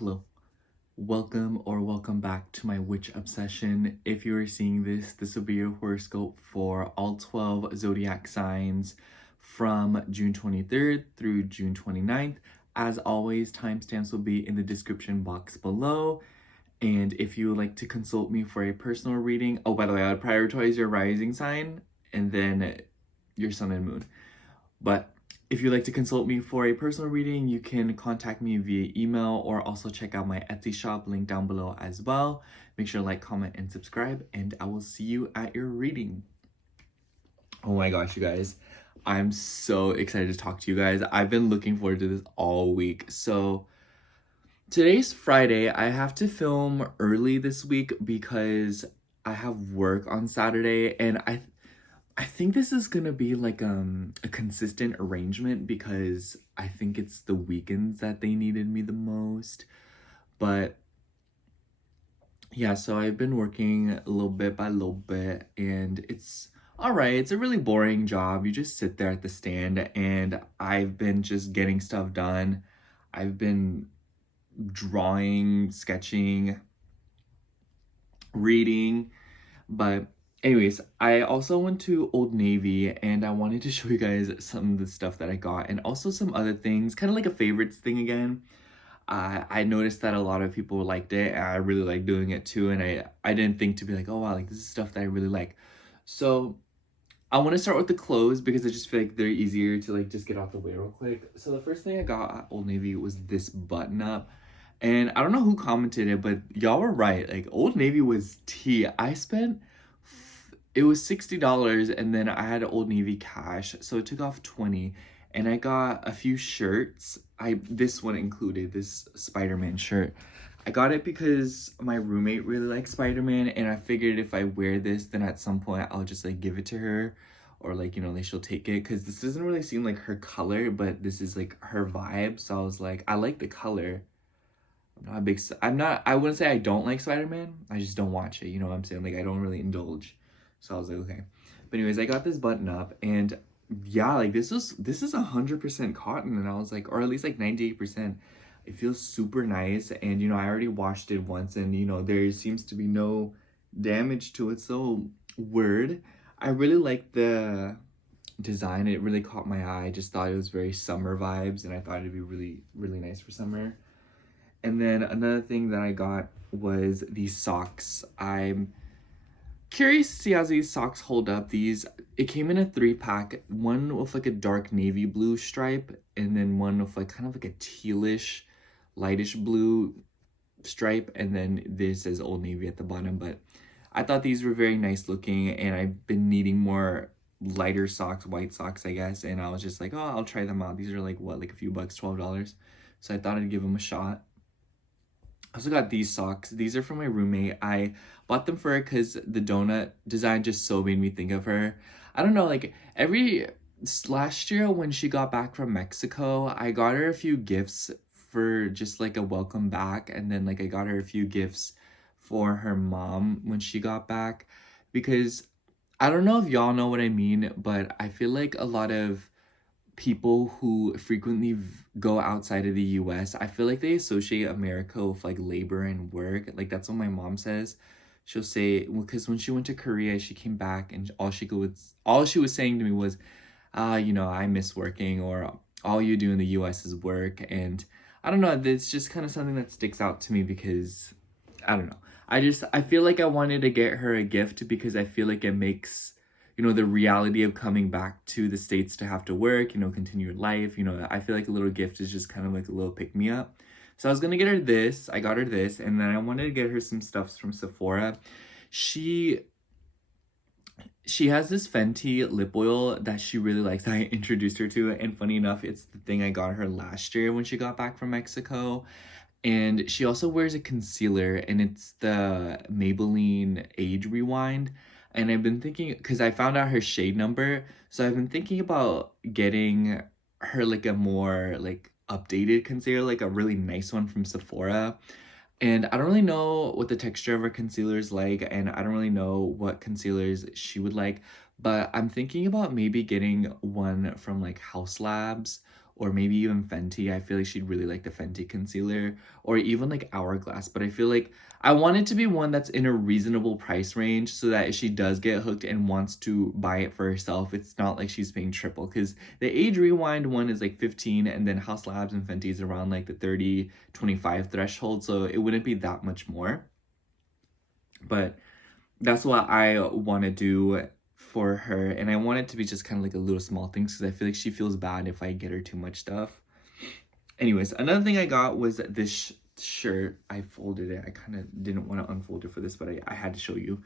Hello, welcome back to my witch obsession. If you are seeing this, this will be your horoscope for all 12 zodiac signs from June 23rd through June 29th. As always, timestamps will be in the description box below. And if you would like to consult me for a personal reading, oh, by the way, I would prioritize your rising sign and then your sun and moon. But if you'd like to consult me for a personal reading, you can contact me via email or also check out my Etsy shop, link down below as well. Make sure to like, comment, and subscribe, and I will see you at your reading. Oh my gosh, you guys. I'm so excited to talk to you guys. I've been looking forward to this all week. So today's Friday. I have to film early this week because I have work on Saturday, and I think this is gonna be like a consistent arrangement because I think it's the weekends that they needed me the most. But yeah, so I've been working a little bit by little bit, and it's all right. It's a really boring job. You just sit there at the stand, and I've been just getting stuff done. I've been drawing, sketching, reading, but anyways, I also went to Old Navy and I wanted to show you guys some of the stuff that I got and also some other things, kind of like a favorites thing again. I noticed that a lot of people liked it and I really like doing it too, and I didn't think to be like, oh wow, like this is stuff that I really like. So I want to start with the clothes because I just feel like they're easier to like just get off the way real quick. So the first thing I got at Old Navy was this button up. And I don't know who commented it, but y'all were right. Like Old Navy was tea. It was $60 and then I had Old Navy cash, so it took off 20, and I got a few shirts. This one included this Spider-Man shirt. I got it because my roommate really likes Spider-Man, and I figured if I wear this, then at some point I'll just like give it to her, or like, you know, like she'll take it, because this doesn't really seem like her color, but this is like her vibe. So I was like, I like the color. I wouldn't say I don't like Spider-Man. I just don't watch it. You know what I'm saying? Like I don't really indulge. So I was like, okay. But anyways, I got this button up, and yeah, like this is 100% cotton, and I was like, or at least like 98%. It feels super nice, and you know, I already washed it once, and you know, there seems to be no damage to it. So word, I really like the design. It really caught my eye. I just thought it was very summer vibes, and I thought it'd be really, really nice for summer. And then another thing that I got was these socks. I'm curious to see how these socks hold up. It came in a 3-pack, one with like a dark navy blue stripe, and then one with like kind of like a tealish, lightish blue stripe, and then this says Old Navy at the bottom. But I thought these were very nice looking, and I've been needing more lighter socks, white socks, I guess, and I was just like, oh, I'll try them out. These are like, what, like a few bucks, $12. So I thought I'd give them a shot. I also got these socks. These are from my roommate. I bought them for her because the donut design just so made me think of her. I don't know, like last year when she got back from Mexico, I got her a few gifts for just like a welcome back, and then like I got her a few gifts for her mom when she got back, because I don't know if y'all know what I mean, but I feel like a lot of people who frequently go outside of the US, I feel like they associate America with like labor and work. Like that's what my mom says. She'll say, because when she went to Korea, she came back and all she was saying to me was, you know, I miss working, or all you do in the US is work. And I don't know, it's just kind of something that sticks out to me because I don't know. I feel like I wanted to get her a gift because I feel like it makes, you know, the reality of coming back to the States to have to work, you know, continue your life, you know, I feel like a little gift is just kind of like a little pick-me-up. So I was gonna get her this, I got her this, and then I wanted to get her some stuff from Sephora. She has this Fenty lip oil that she really likes that I introduced her to, and funny enough, it's the thing I got her last year when she got back from Mexico. And she also wears a concealer, and it's the Maybelline Age Rewind. And I've been thinking, because I found out her shade number, so I've been thinking about getting her like a more like updated concealer, like a really nice one from Sephora. And I don't really know what the texture of her concealer is like, and I don't really know what concealers she would like, but I'm thinking about maybe getting one from like House Labs or maybe even Fenty. I feel like she'd really like the Fenty concealer, or even like Hourglass. But I feel like I want it to be one that's in a reasonable price range, so that if she does get hooked and wants to buy it for herself, it's not like she's paying triple. Because the Age Rewind one is like 15, and then House Labs and Fenty is around like the 30-25 threshold, so it wouldn't be that much more. But that's what I want to do for her, and I want it to be just kind of like a little small things, because I feel like she feels bad if I get her too much stuff. Anyways, another thing I got was this shirt. I folded it. I kind of didn't want to unfold it for this, but I had to show you.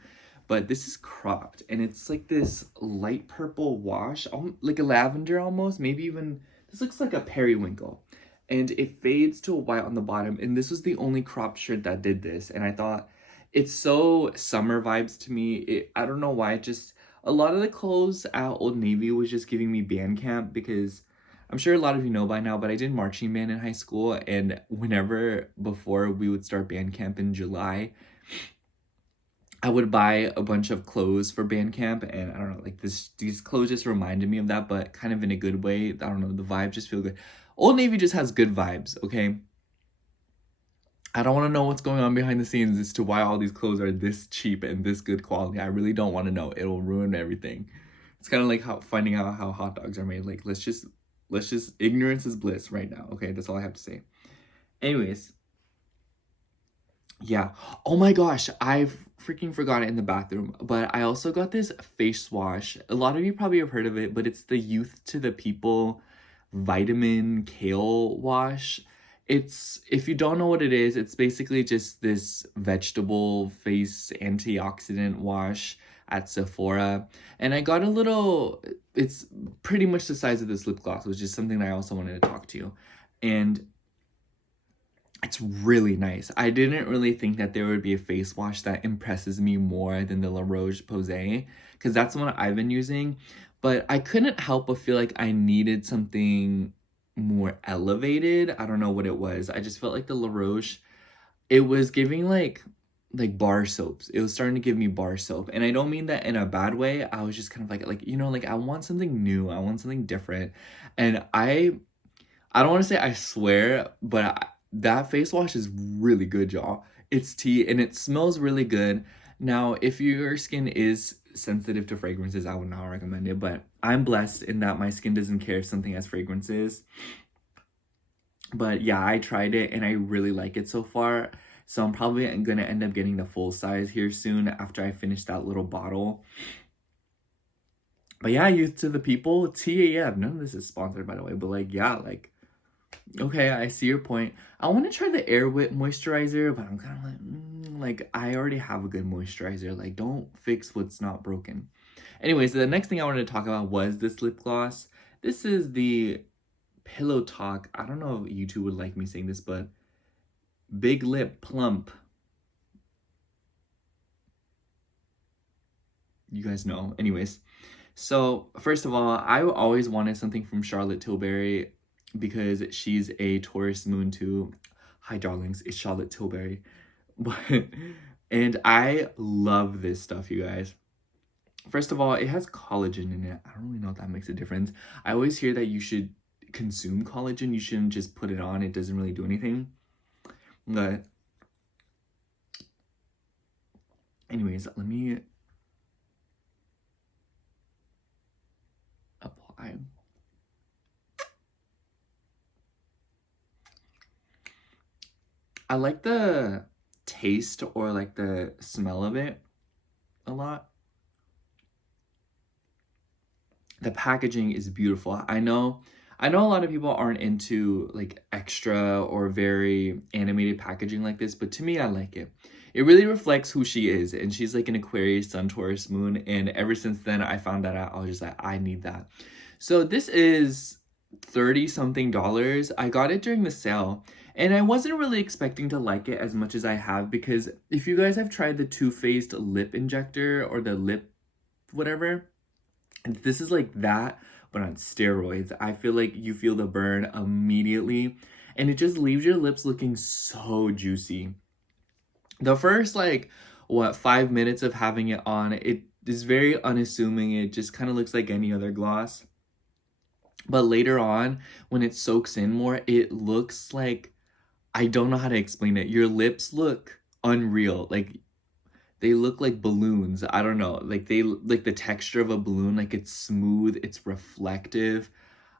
But this is cropped, and it's like this light purple wash, like a lavender almost, maybe even, this looks like a periwinkle. And it fades to a white on the bottom, and this was the only cropped shirt that did this, and I thought, it's so summer vibes to me. I don't know why, just a lot of the clothes at Old Navy was just giving me band camp, because I'm sure a lot of you know by now, but I did marching band in high school, and whenever before we would start band camp in July, I would buy a bunch of clothes for band camp, and I don't know, like these clothes just reminded me of that, but kind of in a good way. I don't know, the vibes just feel good. Old Navy just has good vibes, okay? I don't want to know what's going on behind the scenes as to why all these clothes are this cheap and this good quality. I really don't want to know. It'll ruin everything. It's kind of like finding out how hot dogs are made. Like, let's just, ignorance is bliss right now. Okay, that's all I have to say. Anyways. Yeah. Oh my gosh, I freaking forgot it in the bathroom. But I also got this face wash. A lot of you probably have heard of it, but it's the Youth to the People Vitamin Kale Wash. It's, if you don't know what it is, it's basically just this vegetable face antioxidant wash at Sephora. And I got a little, it's pretty much the size of this lip gloss, which is something that I also wanted to talk to you. And it's really nice. I didn't really think that there would be a face wash that impresses me more than the La Roche-Posay, because that's the one I've been using. But I couldn't help but feel like I needed something more elevated. I don't know what it was. I just felt like the La Roche, it was giving like bar soaps. It was starting to give me bar soap. And I don't mean that in a bad way. I was just kind of like, you know, like I want something new. I want something different. And I don't want to say I swear, but that face wash is really good, y'all. It's tea and it smells really good. Now, if your skin is sensitive to fragrances, I would not recommend it, but I'm blessed in that my skin doesn't care if something has fragrances. But yeah, I tried it and I really like it so far. So I'm probably gonna end up getting the full size here soon after I finish that little bottle. But yeah, Youth to the People, TAF. None of this is sponsored, by the way, but like, yeah, like, okay, I see your point. I want to try the Air Whip moisturizer, but I'm kind of like, I already have a good moisturizer. Like, don't fix what's not broken. Anyways, the next thing I wanted to talk about was this lip gloss. This is the Pillow Talk. I don't know if YouTube would like me saying this, but Big Lip Plump. You guys know. Anyways, so first of all, I always wanted something from Charlotte Tilbury, because she's a Taurus moon too. Hi darlings, it's Charlotte Tilbury. And I love this stuff, you guys. First of all, it has collagen in it. I don't really know if that makes a difference. I always hear that you should consume collagen. You shouldn't just put it on. It doesn't really do anything. But anyways, let me apply. I like the taste or like the smell of it a lot. The packaging is beautiful. I know a lot of people aren't into like extra or very animated packaging like this, but to me, I like it. It really reflects who she is, and she's like an Aquarius, Sun, Taurus, Moon, and ever since then, I found that out. I was just like, I need that. So this is $30-something. I got it during the sale, and I wasn't really expecting to like it as much as I have, because if you guys have tried the Too Faced lip injector or the lip whatever, this is like that, but on steroids. I feel like you feel the burn immediately, and it just leaves your lips looking so juicy. The first, like, 5 minutes of having it on, it is very unassuming. It just kind of looks like any other gloss. But later on, when it soaks in more, it looks like, I don't know how to explain it. Your lips look unreal. Like, they look like balloons. I don't know. Like, like the texture of a balloon, like it's smooth, it's reflective.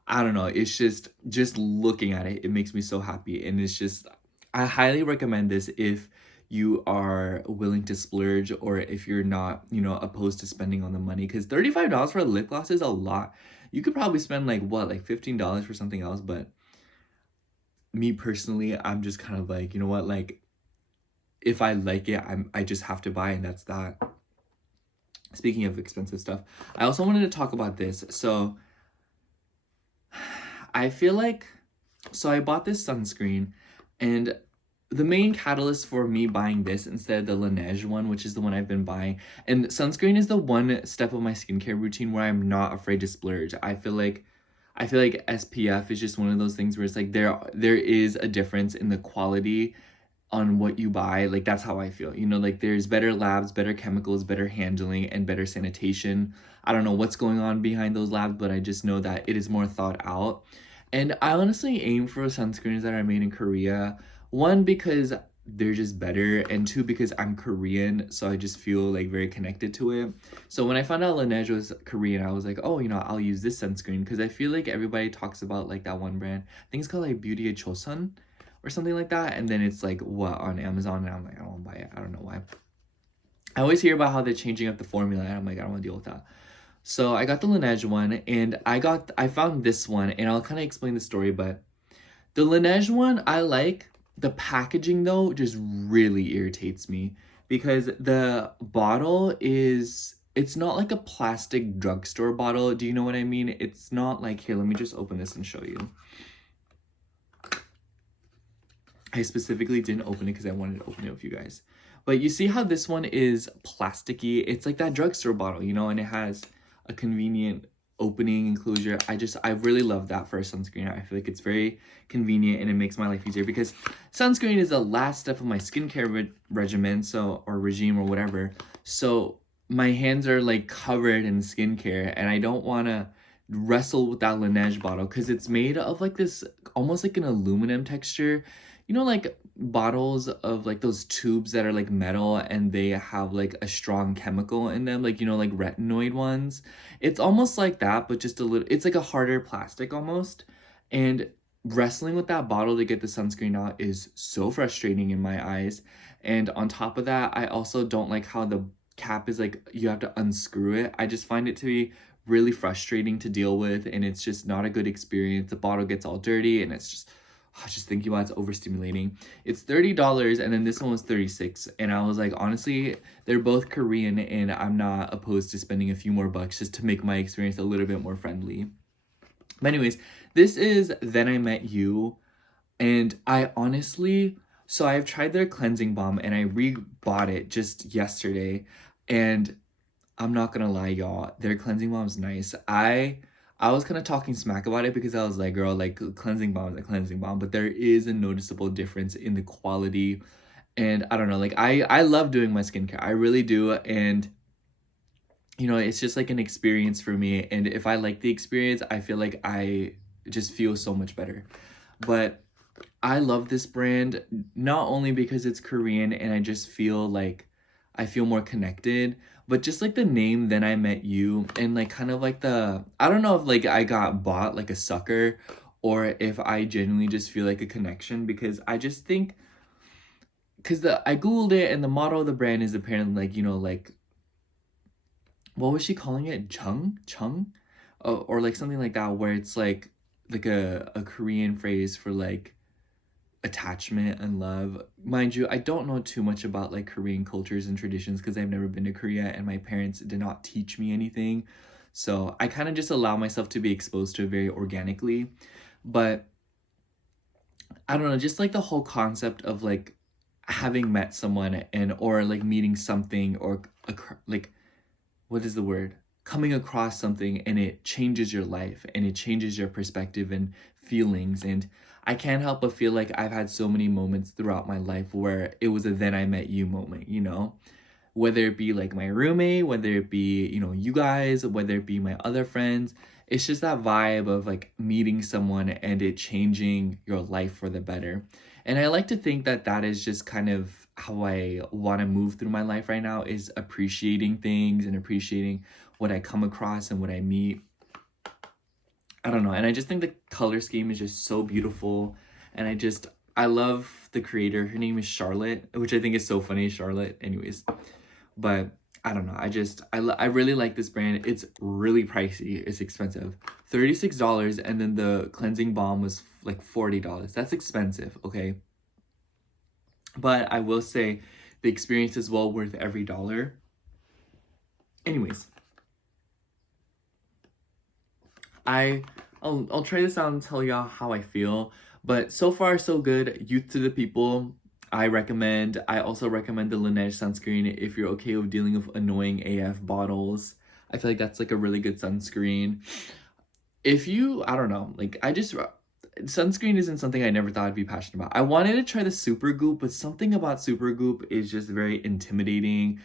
I don't know. It's just looking at it, it makes me so happy. And it's just, I highly recommend this if you are willing to splurge, or if you're not, opposed to spending on the money, because $35 for a lip gloss is a lot. You could probably spend like what, like $15 for something else, but me personally, I'm just kind of like, you know what, like, if I like it, I just have to buy, and that's that. Speaking of expensive stuff, I also wanted to talk about this. So I feel like, so I bought this sunscreen, and the main catalyst for me buying this instead of the Laneige one, which is the one I've been buying, and sunscreen is the one step of my skincare routine where I'm not afraid to splurge. I feel like SPF is just one of those things where it's like there is a difference in the quality on what you buy. Like, that's how I feel, like there's better labs, better chemicals, better handling, and better sanitation. I don't know what's going on behind those labs, but I just know that it is more thought out. And I honestly aim for sunscreens that are made in Korea. One, because they're just better, and two, because I'm Korean, so I just feel like very connected to it. So when I found out Laneige was Korean, I was like, oh, I'll use this sunscreen, because I feel like everybody talks about like that one brand. I think it's called like Beauty of Chosun or something like that, and then it's like what on Amazon, and I'm like, I don't want to buy it. I don't know why. I always hear about how they're changing up the formula, and I'm like, I don't want to deal with that. So I got the Laneige one, and I found this one, and I'll kind of explain the story. But the Laneige one, I like. The packaging though just really irritates me, because the bottle it's not like a plastic drugstore bottle. Do you know what I mean? It's not like, here, let me just open this and show you. I specifically didn't open it because I wanted to open it with you guys. But you see how this one is plasticky? It's like that drugstore bottle, and it has a convenient opening enclosure. I really love that for a sunscreen. I feel like it's very convenient, and it makes my life easier, because sunscreen is the last step of my skincare regimen, or regime, or whatever. So my hands are like covered in skincare, and I don't want to wrestle with that Laneige bottle, because it's made of like this, almost like an aluminum texture. Like bottles of like those tubes that are like metal, and they have like a strong chemical in them, like, like retinoid ones. It's almost like that, but just a little, it's like a harder plastic almost. And wrestling with that bottle to get the sunscreen out is so frustrating in my eyes. And on top of that, I also don't like how the cap is like, you have to unscrew it. I just find it to be really frustrating to deal with, and it's just not a good experience. The bottle gets all dirty, and it's just thinking about it's overstimulating. It's $30, and then this one was $36, and I was like, honestly, they're both Korean, and I'm not opposed to spending a few more bucks just to make my experience a little bit more friendly. But anyways, this is Then I Met You, and I honestly, so I've tried their cleansing balm, and I re-bought it just yesterday, and I'm not gonna lie, y'all, their cleansing balm's nice. I was kind of talking smack about it, because I was like, girl, like, cleansing balm is a cleansing balm, but there is a noticeable difference in the quality. And I don't know, like, I love doing my skincare. I really do. And, it's just like an experience for me. And if I like the experience, I feel like I just feel so much better. But I love this brand, not only because it's Korean and I just feel like I feel more connected, but just like the name Then I Met You, and like kind of like I don't know if like I got bought like a sucker, or if I genuinely just feel like a connection, because I just think, because I googled it, and the motto of the brand is apparently like, like, what was she calling it? Chung? Or like something like that, where it's like a Korean phrase for like attachment and love. Mind you, I don't know too much about like Korean cultures and traditions, because I've never been to Korea, and my parents did not teach me anything. So I kind of just allow myself to be exposed to it very organically. But I don't know, just like the whole concept of like having met someone, or like meeting something, or like, what is the word? Coming across something, and it changes your life, and it changes your perspective and feelings. And I can't help but feel like I've had so many moments throughout my life where it was a Then I Met You moment, whether it be like my roommate, whether it be, you know, you guys, whether it be my other friends. It's just that vibe of like meeting someone and it changing your life for the better. And I like to think that that is just kind of how I want to move through my life right now, is appreciating things and appreciating what I come across and what I meet. I don't know. And I just think the color scheme is just so beautiful. And I love the creator. Her name is Charlotte, which I think is so funny, Charlotte. Anyways, but I don't know. I really like this brand. It's really pricey. It's expensive. $36, and then the cleansing balm was like $40. That's expensive, okay? But I will say the experience is well worth every dollar. Anyways, I'll try this out and tell y'all how I feel. But so far, so good. Youth to the people. I also recommend the Laneige sunscreen if you're okay with dealing with annoying AF bottles. I feel like that's like a really good sunscreen. If you, I don't know, like sunscreen isn't something I never thought I'd be passionate about. I wanted to try the Supergoop, but something about Supergoop is just very intimidating.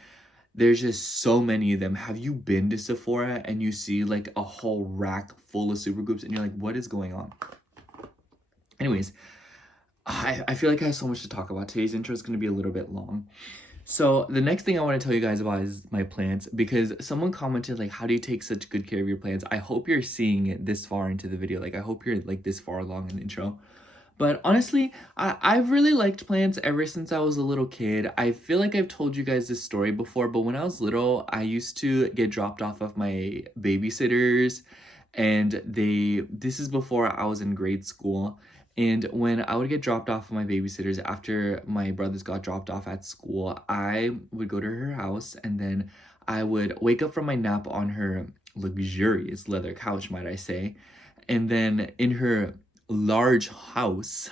There's just so many of them. Have you been to Sephora and you see like a whole rack full of Supergoops and you're like, what is going on? Anyways, I feel like I have so much to talk about. Today's intro is going to be a little bit long. So the next thing I want to tell you guys about is my plants, because someone commented like, how do you take such good care of your plants? I hope you're seeing it this far into the video. Like I hope you're like this far along in the intro. But honestly, I've really liked plants ever since I was a little kid. I feel like I've told you guys this story before, but when I was little, I used to get dropped off of my babysitters, and this is before I was in grade school. And when I would get dropped off of my babysitters after my brothers got dropped off at school, I would go to her house, and then I would wake up from my nap on her luxurious leather couch, might I say. And then in her large house,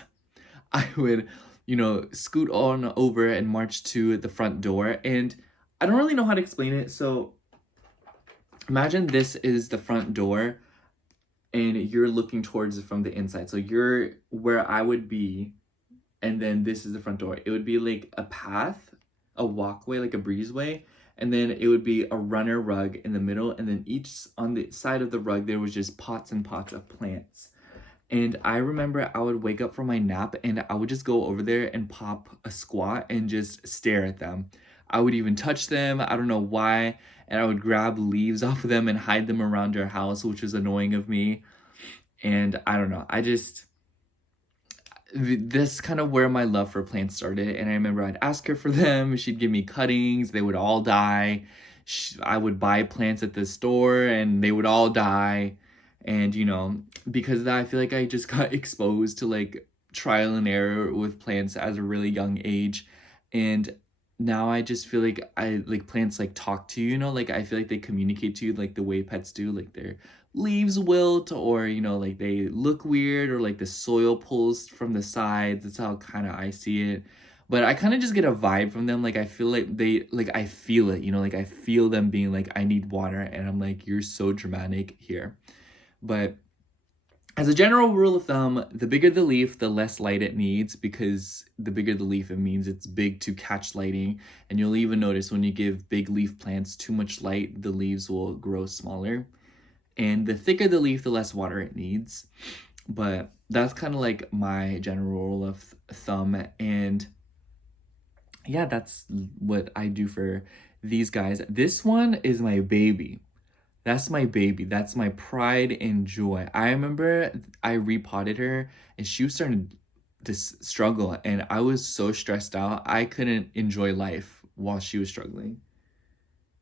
I would, you know, scoot on over and march to the front door. And I don't really know how to explain it. So imagine this is the front door, and you're looking towards it from the inside. So you're where I would be, and then this is the front door. It would be like a path, a walkway, like a breezeway, and then it would be a runner rug in the middle, and then on the side of the rug, there was just pots and pots of plants. And I remember I would wake up from my nap, and I would just go over there and pop a squat and just stare at them. I would even touch them. I don't know why. And I would grab leaves off of them and hide them around our house, which was annoying of me. And I don't know. This kind of where my love for plants started. And I remember I'd ask her for them. She'd give me cuttings. They would all die. I would buy plants at the store and they would all die. And, you know, because of that, I feel like I just got exposed to like trial and error with plants at a really young age. And now I just feel like plants like talk to you, you know, like I feel like they communicate to you like the way pets do, like their leaves wilt, or, you know, like they look weird, or like the soil pulls from the sides. That's how kind of I see it. But I kind of just get a vibe from them. Like I feel like I feel it, you know, like I feel them being like, I need water. And I'm like, you're so dramatic here. But as a general rule of thumb, the bigger the leaf, the less light it needs, because the bigger the leaf, it means it's big to catch lighting. And you'll even notice when you give big leaf plants too much light, the leaves will grow smaller. And the thicker the leaf, the less water it needs. But that's kind of like my general rule of thumb. And yeah, that's what I do for these guys. This one is my baby. That's my baby. That's my pride and joy. I remember I repotted her and she was starting to struggle, and I was so stressed out. I couldn't enjoy life while she was struggling.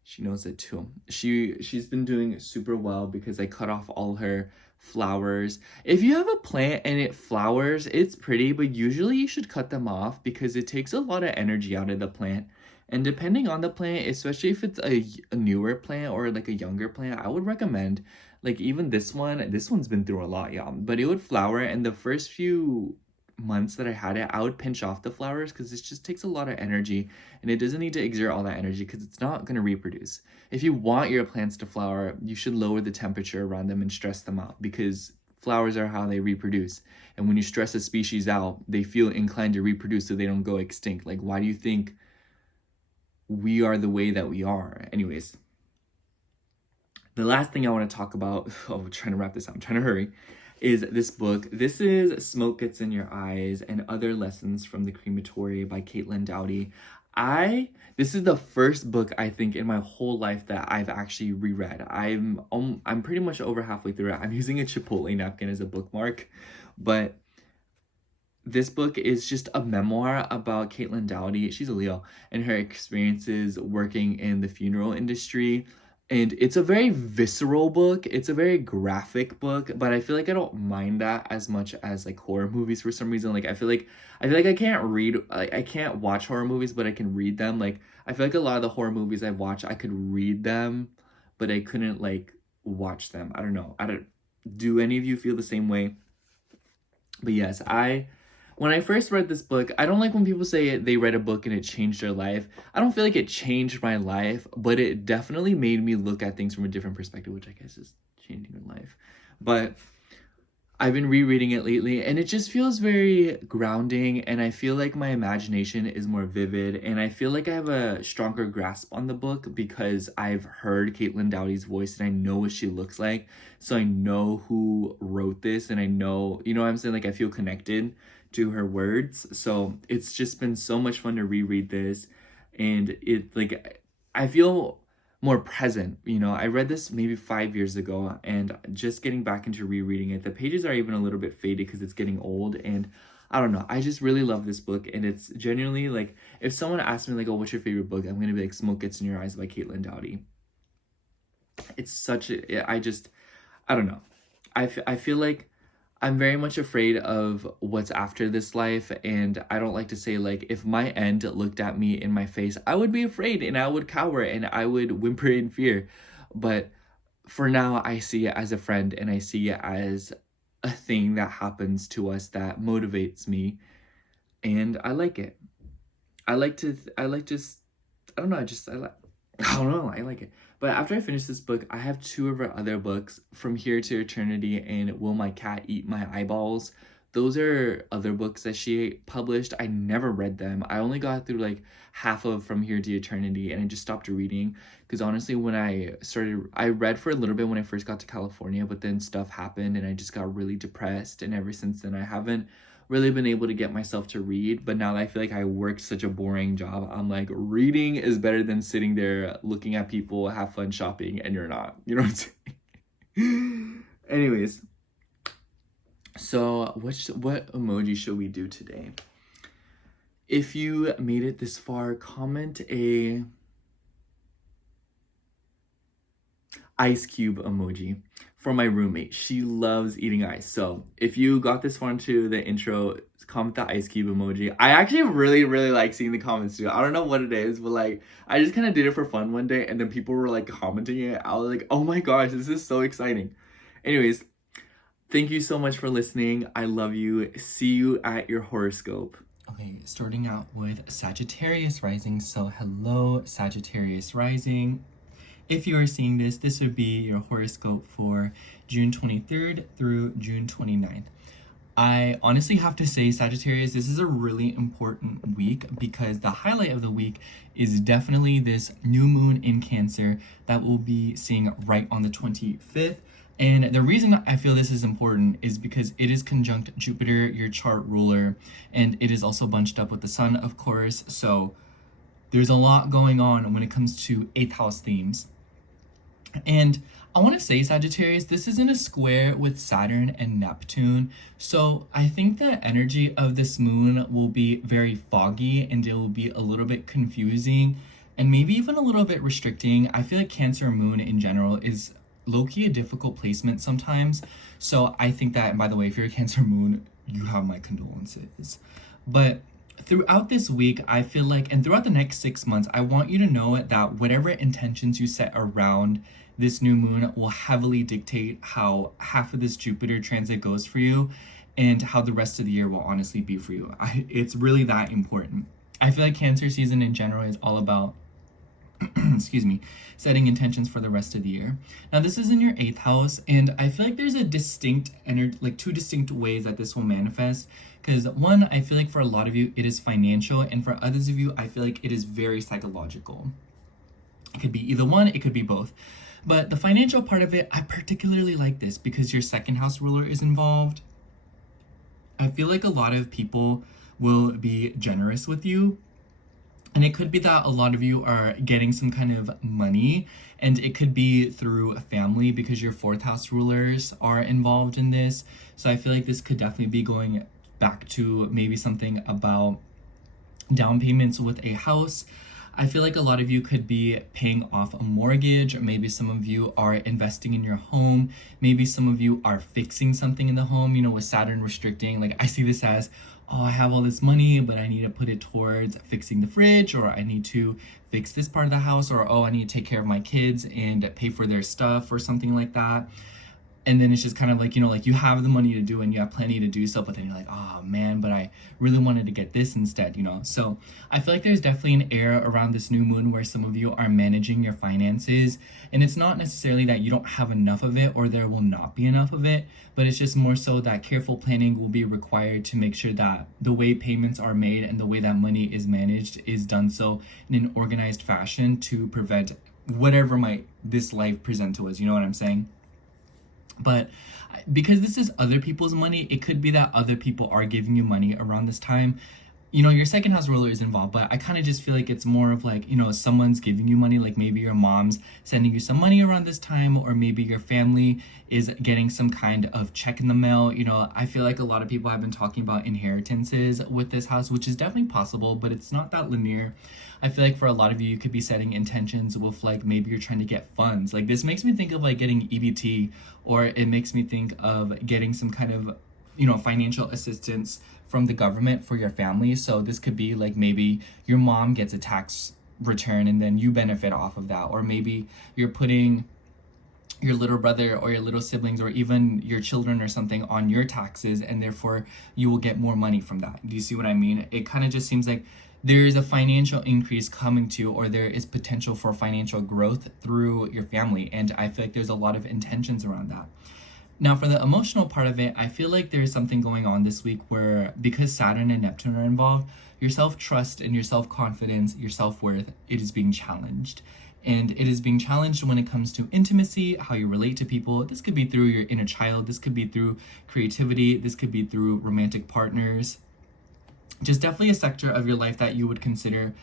She knows it too. She's been doing super well because I cut off all her flowers. If you have a plant and it flowers, it's pretty, but usually you should cut them off because it takes a lot of energy out of the plant. And depending on the plant, especially if it's a newer plant or like a younger plant, I would recommend, like even this one's been through a lot, y'all. But it would flower, and the first few months that I had it, I would pinch off the flowers because it just takes a lot of energy, and it doesn't need to exert all that energy because it's not going to reproduce. If you want your plants to flower, you should lower the temperature around them and stress them out, because flowers are how they reproduce. And when you stress a species out, they feel inclined to reproduce so they don't go extinct. Like, why do you think we are the way that we are. Anyways, the last thing I want to talk about, I'm trying to wrap this up, I'm trying to hurry, is this book. This is Smoke Gets in Your Eyes and Other Lessons from the Crematory by Caitlin Doughty. This is the first book I think in my whole life that I've actually reread. I'm pretty much over halfway through it. I'm using a Chipotle napkin as a bookmark, but this book is just a memoir about Caitlin Doughty. She's a Leo, and her experiences working in the funeral industry. And it's a very visceral book. It's a very graphic book, but I feel like I don't mind that as much as like horror movies for some reason. Like I feel like I can't read, like I can't watch horror movies, but I can read them. Like I feel like a lot of the horror movies I've watched, I could read them, but I couldn't like watch them. I don't know. Do any of you feel the same way? But yes, when I first read this book, I don't like when people say they read a book and it changed their life. I don't feel like it changed my life, but it definitely made me look at things from a different perspective, which I guess is changing your life. But I've been rereading it lately, and it just feels very grounding, and I feel like my imagination is more vivid, and I feel like I have a stronger grasp on the book because I've heard Caitlin Doughty's voice, and I know what she looks like, so I know who wrote this, and I know, you know what I'm saying? Like, I feel connected to her words. So it's just been so much fun to reread this, and I feel more present. You know, I read this maybe 5 years ago, and just getting back into rereading it, the pages are even a little bit faded because it's getting old, and I don't know, I just really love this book. And it's genuinely like, if someone asked me like, oh, what's your favorite book, I'm gonna be like Smoke Gets in Your Eyes by Caitlin Doughty. It's such a, I don't know, I feel like I'm very much afraid of what's after this life, and I don't like to say, like, if my end looked at me in my face, I would be afraid, and I would cower, and I would whimper in fear. But for now, I see it as a friend, and I see it as a thing that happens to us that motivates me, and I like it. I like I don't know, I don't know, I like it. But after I finish this book, I have two of her other books, From Here to Eternity and Will My Cat Eat My Eyeballs. Those are other books that she published. I never read them. I only got through like half of From Here to Eternity, and I just stopped reading because honestly, when I read for a little bit when I first got to California, but then stuff happened and I just got really depressed, and ever since then I haven't really been able to get myself to read. But now that I feel like I work such a boring job, I'm like, reading is better than sitting there looking at people have fun shopping and you're not, you know what I'm saying? Anyways, so what emoji should we do today? If you made it this far, comment a ice cube emoji for my roommate. She loves eating ice. So if you got this far into the intro, comment the ice cube emoji. I actually really, really like seeing the comments too. I don't know what it is, but like, I just kind of did it for fun one day, and then people were like commenting it. I was like, oh my gosh, this is so exciting. Anyways, thank you so much for listening. I love you. See you at your horoscope. Okay, starting out with Sagittarius rising. So hello, Sagittarius rising. If you are seeing this, this would be your horoscope for June 23rd through June 29th. I honestly have to say, Sagittarius, this is a really important week because the highlight of the week is definitely this new moon in Cancer that we'll be seeing right on the 25th. And the reason I feel this is important is because it is conjunct Jupiter, your chart ruler, and it is also bunched up with the sun, of course. So there's a lot going on when it comes to 8th house themes. And I want to say, Sagittarius, this is in a square with Saturn and Neptune. So I think the energy of this moon will be very foggy, and it will be a little bit confusing and maybe even a little bit restricting. I feel like Cancer moon in general is low-key a difficult placement sometimes. So I think that, and by the way, if you're a Cancer moon, you have my condolences. But throughout this week, I feel like, and throughout the next 6 months, I want you to know that whatever intentions you set around this new moon will heavily dictate how half of this Jupiter transit goes for you and how the rest of the year will honestly be for you. It's really that important. I feel like Cancer season in general is all about excuse me, setting intentions for the rest of the year. Now, this is in your 8th house, and I feel like there's a distinct energy, like two distinct ways that this will manifest. Because one, I feel like for a lot of you, it is financial, and for others of you, I feel like it is very psychological. It could be either one, it could be both. But the financial part of it, I particularly like this because your 2nd house ruler is involved. I feel like a lot of people will be generous with you. And it could be that a lot of you are getting some kind of money, and it could be through a family because your 4th house rulers are involved in this. So I feel like this could definitely be going back to maybe something about down payments with a house. I feel like a lot of you could be paying off a mortgage, or maybe some of you are investing in your home. Maybe some of you are fixing something in the home, you know, with Saturn restricting. Like, I see this as, oh, I have all this money, but I need to put it towards fixing the fridge, or I need to fix this part of the house, or, oh, I need to take care of my kids and pay for their stuff or something like that. And then it's just kind of like, you know, like you have the money to do and you have plenty to do so, but then you're like, oh man, but I really wanted to get this instead, you know? So I feel like there's definitely an air around this new moon where some of you are managing your finances. And it's not necessarily that you don't have enough of it or there will not be enough of it, but it's just more so that careful planning will be required to make sure that the way payments are made and the way that money is managed is done so in an organized fashion to prevent whatever might this life present to us, you know what I'm saying? But because this is other people's money, it could be that other people are giving you money around this time. You know, your 2nd house ruler is involved, but I kind of just feel like it's more of like, you know, someone's giving you money, like maybe your mom's sending you some money around this time, or maybe your family is getting some kind of check in the mail. You know, I feel like a lot of people have been talking about inheritances with this house, which is definitely possible, but it's not that linear. I feel like for a lot of you could be setting intentions with like maybe you're trying to get funds. Like this makes me think of like getting EBT, or it makes me think of getting some kind of, you know, financial assistance from the government for your family. So this could be like maybe your mom gets a tax return and then you benefit off of that, or maybe you're putting your little brother or your little siblings or even your children or something on your taxes, and therefore you will get more money from that. Do you see what I mean? It kind of just seems like there is a financial increase coming to you, or there is potential for financial growth through your family, and I feel like there's a lot of intentions around that. Now, for the emotional part of it, I feel like there's something going on this week where, because Saturn and Neptune are involved, your self-trust and your self-confidence, your self-worth, it is being challenged. And it is being challenged when it comes to intimacy, how you relate to people. This could be through your inner child. This could be through creativity. This could be through romantic partners. Just definitely a sector of your life that you would consider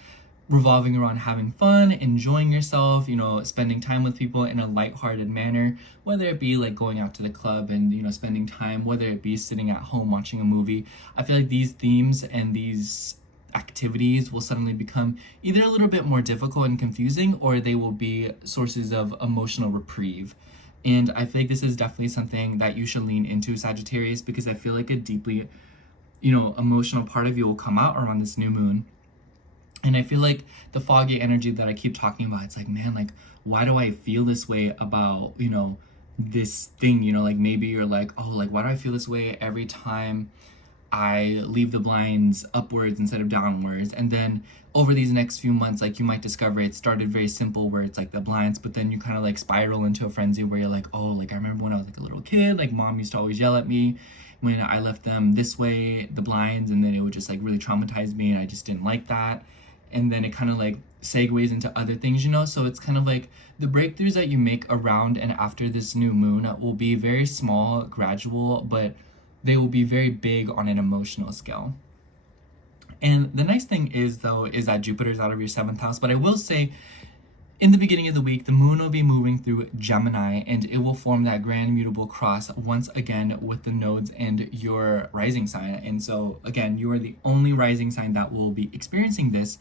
revolving around having fun, enjoying yourself, you know, spending time with people in a lighthearted manner, whether it be like going out to the club and, you know, spending time, whether it be sitting at home watching a movie. I feel like these themes and these activities will suddenly become either a little bit more difficult and confusing, or they will be sources of emotional reprieve. And I feel like this is definitely something that you should lean into, Sagittarius, because I feel like a deeply, you know, emotional part of you will come out around this new moon. And I feel like the foggy energy that I keep talking about, it's like, man, like, why do I feel this way about, you know, this thing, you know, like maybe you're like, oh, like, why do I feel this way every time I leave the blinds upwards instead of downwards? And then over these next few months, like you might discover it started very simple where it's like the blinds, but then you kind of like spiral into a frenzy where you're like, oh, like I remember when I was like a little kid, like mom used to always yell at me when I left them this way, the blinds, and then it would just like really traumatize me and I just didn't like that. And then it kind of like segues into other things, you know? So it's kind of like the breakthroughs that you make around and after this new moon will be very small, gradual, but they will be very big on an emotional scale. And the nice thing is, though, is that Jupiter's out of your 7th house. But I will say, in the beginning of the week, the moon will be moving through Gemini, and it will form that grand mutable cross once again with the nodes and your rising sign. And so, again, you are the only rising sign that will be experiencing this.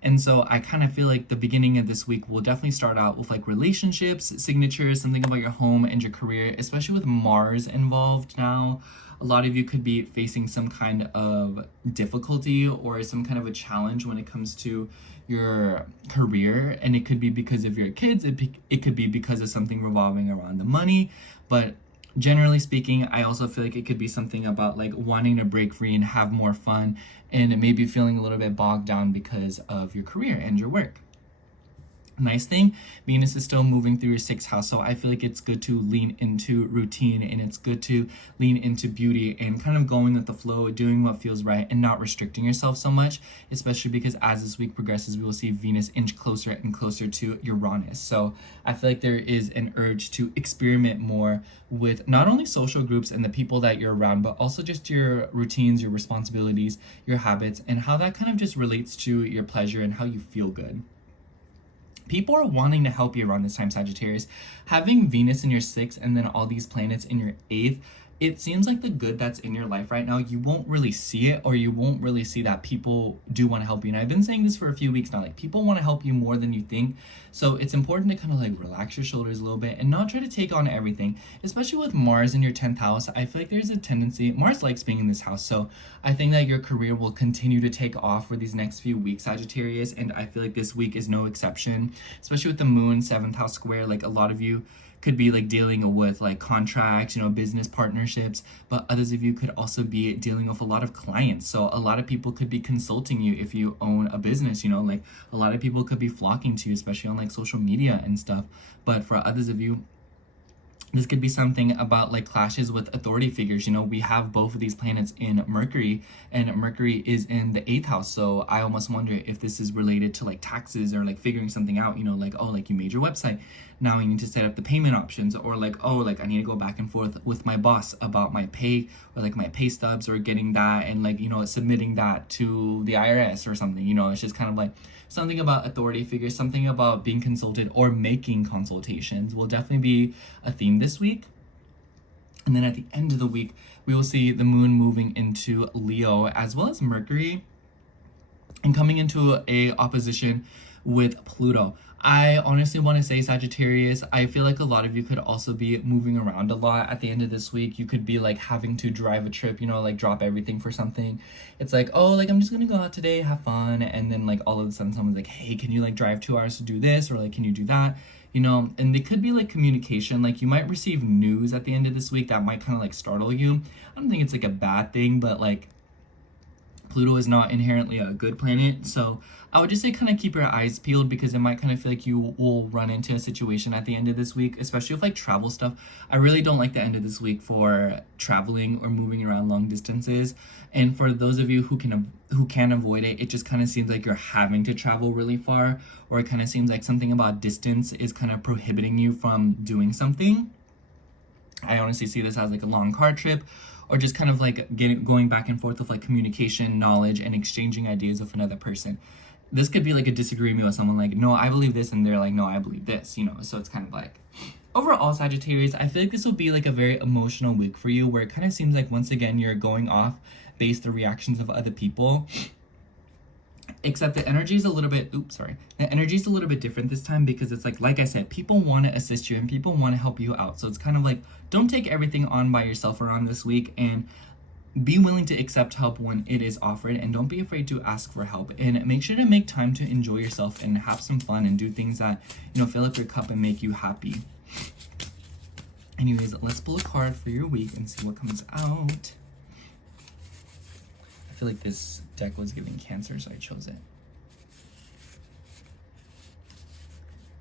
And so I kind of feel like the beginning of this week will definitely start out with like relationships, signatures, something about your home and your career, especially with Mars involved now. A lot of you could be facing some kind of difficulty or some kind of a challenge when it comes to your career. And it could be because of your kids. It could be because of something revolving around the money. But generally speaking, I also feel like it could be something about like wanting to break free and have more fun, and maybe feeling a little bit bogged down because of your career and your work. Nice thing, Venus is still moving through your 6th house, so I feel like it's good to lean into routine, and it's good to lean into beauty and kind of going with the flow, doing what feels right and not restricting yourself so much, especially because as this week progresses, we will see Venus inch closer and closer to Uranus. So I feel like there is an urge to experiment more with not only social groups and the people that you're around, but also just your routines, your responsibilities, your habits, and how that kind of just relates to your pleasure and how you feel good. People are wanting to help you around this time, Sagittarius. Having Venus in your 6th and then all these planets in your 8th, it seems like the good that's in your life right now, you won't really see it, or you won't really see that people do want to help you. And I've been saying this for a few weeks now, like people want to help you more than you think. So it's important to kind of like relax your shoulders a little bit and not try to take on everything, especially with Mars in your 10th house. I feel like there's a tendency, Mars likes being in this house. So I think that your career will continue to take off for these next few weeks, Sagittarius. And I feel like this week is no exception, especially with the moon 7th house square. Like a lot of you could be like dealing with like contracts, business partnerships, but others of you could also be dealing with a lot of clients. So a lot of people could be consulting you if you own a business, like a lot of people could be flocking to you, especially on like social media and stuff. But for others of you, this could be something about like clashes with authority figures. We have both of these planets in Mercury, and Mercury is in the 8th house. So I almost wonder if this is related to like taxes or like figuring something out, like, oh, like you made your website. Now I need to set up the payment options, or like, oh, like I need to go back and forth with my boss about my pay or like my pay stubs, or getting that and like, submitting that to the IRS or something. It's just kind of like something about authority figures, something about being consulted or making consultations will definitely be a theme this week. And then at the end of the week, we will see the moon moving into Leo, as well as Mercury, and coming into a opposition with Pluto. I honestly want to say, Sagittarius, I feel like a lot of you could also be moving around a lot at the end of this week. You could be like having to drive a trip, like drop everything for something. It's like, oh, like I'm just gonna go out today, have fun, and then like all of a sudden someone's like, hey, can you like drive 2 hours to do this, or like can you do that? And they could be like communication, like you might receive news at the end of this week that might kind of like startle you. I don't think it's like a bad thing, but like Pluto is not inherently a good planet. So I would just say kind of keep your eyes peeled, because it might kind of feel like you will run into a situation at the end of this week, especially with like travel stuff. I really don't like the end of this week for traveling or moving around long distances. And for those of you who can avoid it, it just kind of seems like you're having to travel really far, or it kind of seems like something about distance is kind of prohibiting you from doing something. I honestly see this as like a long car trip, or just kind of like going back and forth with like communication, knowledge, and exchanging ideas with another person. This could be like a disagreement with someone, like, no, I believe this, and they're like, no, I believe this, so it's kind of like, overall, Sagittarius, I feel like this will be like a very emotional week for you, where it kind of seems like once again you're going off based the reactions of other people. Except the energy is a little bit, the energy is a little bit different this time, because it's like I said, people want to assist you and people want to help you out. So it's kind of like, don't take everything on by yourself around this week, and be willing to accept help when it is offered, and don't be afraid to ask for help, and make sure to make time to enjoy yourself and have some fun and do things that, fill up your cup and make you happy. Anyways, let's pull a card for your week and see what comes out. I feel like this deck was giving Cancer, so I chose it.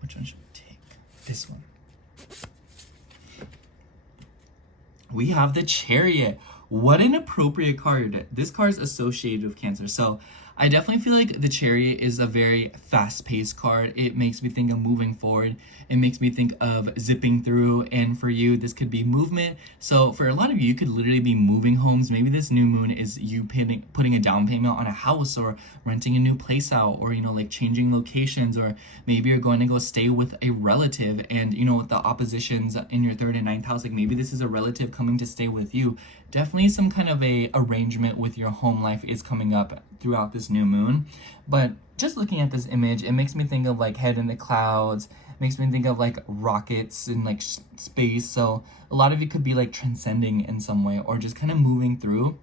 Which one should we take? This one. We have the Chariot. What an appropriate card. This card is associated with Cancer. So I definitely feel like the Chariot is a very fast-paced card. It makes me think of moving forward. It makes me think of zipping through. And for you, this could be movement. So for a lot of you, you could literally be moving homes. Maybe this new moon is you putting a down payment on a house, or renting a new place out, or, like changing locations, or maybe you're going to go stay with a relative. And, with the oppositions in your 3rd and 9th house, like maybe this is a relative coming to stay with you. Definitely some kind of a arrangement with your home life is coming up throughout this new moon. But just looking at this image, it makes me think of like head in the clouds. It makes me think of like rockets in like space. So a lot of it could be like transcending in some way, or just kind of moving through.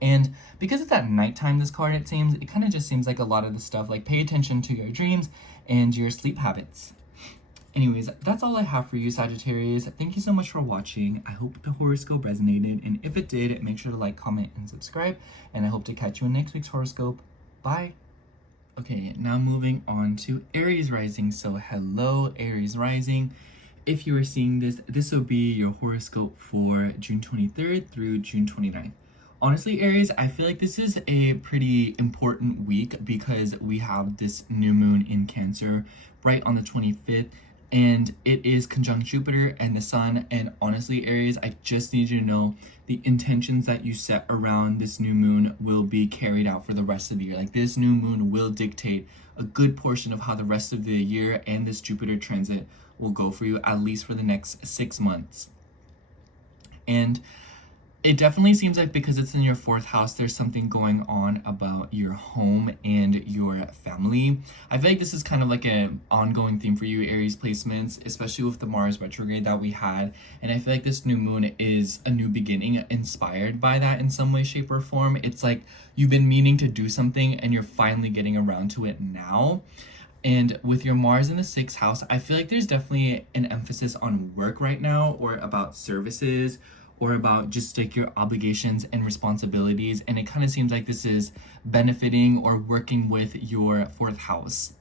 And because it's at nighttime, this card, it kind of just seems like a lot of the stuff, like pay attention to your dreams and your sleep habits. Anyways, that's all I have for you, Sagittarius. Thank you so much for watching. I hope the horoscope resonated, and if it did, make sure to like, comment, and subscribe. And I hope to catch you in next week's horoscope. Bye. Okay, now moving on to Aries rising. So hello, Aries rising. If you are seeing this, this will be your horoscope for June 23rd through June 29th. Honestly, Aries, I feel like this is a pretty important week because we have this new moon in Cancer right on the 25th, and it is conjunct Jupiter and the Sun. And honestly, Aries, I just need you to know the intentions that you set around this new moon will be carried out for the rest of the year. Like, this new moon will dictate a good portion of how the rest of the year and this Jupiter transit will go for you, at least for the next 6 months. And it definitely seems like because it's in your fourth house, there's something going on about your home and your family. I feel like this is kind of like an ongoing theme for you, Aries placements, especially with the Mars retrograde that we had. And I feel like this new moon is a new beginning inspired by that in some way, shape, or form. It's like you've been meaning to do something and you're finally getting around to it now. And with your Mars in the 6th house, I feel like there's definitely an emphasis on work right now, or about services, or about just like your obligations and responsibilities. And it kind of seems like this is benefiting or working with your 4th house,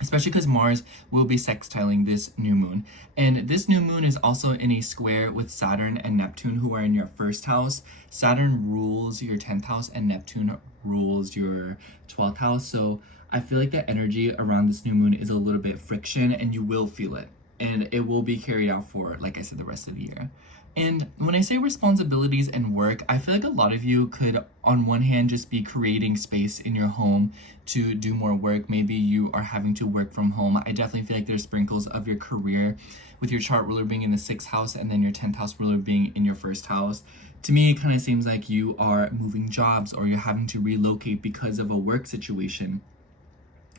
especially because Mars will be sextiling this new moon. And this new moon is also in a square with Saturn and Neptune, who are in your 1st house. Saturn rules your 10th house and Neptune rules your 12th house. So I feel like the energy around this new moon is a little bit friction, and you will feel it. And it will be carried out for, like I said, the rest of the year. And when I say responsibilities and work, I feel like a lot of you could, on one hand, just be creating space in your home to do more work. Maybe you are having to work from home. I definitely feel like there's sprinkles of your career, with your chart ruler being in the 6th house and then your 10th house ruler being in your 1st house. To me, it kind of seems like you are moving jobs, or you're having to relocate because of a work situation.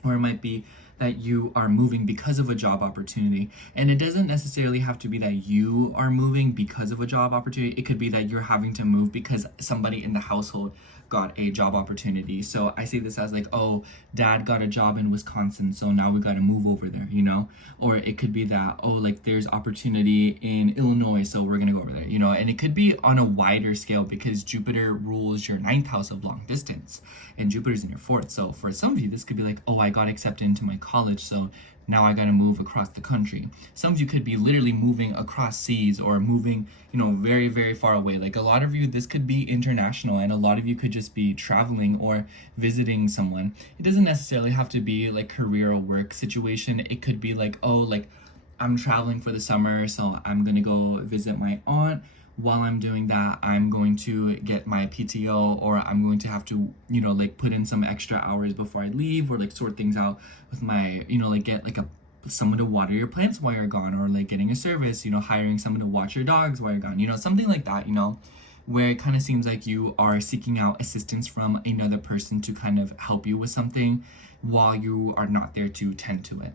Or it might be that you are moving because of a job opportunity. And it doesn't necessarily have to be that you are moving because of a job opportunity. It could be that you're having to move because somebody in the household got a job opportunity. So I see this as like, oh, dad got a job in Wisconsin, so now we got to move over there, you know? Or it could be that, oh, like there's opportunity in Illinois, so we're going to go over there, you know? And it could be on a wider scale because Jupiter rules your 9th house of long distance and Jupiter's in your 4th. So for some of you, this could be like, oh, I got accepted into my college, so now I gotta move across the country. Some of you could be literally moving across seas, or moving, you know, very, very far away. Like, a lot of you, this could be international, and a lot of you could just be traveling or visiting someone. It doesn't necessarily have to be like career or work situation. It could be like, oh, like I'm traveling for the summer, so I'm gonna go visit my aunt. While I'm doing that, I'm going to get my PTO, or I'm going to have to, you know, like put in some extra hours before I leave, or like sort things out with my, you know, like get like someone to water your plants while you're gone, or like getting a service, you know, hiring someone to watch your dogs while you're gone, you know, something like that, you know, where it kind of seems like you are seeking out assistance from another person to kind of help you with something while you are not there to tend to it.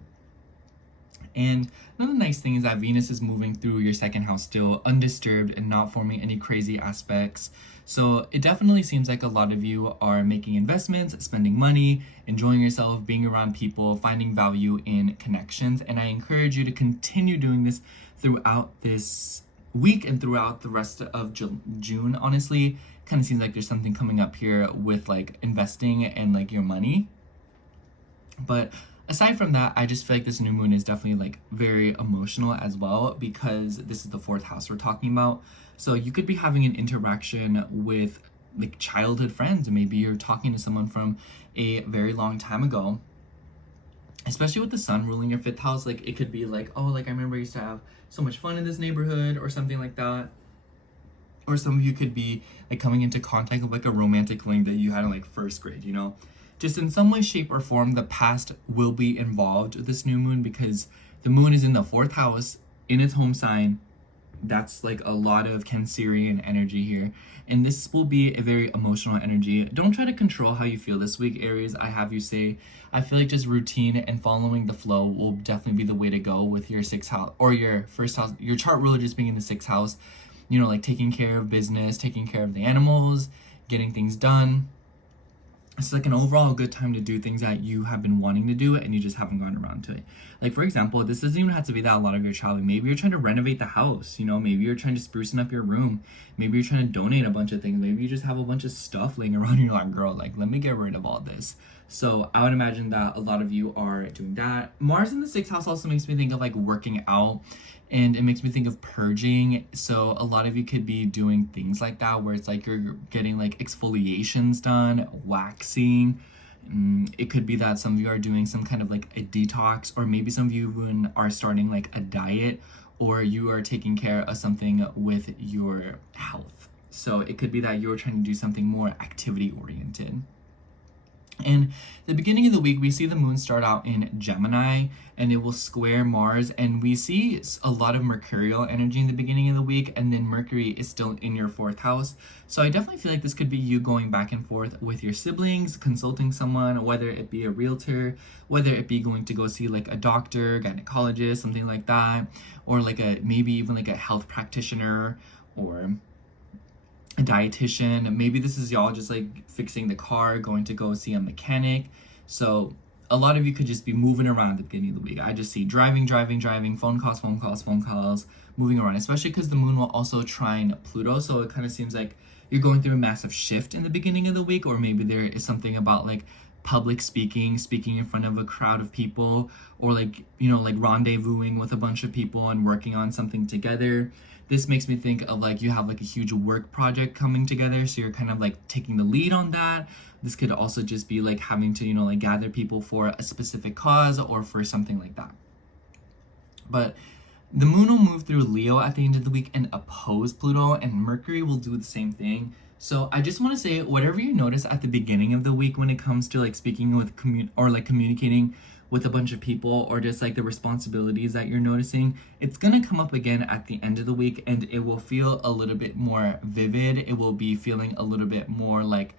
And another nice thing is that Venus is moving through your 2nd house still, undisturbed and not forming any crazy aspects. So it definitely seems like a lot of you are making investments, spending money, enjoying yourself, being around people, finding value in connections. And I encourage you to continue doing this throughout this week and throughout the rest of June. Honestly, kind of seems like there's something coming up here with like investing and like your money. But aside from that, I just feel like this new moon is definitely like very emotional as well, because this is the 4th house we're talking about. So you could be having an interaction with like childhood friends, or maybe you're talking to someone from a very long time ago. Especially with the sun ruling your 5th house, like it could be like, oh, like I remember I used to have so much fun in this neighborhood, or something like that. Or some of you could be like coming into contact with like a romantic link that you had in like 1st grade, you know? Just in some way, shape, or form, the past will be involved with this new moon, because the moon is in the 4th house in its home sign. That's like a lot of Cancerian energy here. And this will be a very emotional energy. Don't try to control how you feel this week, Aries. I have you say, I feel like just routine and following the flow will definitely be the way to go with your 6th house, or your 1st house, your chart ruler just being in the 6th house. You know, like taking care of business, taking care of the animals, getting things done. it's like an overall good time to do things that you have been wanting to do and you just haven't gotten around to it. Like, for example, this doesn't even have to be that a lot of your traveling. Maybe you're trying to renovate the house, you know, maybe you're trying to sprucing up your room, maybe you're trying to donate a bunch of things, maybe you just have a bunch of stuff laying around and you're like, girl, like, let me get rid of all this. So I would imagine that a lot of you are doing that. Mars in the 6th house also makes me think of like working out, and it makes me think of purging. So a lot of you could be doing things like that where it's like you're getting like exfoliations done, waxing. It could be that some of you are doing some kind of like a detox, or maybe some of you even are starting like a diet, or you are taking care of something with your health. So it could be that you're trying to do something more activity oriented. And the beginning of the week, we see the moon start out in Gemini, and it will square Mars, and we see a lot of mercurial energy in the beginning of the week, and then Mercury is still in your 4th house. So I definitely feel like this could be you going back and forth with your siblings, consulting someone, whether it be a realtor, whether it be going to go see like a doctor, gynecologist, something like that, or like maybe even like a health practitioner, or a dietitian. Maybe this is y'all just like fixing the car, going to go see a mechanic. So a lot of you could just be moving around at the beginning of the week. I just see driving, phone calls, moving around, especially because the moon will also trine Pluto. So it kind of seems like you're going through a massive shift in the beginning of the week, or maybe there is something about like public speaking in front of a crowd of people, or like, you know, like rendezvousing with a bunch of people and working on something together. This makes me think of like you have like a huge work project coming together, so you're kind of like taking the lead on that. This could also just be like having to, you know, like gather people for a specific cause or for something like that. But the moon will move through Leo at the end of the week and oppose Pluto, and Mercury will do the same thing. So I just want to say, whatever you notice at the beginning of the week when it comes to like speaking with communicating with a bunch of people, or just like the responsibilities that you're noticing, it's gonna come up again at the end of the week, and it will feel a little bit more vivid. It will be feeling a little bit more like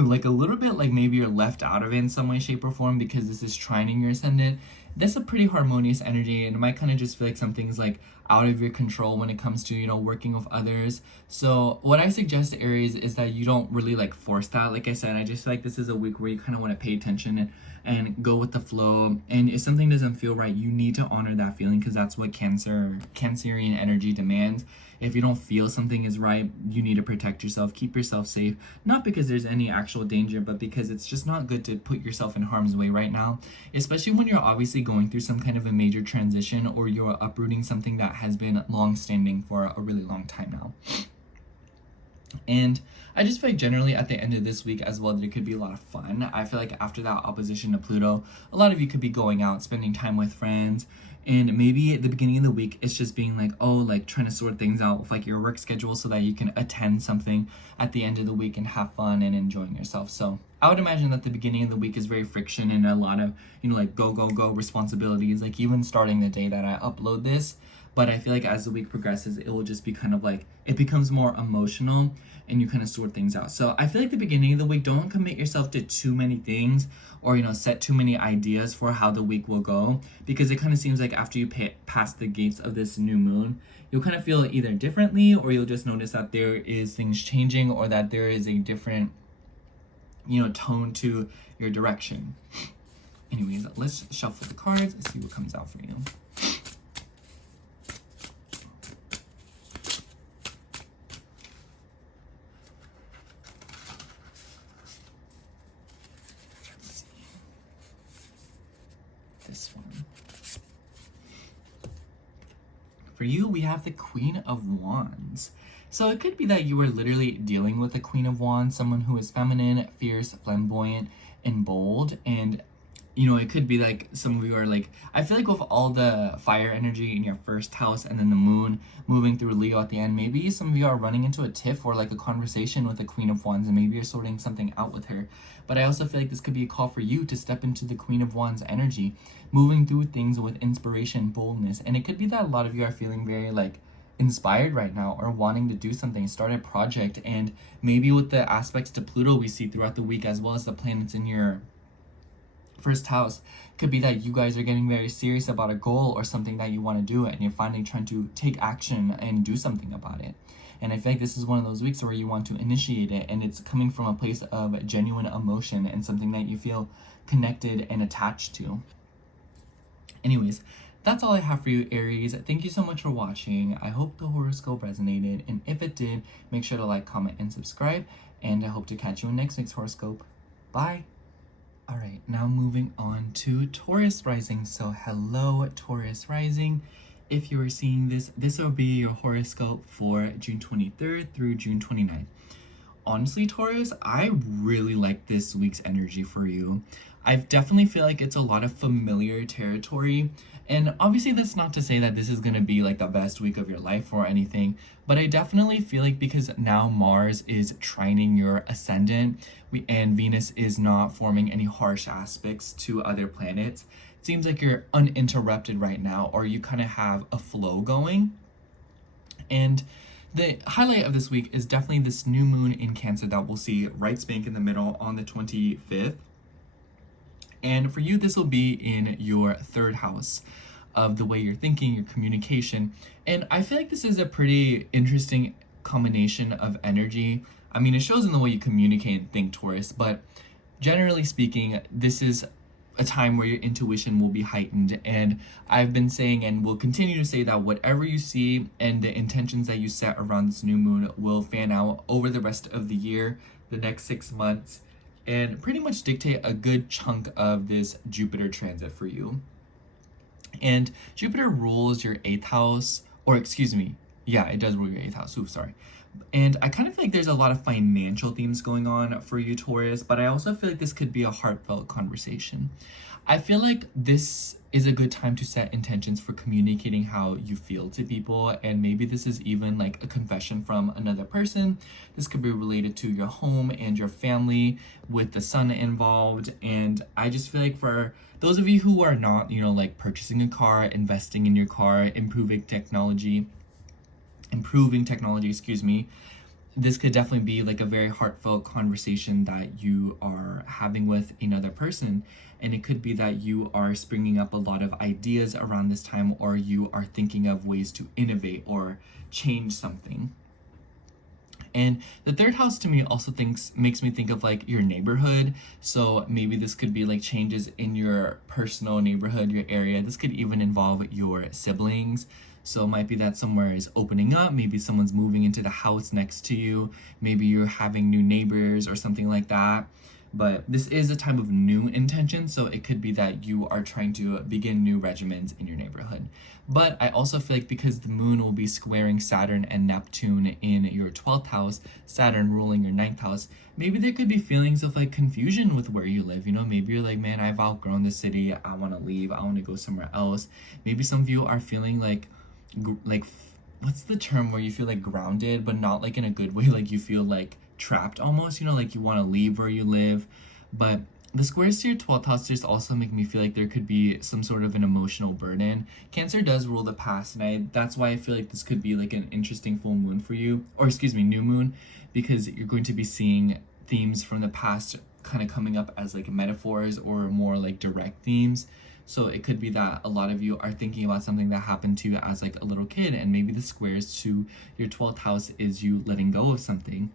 like a little bit like maybe you're left out of it in some way, shape, or form, because this is trining your ascendant. That's a pretty harmonious energy, and it might kind of just feel like something's like out of your control when it comes to, you know, working with others. So what I suggest, Aries, is that you don't really like force that. Like I said, I just feel like this is a week where you kind of want to pay attention and go with the flow. And if something doesn't feel right, you need to honor that feeling, because that's what Cancerian energy demands. If you don't feel something is right, you need to protect yourself, keep yourself safe, not because there's any actual danger, but because it's just not good to put yourself in harm's way right now, especially when you're obviously going through some kind of a major transition, or you're uprooting something that has been long-standing for a really long time now. And I just feel like generally at the end of this week as well, there could be a lot of fun. I feel like after that opposition to Pluto, a lot of you could be going out, spending time with friends, and maybe at the beginning of the week, it's just being like, oh, like trying to sort things out with like your work schedule so that you can attend something at the end of the week and have fun and enjoying yourself. So I would imagine that the beginning of the week is very friction and a lot of, you know, like go responsibilities, like even starting the day that I upload this. But I feel like as the week progresses, it will just be kind of like, it becomes more emotional and you kind of sort things out. So I feel like the beginning of the week, don't commit yourself to too many things, or, you know, set too many ideas for how the week will go, because it kind of seems like after you pass the gates of this new moon, you'll kind of feel either differently, or you'll just notice that there is things changing, or that there is a different, you know, tone to your direction. Anyways, let's shuffle the cards and see what comes out for you. This one. For you, we have the Queen of Wands. So it could be that you are literally dealing with a Queen of Wands, someone who is feminine, fierce, flamboyant, and bold. And, you know, it could be like some of you are like, I feel like with all the fire energy in your first house and then the moon moving through Leo at the end, maybe some of you are running into a tiff or like a conversation with the Queen of Wands, and maybe you're sorting something out with her. But I also feel like this could be a call for you to step into the Queen of Wands energy, moving through things with inspiration, boldness. And it could be that a lot of you are feeling very like inspired right now, or wanting to do something, start a project. And maybe with the aspects to Pluto we see throughout the week, as well as the planets in your first house, could be that you guys are getting very serious about a goal or something that you want to do, and you're finally trying to take action and do something about it. And I feel like this is one of those weeks where you want to initiate it, and it's coming from a place of genuine emotion and something that you feel connected and attached to. Anyways, that's all I have for you, Aries. Thank you so much for watching. I hope the horoscope resonated, and if it did, make sure to like, comment, and subscribe, and I hope to catch you in next week's horoscope. Bye! Alright, now moving on to Taurus rising. So hello, Taurus rising. If you are seeing this, this will be your horoscope for June 23rd through June 29th. Honestly, Taurus, I really like this week's energy for you. I definitely feel like it's a lot of familiar territory. And obviously that's not to say that this is going to be like the best week of your life or anything, but I definitely feel like because now Mars is trining your ascendant and Venus is not forming any harsh aspects to other planets, it seems like you're uninterrupted right now, or you kind of have a flow going. And the highlight of this week is definitely this new moon in Cancer that we'll see right spank in the middle on the 25th. And for you, this will be in your third house of the way you're thinking, your communication. And I feel like this is a pretty interesting combination of energy. I mean, it shows in the way you communicate and think, Taurus, but generally speaking, this is a time where your intuition will be heightened. And I've been saying and will continue to say that whatever you see and the intentions that you set around this new moon will fan out over the rest of the year, the next 6 months, and pretty much dictate a good chunk of this Jupiter transit for you. And Jupiter rules your 8th house, or excuse me, yeah, it does rule your 8th house. Ooh, sorry. And I kind of feel like there's a lot of financial themes going on for you, Taurus, but I also feel like this could be a heartfelt conversation. I feel like this is a good time to set intentions for communicating how you feel to people, and maybe this is even like a confession from another person. This could be related to your home and your family with the sun involved. And I just feel like for those of you who are not, like purchasing a car, investing in your car, improving technology, this could definitely be like a very heartfelt conversation that you are having with another person. And it could be that you are springing up a lot of ideas around this time, or you are thinking of ways to innovate or change something. And the third house to me also makes me think of like your neighborhood. So maybe this could be like changes in your personal neighborhood, your area. This could even involve your siblings. So it might be that somewhere is opening up, maybe someone's moving into the house next to you, maybe you're having new neighbors or something like that. But this is a time of new intention, so it could be that you are trying to begin new regimens in your neighborhood. But I also feel like because the moon will be squaring Saturn and Neptune in your 12th house, Saturn ruling your 9th house, maybe there could be feelings of like confusion with where you live. Maybe you're like, man, I've outgrown the city, I want to leave, I want to go somewhere else. Maybe some of you are feeling like what's the term where you feel like grounded, but not like in a good way, like you feel like trapped almost, like you want to leave where you live. But the squares to your 12th house just also make me feel like there could be some sort of an emotional burden. Cancer does rule the past, and that's why I feel like this could be like an interesting full moon for you, or excuse me, new moon, because you're going to be seeing themes from the past kind of coming up as like metaphors or more like direct themes. So it could be that a lot of you are thinking about something that happened to you as like a little kid, and maybe the squares to your 12th house is you letting go of something.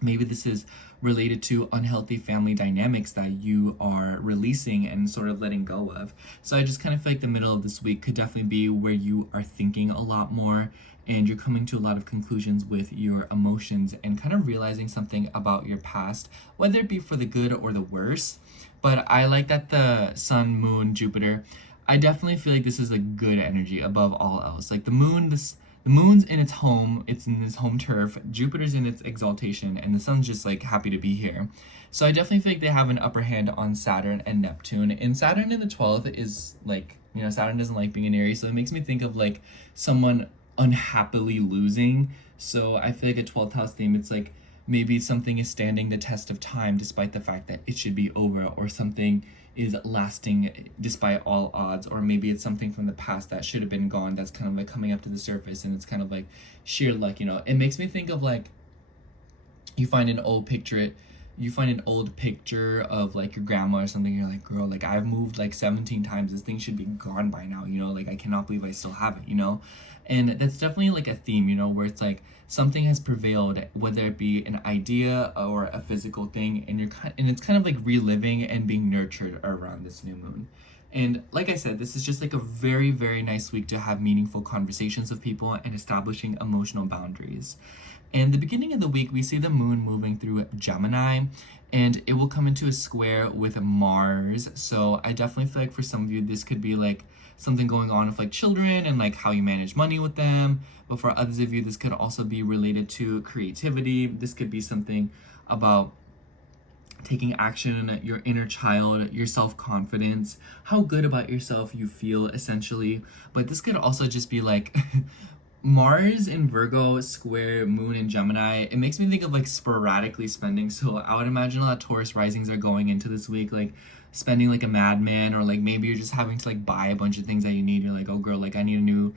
Maybe this is related to unhealthy family dynamics that you are releasing and sort of letting go of. So I just kind of feel like the middle of this week could definitely be where you are thinking a lot more, and you're coming to a lot of conclusions with your emotions and kind of realizing something about your past, whether it be for the good or the worse. But I like that the sun, moon, Jupiter, I definitely feel like this is a good energy above all else. Like the moon's in its home, it's in its home turf, Jupiter's in its exaltation, and the sun's just like happy to be here. So I definitely feel like they have an upper hand on Saturn and Neptune. And Saturn in the 12th is like, Saturn doesn't like being in Aries, so it makes me think of like someone unhappily losing. So I feel like a 12th house theme, it's like maybe something is standing the test of time despite the fact that it should be over, or something is lasting despite all odds, or maybe it's something from the past that should have been gone that's kind of like coming up to the surface, and it's kind of like sheer luck. It makes me think of like you find an old picture, you find an old picture of like your grandma or something, you're like, girl, like I've moved like 17 times, this thing should be gone by now, you know, like I cannot believe I still have it, you know. And that's definitely like a theme, you know, where it's like something has prevailed, whether it be an idea or a physical thing, and it's kind of like reliving and being nurtured around this new moon. And like I said, this is just like a very, very nice week to have meaningful conversations with people and establishing emotional boundaries. And the beginning of the week, we see the moon moving through Gemini, and it will come into a square with Mars. So I definitely feel like for some of you, this could be like something going on with like children and like how you manage money with them. But for others of you, this could also be related to creativity. This could be something about taking action, your inner child, your self-confidence, how good about yourself you feel essentially. But this could also just be like Mars in Virgo square moon in Gemini. It makes me think of like sporadically spending. So I would imagine a lot of Taurus risings are going into this week like spending like a madman, or like maybe you're just having to like buy a bunch of things that you need. You're like, oh girl, like I need a new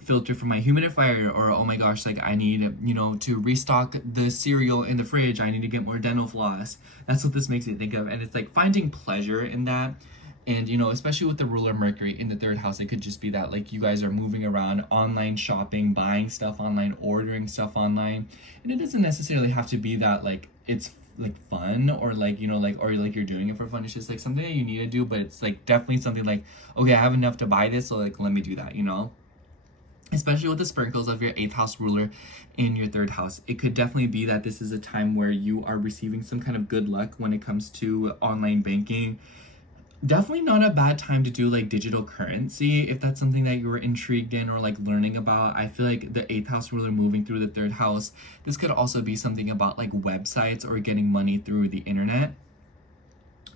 filter for my humidifier, or oh my gosh, like I need, you know, to restock the cereal in the fridge, I need to get more dental floss. That's what this makes me think of. And it's like finding pleasure in that. And you know, especially with the ruler Mercury in the third house, it could just be that like you guys are moving around, online shopping, buying stuff online, ordering stuff online. And it doesn't necessarily have to be that like it's like fun, or like, you know, like, or like you're doing it for fun. It's just like something that you need to do, but it's like definitely something like, okay, I have enough to buy this, so like let me do that, you know. Especially with the sprinkles of your 8th house ruler in your 3rd house. It could definitely be that this is a time where you are receiving some kind of good luck when it comes to online banking. Definitely not a bad time to do like digital currency if that's something that you were intrigued in or like learning about. I feel like the 8th house ruler moving through the 3rd house, this could also be something about like websites or getting money through the internet,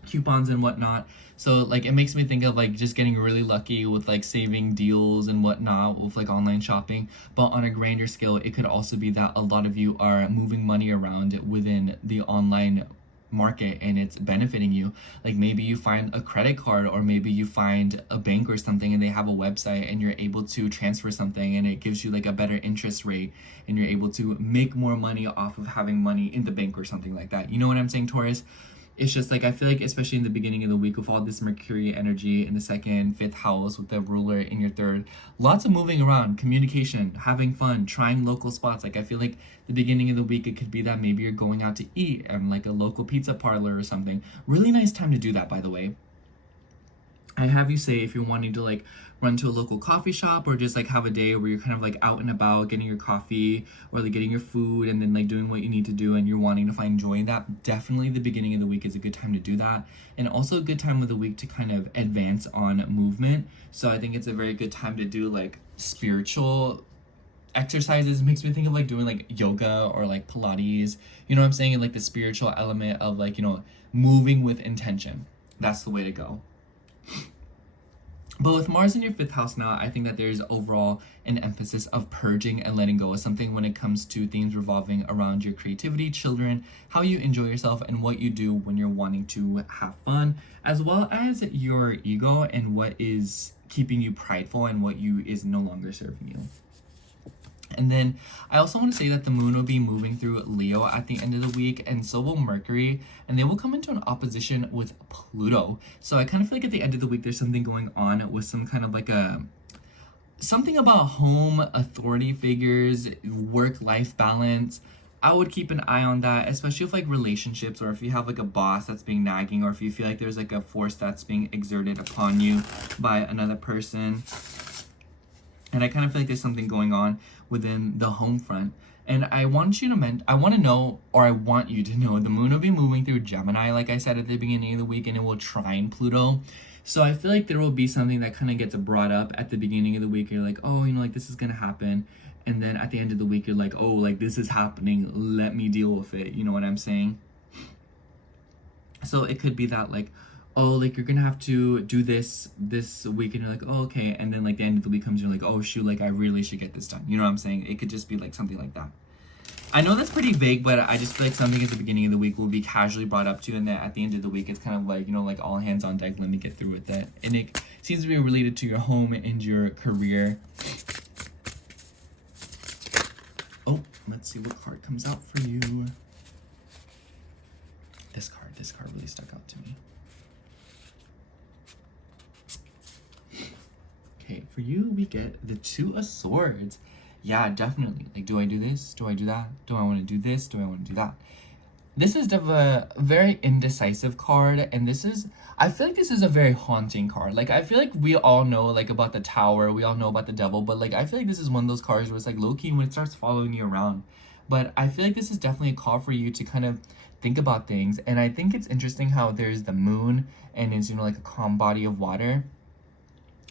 coupons and whatnot. So like it makes me think of like just getting really lucky with like saving deals and whatnot with like online shopping. But on a grander scale, it could also be that a lot of you are moving money around within the online market and it's benefiting you. Like maybe you find a credit card, or maybe you find a bank or something and they have a website and you're able to transfer something and it gives you like a better interest rate and you're able to make more money off of having money in the bank or something like that. You know what I'm saying, Taurus? It's just like, I feel like especially in the beginning of the week with all this Mercury energy in the 2nd, 5th house with the ruler in your 3rd, lots of moving around, communication, having fun, trying local spots. Like I feel like the beginning of the week, it could be that maybe you're going out to eat and like a local pizza parlor or something. Really nice time to do that, by the way. I have you say if you're wanting to like run to a local coffee shop, or just like have a day where you're kind of like out and about getting your coffee or like getting your food and then like doing what you need to do and you're wanting to find joy in that, definitely the beginning of the week is a good time to do that. And also a good time of the week to kind of advance on movement. So I think it's a very good time to do like spiritual exercises. It makes me think of like doing like yoga or like Pilates, you know what I'm saying? And like the spiritual element of like, you know, moving with intention. That's the way to go. But with Mars in your 5th house now, I think that there's overall an emphasis of purging and letting go of something when it comes to themes revolving around your creativity, children, how you enjoy yourself, and what you do when you're wanting to have fun, as well as your ego and what is keeping you prideful and what you is no longer serving you. And then I also want to say that the moon will be moving through Leo at the end of the week, and so will Mercury, and they will come into an opposition with Pluto. So I kind of feel like at the end of the week, there's something going on with some kind of like something about home, authority figures, work-life balance. I would keep an eye on that, especially with like relationships, or if you have like a boss that's being nagging, or if you feel like there's like a force that's being exerted upon you by another person. And I kind of feel like there's something going on within the home front. And I want you to I want you to know the moon will be moving through Gemini, like I said at the beginning of the week, and it will trine Pluto. So I feel like there will be something that kind of gets brought up at the beginning of the week. You're like, oh, you know, like this is going to happen. And then at the end of the week, you're like, oh, like this is happening. Let me deal with it. You know what I'm saying? So it could be that like, oh, like you're gonna have to do this week, and you're like, oh, okay. And then like the end of the week comes, you're like, oh shoot, like I really should get this done. You know what I'm saying? It could just be like something like that. I know that's pretty vague, but I just feel like something at the beginning of the week will be casually brought up to, and then at the end of the week, it's kind of like, you know, like all hands on deck, let me get through with that. And it seems to be related to your home and your career. Oh, let's see what card comes out for you. This card really stuck out to me. Okay, for you, we get the Two of Swords. Yeah, definitely. Like, do I do this? Do I do that? Do I want to do this? Do I want to do that? This is a very indecisive card, and I feel like this is a very haunting card. Like, I feel like we all know, like, about the Tower, we all know about the Devil, but, like, I feel like this is one of those cards where it's, like, low-key when it starts following you around. But I feel like this is definitely a call for you to kind of think about things, and I think it's interesting how there's the moon, and it's, you know, like a calm body of water.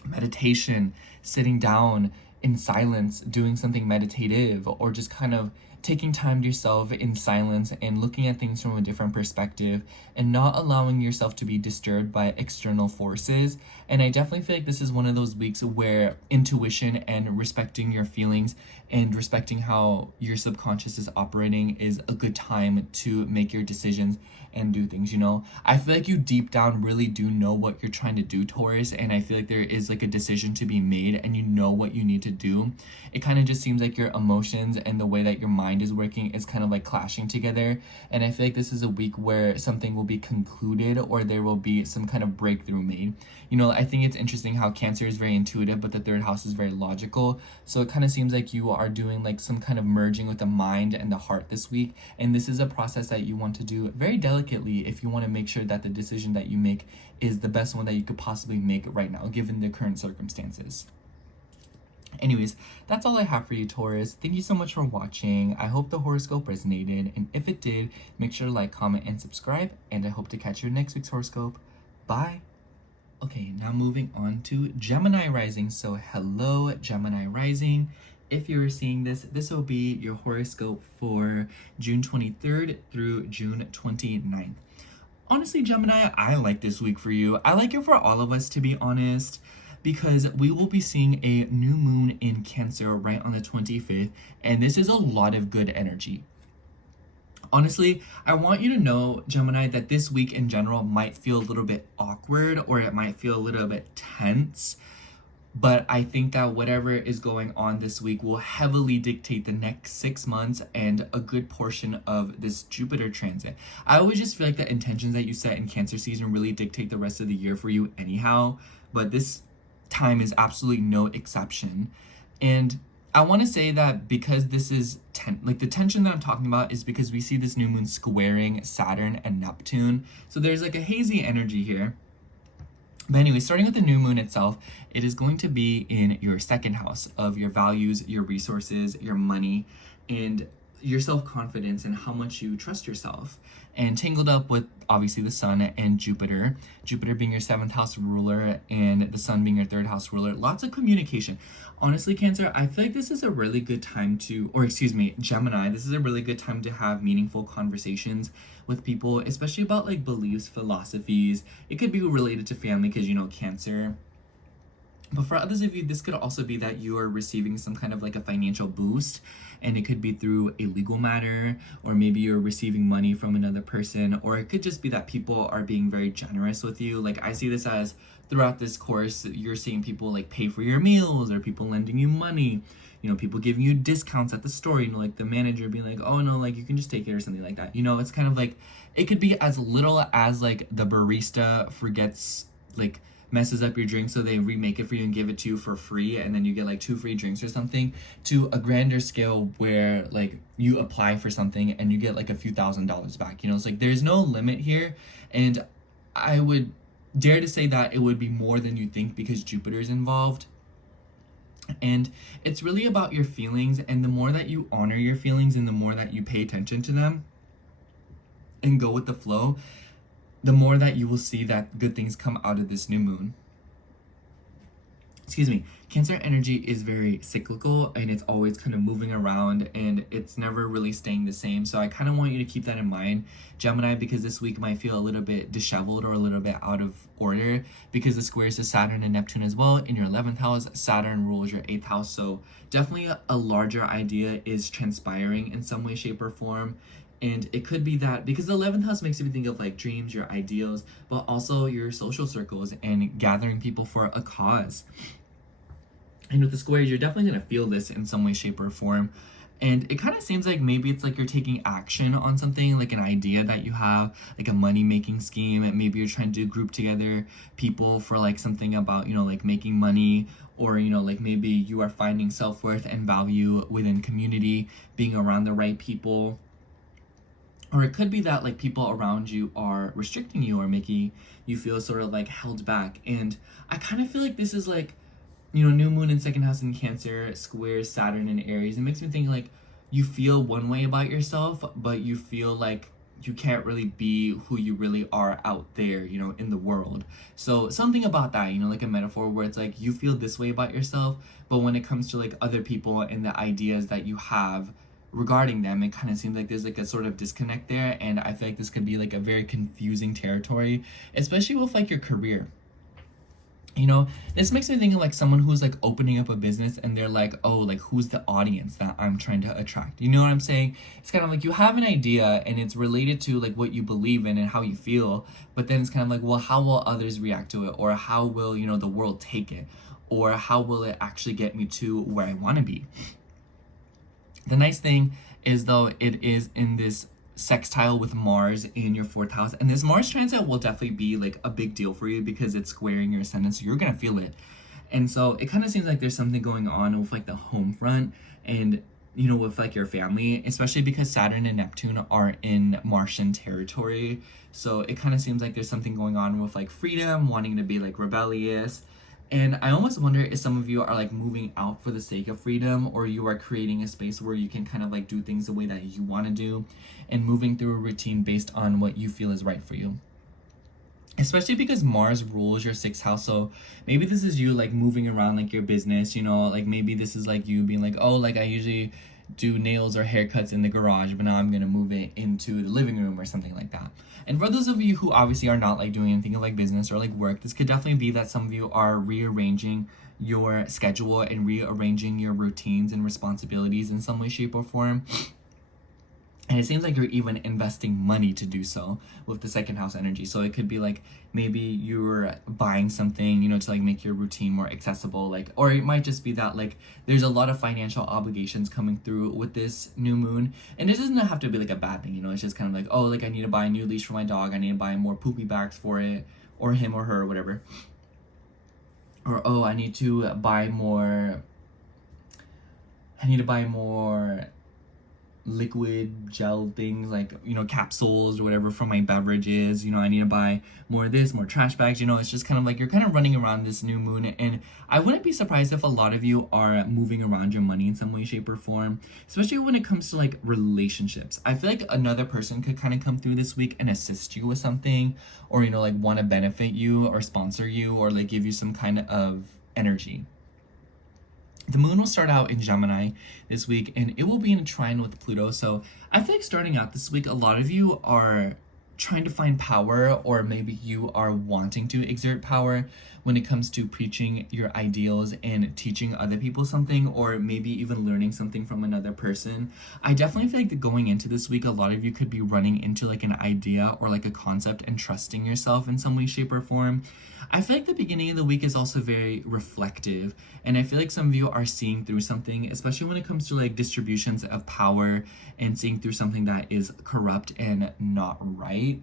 Meditation, sitting down in silence, doing something meditative, or just kind of taking time to yourself in silence and looking at things from a different perspective and not allowing yourself to be disturbed by external forces. And I definitely feel like this is one of those weeks where intuition and respecting your feelings and respecting how your subconscious is operating is a good time to make your decisions and do things, you know? I feel like you deep down really do know what you're trying to do, Taurus, and I feel like there is like a decision to be made and you know what you need to do. It kind of just seems like your emotions and the way that your mind is working is kind of like clashing together, and I feel like this is a week where something will be concluded or there will be some kind of breakthrough made. You know, I think it's interesting how Cancer is very intuitive, but the third house is very logical, so it kind of seems like you are doing like some kind of merging with the mind and the heart this week, and this is a process that you want to do very delicately if you want to make sure that the decision that you make is the best one that you could possibly make right now given the current circumstances. Anyways, that's all I have for you, Taurus. Thank you so much for watching. I hope the horoscope resonated, and if it did, make sure to like, comment, and subscribe, and I hope to catch you in next week's horoscope. Bye! Okay, now moving on to Gemini rising. So hello, Gemini rising. If you're seeing this, this will be your horoscope for June 23rd through June 29th. Honestly, Gemini, I like this week for you. I like it for all of us, to be honest, because we will be seeing a new moon in Cancer right on the 25th, and this is a lot of good energy. Honestly, I want you to know, Gemini, that this week in general might feel a little bit awkward or it might feel a little bit tense. But I think that whatever is going on this week will heavily dictate the next 6 months and a good portion of this Jupiter transit. I always just feel like the intentions that you set in Cancer season really dictate the rest of the year for you anyhow. But this time is absolutely no exception. And I want to say that because this is the tension that I'm talking about is because we see this new moon squaring Saturn and Neptune. So there's like a hazy energy here. But anyway, starting with the new moon itself, it is going to be in your second house of your values, your resources, your money, and your self-confidence and how much you trust yourself. And tangled up with obviously the sun and Jupiter being your 7th house ruler and the sun being your 3rd house ruler. Lots of communication. Honestly, Cancer, I feel like this is a really good time to, or excuse me, Gemini, this is a really good time to have meaningful conversations with people, especially about like beliefs, philosophies. It could be related to family because, you know, Cancer. But for others of you, this could also be that you are receiving some kind of like a financial boost, and it could be through a legal matter, or maybe you're receiving money from another person, or it could just be that people are being very generous with you. Like, I see this as throughout this course, you're seeing people like pay for your meals, or people lending you money, you know, people giving you discounts at the store, you know, like the manager being like, oh no, like you can just take it or something like that. You know, it's kind of like, it could be as little as like the barista forgets, like messes up your drink, so they remake it for you and give it to you for free, and then you get like 2 free drinks or something, to a grander scale where like you apply for something and you get like a few $1,000s back. You know, it's like there's no limit here, and I would dare to say that it would be more than you think because Jupiter is involved. And it's really about your feelings, and the more that you honor your feelings and the more that you pay attention to them and go with the flow, the more that you will see that good things come out of this new moon. Excuse me. Cancer energy is very cyclical, and it's always kind of moving around, and it's never really staying the same. So I kind of want you to keep that in mind, Gemini, because this week might feel a little bit disheveled or a little bit out of order because the squares to Saturn and Neptune as well. In your 11th house, Saturn rules your 8th house. So definitely a larger idea is transpiring in some way, shape, or form. And it could be that because the 11th house makes you think of like dreams, your ideals, but also your social circles and gathering people for a cause. And with the squares, you're definitely going to feel this in some way, shape, or form. And it kind of seems like maybe it's like you're taking action on something, like an idea that you have, like a money making scheme. And maybe you're trying to group together people for like something about, like making money, or, like maybe you are finding self-worth and value within community, being around the right people. Or it could be that like people around you are restricting you or making you feel sort of like held back. And I kind of feel like this is like, new moon in second house in Cancer squares Saturn in Aries. It makes me think like you feel one way about yourself, but you feel like you can't really be who you really are out there, in the world. So something about that, like a metaphor where it's like you feel this way about yourself, but when it comes to like other people and the ideas that you have regarding them, it kind of seems like there's like a sort of disconnect there. And I feel like this could be like a very confusing territory, especially with like your career. This makes me think of like someone who's like opening up a business and they're like, oh, like who's the audience that I'm trying to attract? You know what I'm saying? It's kind of like you have an idea and it's related to like what you believe in and how you feel, but then it's kind of like, well, how will others react to it? Or how will, the world take it? Or how will it actually get me to where I want to be? The nice thing is though, it is in this sextile with Mars in your 4th house, and this Mars transit will definitely be like a big deal for you because it's squaring your ascendant, so you're gonna feel it. And so it kind of seems like there's something going on with like the home front and with like your family, especially because Saturn and Neptune are in Martian territory. So it kind of seems like there's something going on with like freedom, wanting to be like rebellious. And I almost wonder if some of you are like moving out for the sake of freedom, or you are creating a space where you can kind of like do things the way that you want to do and moving through a routine based on what you feel is right for you. Especially because Mars rules your 6th house. So maybe this is you like moving around like your business, like maybe this is like you being like, oh, like I usually do nails or haircuts in the garage, but now I'm gonna move it into the living room or something like that. And for those of you who obviously are not like doing anything like business or like work, this could definitely be that some of you are rearranging your schedule and rearranging your routines and responsibilities in some way, shape, or form. And it seems like you're even investing money to do so with the 2nd house energy. So it could be like maybe you're buying something, to like make your routine more accessible. Like, or it might just be that like there's a lot of financial obligations coming through with this new moon. And it doesn't have to be like a bad thing, it's just kind of like, oh, like I need to buy a new leash for my dog. I need to buy more poopy bags for it, or him or her or whatever. Or, oh, I need to buy more liquid gel things like capsules or whatever for my beverages. I need to buy more of this, more trash bags. It's just kind of like you're kind of running around this new moon. And I wouldn't be surprised if a lot of you are moving around your money in some way, shape, or form, especially when it comes to like relationships. I feel like another person could kind of come through this week and assist you with something, or like want to benefit you or sponsor you or like give you some kind of energy. The moon will start out in Gemini this week, and it will be in a trine with Pluto. So I feel like starting out this week, a lot of you are trying to find power, or maybe you are wanting to exert power when it comes to preaching your ideals and teaching other people something, or maybe even learning something from another person. I definitely feel like that going into this week, a lot of you could be running into like an idea or like a concept and trusting yourself in some way, shape, or form. I feel like the beginning of the week is also very reflective, and I feel like some of you are seeing through something, especially when it comes to like distributions of power and seeing through something that is corrupt and not right.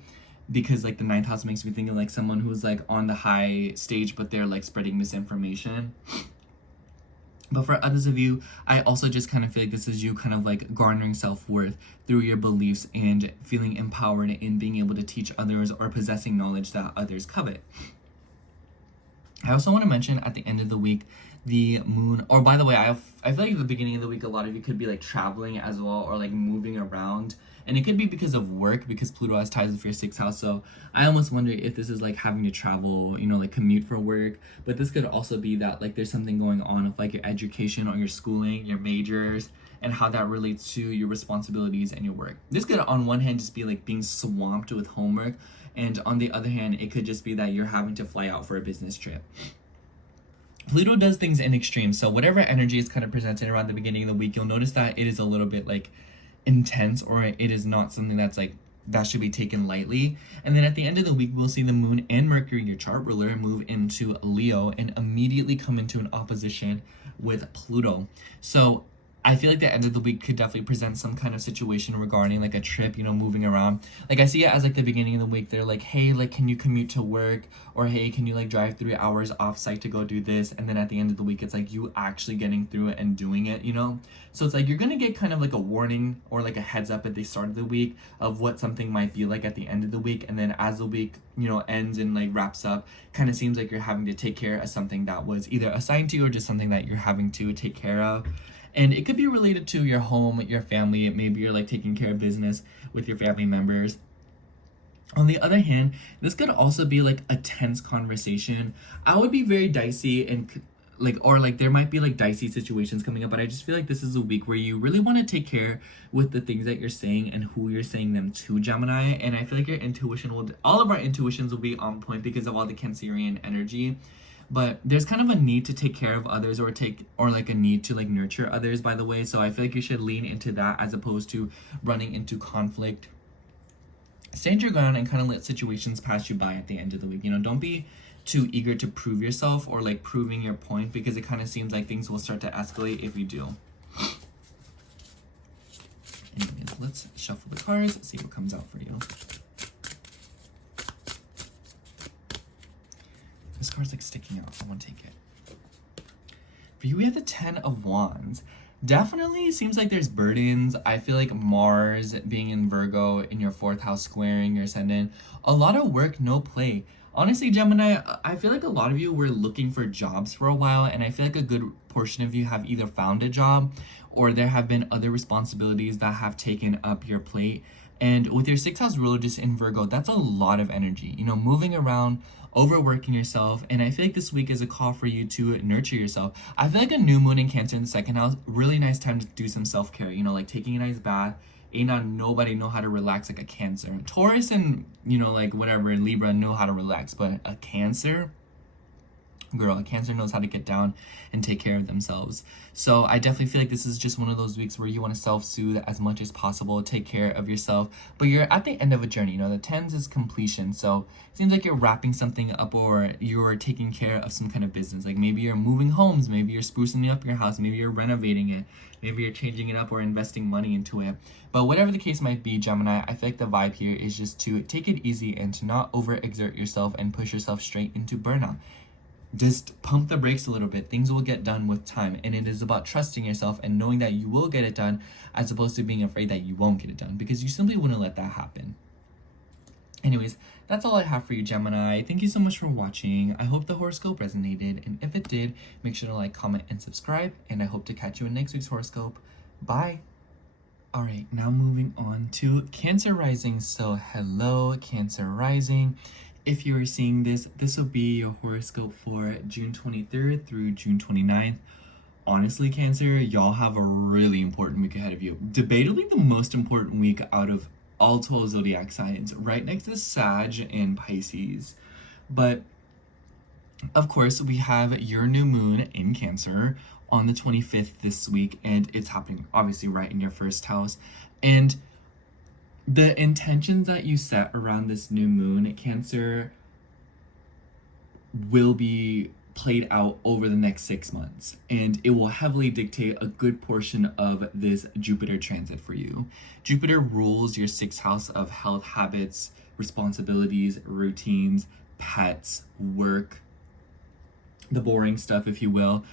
Because like the 9th house makes me think of like someone who's like on the high stage, but they're like spreading misinformation. But for others of you, I also just kind of feel like this is you kind of like garnering self-worth through your beliefs and feeling empowered in being able to teach others or possessing knowledge that others covet. I also want to mention at the end of the week, the moon, or by the way, I feel like at the beginning of the week, a lot of you could be like traveling as well, or like moving around. And it could be because of work, because Pluto has ties with your 6th house. So I almost wonder if this is like having to travel, like commute for work. But this could also be that like there's something going on with like your education or your schooling, your majors, and how that relates to your responsibilities and your work. This could on one hand just be like being swamped with homework. And on the other hand, it could just be that you're having to fly out for a business trip. Pluto does things in extremes. So whatever energy is kind of presented around the beginning of the week, you'll notice that it is a little bit like intense, or it is not something that's like that should be taken lightly. And then at the end of the week, we'll see the moon and Mercury, your chart ruler, move into Leo and immediately come into an opposition with Pluto. So I feel like the end of the week could definitely present some kind of situation regarding like a trip, you know, moving around. Like I see it as like the beginning of the week. They're like, hey, like, can you commute to work? Or hey, can you like drive 3 hours off site to go do this? And then at the end of the week, it's like you actually getting through it and doing it, you know? So it's like you're gonna get kind of like a warning or like a heads up at the start of the week of what something might be like at the end of the week. And then as the week, you know, ends and like wraps up, kind of seems like you're having to take care of something that was either assigned to you or just something that you're having to take care of. And it could be related to your home, your family. Maybe you're like taking care of business with your family members. On the other hand, this could also be like a tense conversation. I would be very dicey and like, or like there might be like dicey situations coming up, but I just feel like this is a week where you really want to take care with the things that you're saying and who you're saying them to, Gemini. And I feel like your intuition will, all of our intuitions will be on point because of all the Cancerian energy. But there's kind of a need to take care of others or like a need to like nurture others, by the way. So I feel like you should lean into that as opposed to running into conflict. Stand your ground and kind of let situations pass you by at the end of the week. You know, don't be too eager to prove yourself or like proving your point, because it kind of seems like things will start to escalate if you do. Anyways, let's shuffle the cards, see what comes out for you. This card's like sticking out. I want to take it. For you, we have the 10 of Wands. Definitely seems like there's burdens. I feel like Mars being in Virgo in your 4th house squaring your ascendant. A lot of work, no play. Honestly, Gemini, I feel like a lot of you were looking for jobs for a while, and I feel like a good portion of you have either found a job or there have been other responsibilities that have taken up your plate. And with your 6th house ruler just in Virgo, that's a lot of energy, you know, moving around, overworking yourself. And I feel like this week is a call for you to nurture yourself. I feel like a new moon in Cancer in the 2nd house, really nice time to do some self-care, you know, like taking a nice bath. Ain't not nobody know how to relax like a Cancer. Taurus and, you know, like whatever, Libra know how to relax, but a Cancer, girl, a Cancer knows how to get down and take care of themselves. So I definitely feel like this is just one of those weeks where you want to self-soothe as much as possible, take care of yourself, but you're at the end of a journey. You know, the 10s is completion, so it seems like you're wrapping something up or you're taking care of some kind of business. Like maybe you're moving homes, maybe you're sprucing up your house, maybe you're renovating it, maybe you're changing it up or investing money into it. But whatever the case might be, Gemini, I feel like the vibe here is just to take it easy and to not overexert yourself and push yourself straight into burnout. Just pump the brakes a little bit. Things will get done with time. And it is about trusting yourself and knowing that you will get it done as opposed to being afraid that you won't get it done, because you simply wouldn't let that happen. Anyways, that's all I have for you, Gemini. Thank you so much for watching. I hope the horoscope resonated. And if it did, make sure to like, comment, and subscribe. And I hope to catch you in next week's horoscope. Bye. All right, now moving on to Cancer rising. So hello, Cancer rising. If you are seeing this, this will be your horoscope for June 23rd through June 29th. Honestly, Cancer, y'all have a really important week ahead of you. Debatably the most important week out of all 12 zodiac signs, right next to Sag and Pisces. But of course, we have your new moon in Cancer on the 25th this week, and it's happening obviously right in your 1st house. And the intentions that you set around this new moon, Cancer, will be played out over the next 6 months, and it will heavily dictate a good portion of this Jupiter transit for you. Jupiter rules your 6th house of health, habits, responsibilities, routines, pets, work, the boring stuff, if you will.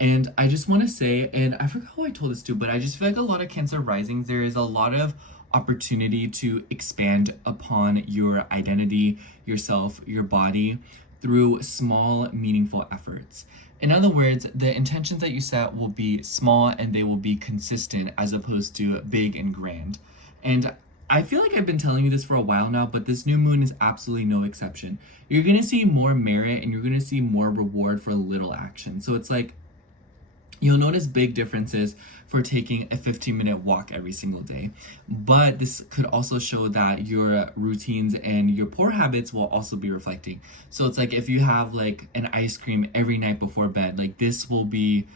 And I just want to say, and I forgot who I told this to, but I just feel like a lot of Cancer risings, there is a lot of opportunity to expand upon your identity, yourself, your body through small, meaningful efforts. In other words, the intentions that you set will be small and they will be consistent as opposed to big and grand. And I feel like I've been telling you this for a while now, but this new moon is absolutely no exception. You're going to see more merit and you're going to see more reward for little action. So it's like, you'll notice big differences for taking a 15-minute walk every single day. But this could also show that your routines and your poor habits will also be reflecting. So it's like if you have like an ice cream every night before bed, like this will be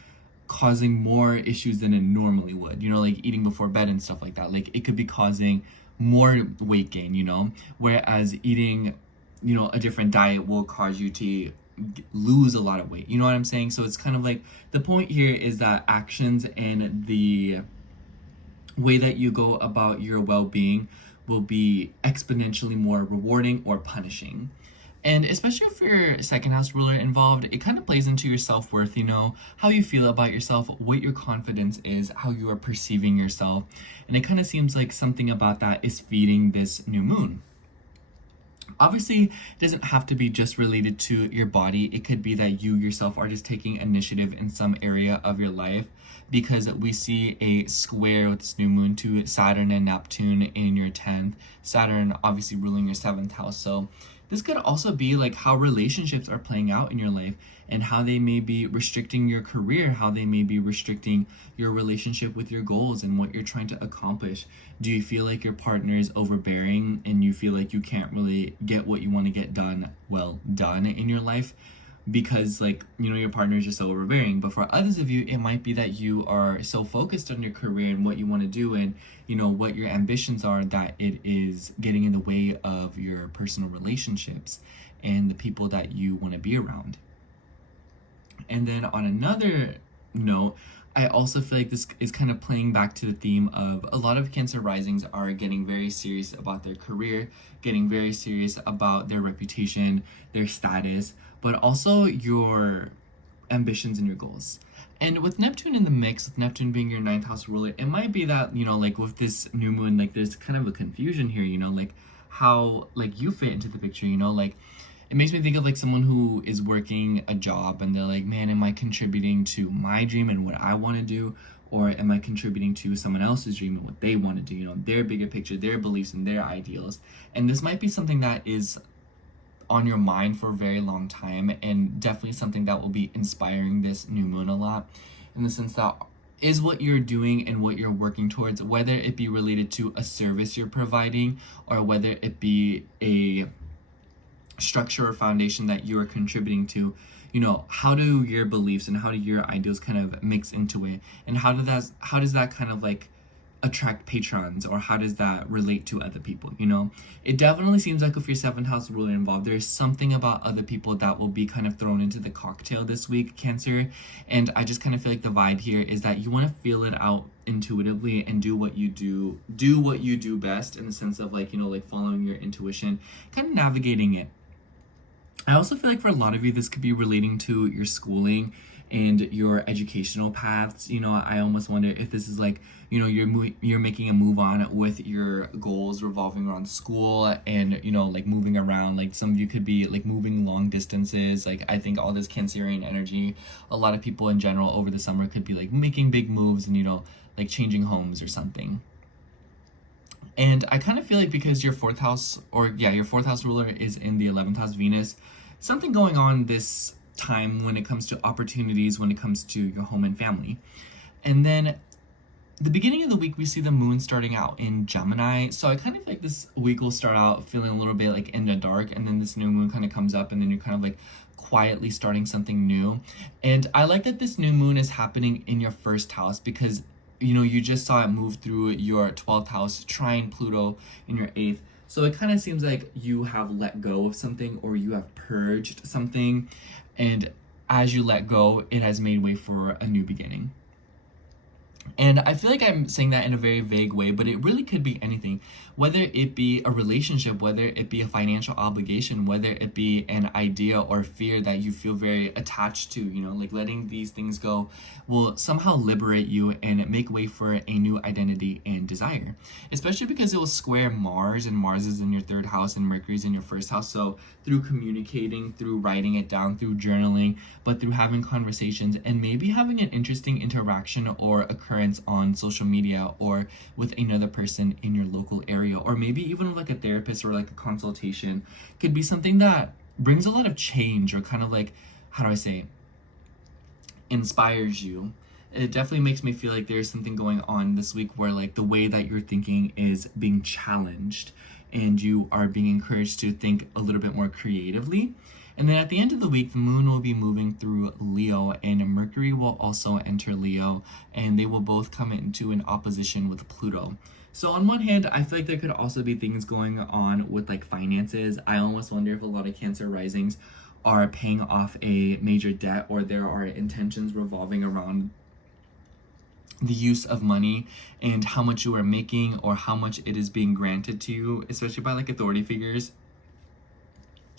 causing more issues than it normally would, you know, like eating before bed and stuff like that. Like it could be causing more weight gain, you know, whereas eating, you know, a different diet will cause you to lose a lot of weight. You know what I'm saying? So it's kind of like the point here is that actions and the way that you go about your well-being will be exponentially more rewarding or punishing. And especially if your second house ruler involved, it kind of plays into your self-worth, you know, how you feel about yourself, what your confidence is, how you are perceiving yourself. And it kind of seems like something about that is feeding this new moon. Obviously, it doesn't have to be just related to your body. It could be that you yourself are just taking initiative in some area of your life, because we see a square with this new moon to Saturn and Neptune in your 10th. Saturn obviously ruling your 7th house. So this could also be like how relationships are playing out in your life and how they may be restricting your career, how they may be restricting your relationship with your goals and what you're trying to accomplish. Do you feel like your partner is overbearing and you feel like you can't really get what you want to get done in your life? Because, like, you know, your partner is just so overbearing. But for others of you, it might be that you are so focused on your career and what you want to do and, you know, what your ambitions are, that it is getting in the way of your personal relationships and the people that you want to be around. And then on another note, I also feel like this is kind of playing back to the theme of a lot of Cancer risings are getting very serious about their career, getting very serious about their reputation, their status, but also your ambitions and your goals. And with Neptune in the mix, with Neptune being your 9th house ruler, it might be that, you know, like with this new moon, like there's kind of a confusion here, you know, like how like you fit into the picture, you know, like it makes me think of like someone who is working a job and they're like, man, am I contributing to my dream and what I want to do? Or am I contributing to someone else's dream and what they want to do, you know, their bigger picture, their beliefs and their ideals? And this might be something that is on your mind for a very long time, and definitely something that will be inspiring this new moon a lot, in the sense that is what you're doing and what you're working towards, whether it be related to a service you're providing or whether it be a structure or foundation that you are contributing to, you know, how do your beliefs and how do your ideals kind of mix into it, and how does that kind of like attract patrons, or how does that relate to other people? You know, it definitely seems like if your 7th house ruler involved, there's something about other people that will be kind of thrown into the cocktail this week, Cancer. And I just kind of feel like the vibe here is that you want to feel it out intuitively and do what you do best, in the sense of like, you know, like following your intuition, kind of navigating it. I also feel like for a lot of you, this could be relating to your schooling and your educational paths. You know, I almost wonder if this is like, you know, you're making a move on with your goals revolving around school and, you know, like moving around. Like some of you could be like moving long distances. Like I think all this Cancerian energy, a lot of people in general over the summer could be like making big moves and, you know, like changing homes or something. And I kind of feel like because your 4th house, your 4th house ruler is in the 11th house Venus, something going on this time when it comes to opportunities, when it comes to your home and family. And then the beginning of the week, we see the moon starting out in Gemini. So I kind of feel like this week will start out feeling a little bit like in the dark, and then this new moon kind of comes up, and then you're kind of like quietly starting something new. And I like that this new moon is happening in your 1st house, because, you know, you just saw it move through your 12th house, trine Pluto in your 8th. So it kind of seems like you have let go of something, or you have purged something. And as you let go, it has made way for a new beginning. And I feel like I'm saying that in a very vague way, but it really could be anything. Whether it be a relationship, whether it be a financial obligation, whether it be an idea or fear that you feel very attached to, you know, like letting these things go will somehow liberate you and make way for a new identity and desire. Especially because it will square Mars, and Mars is in your 3rd house and Mercury is in your 1st house. So through communicating, through writing it down, through journaling, but through having conversations and maybe having an interesting interaction or occurrence on social media or with another person in your local area, or maybe even like a therapist or like a consultation, could be something that brings a lot of change, or kind of like, how do I say, inspires you. It definitely makes me feel like there's something going on this week where like the way that you're thinking is being challenged, and you are being encouraged to think a little bit more creatively. And then at the end of the week, the moon will be moving through Leo, and Mercury will also enter Leo, and they will both come into an opposition with Pluto. So on one hand, I feel like there could also be things going on with like finances. I almost wonder if a lot of Cancer risings are paying off a major debt, or there are intentions revolving around the use of money and how much you are making or how much it is being granted to you, especially by like authority figures,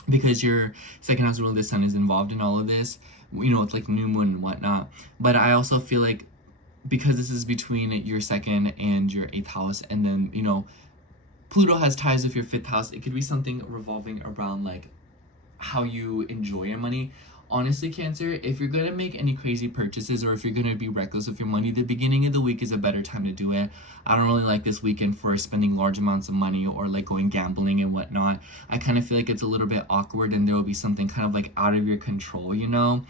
because your second house ruler, the sun, is involved in all of this, you know, it's like new moon and whatnot. But I also feel like because this is between your second and your 8th house, and then, you know, Pluto has ties with your 5th house, it could be something revolving around like how you enjoy your money. Honestly, Cancer, if you're gonna make any crazy purchases or if you're gonna be reckless with your money, the beginning of the week is a better time to do it. I don't really like this weekend for spending large amounts of money or like going gambling and whatnot. I kind of feel like it's a little bit awkward and there will be something kind of like out of your control, you know?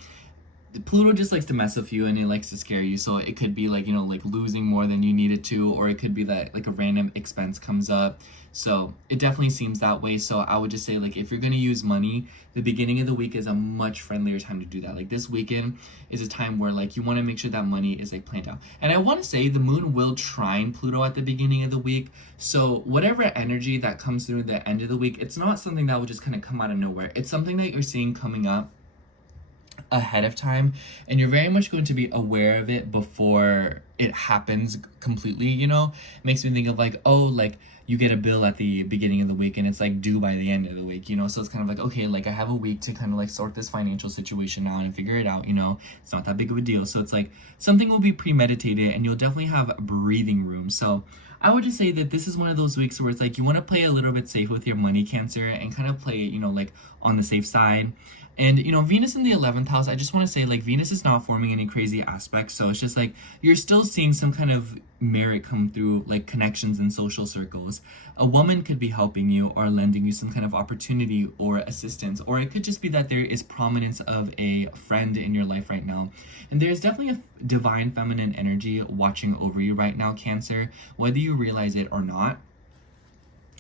Pluto just likes to mess with you and it likes to scare you. So it could be like, you know, like losing more than you needed to, or it could be that like a random expense comes up. So it definitely seems that way. So I would just say, like, if you're going to use money, the beginning of the week is a much friendlier time to do that. Like this weekend is a time where like you want to make sure that money is like planned out. And I want to say the moon will trine Pluto at the beginning of the week. So whatever energy that comes through the end of the week, it's not something that will just kind of come out of nowhere. It's something that you're seeing coming up ahead of time, and you're very much going to be aware of it before it happens completely, you know? It makes me think of like, oh, like you get a bill at the beginning of the week and it's like due by the end of the week, you know? So it's kind of like, okay, like I have a week to kind of like sort this financial situation out and figure it out, you know? It's not that big of a deal. So it's like something will be premeditated and you'll definitely have breathing room. So I would just say that this is one of those weeks where it's like you want to play a little bit safe with your money, Cancer, and kind of play it, you know, like on the safe side. And, you know, Venus in the 11th house, I just want to say, like, Venus is not forming any crazy aspects. So it's just like you're still seeing some kind of merit come through, like connections in social circles. A woman could be helping you or lending you some kind of opportunity or assistance. Or it could just be that there is prominence of a friend in your life right now. And there's definitely a divine feminine energy watching over you right now, Cancer, whether you realize it or not.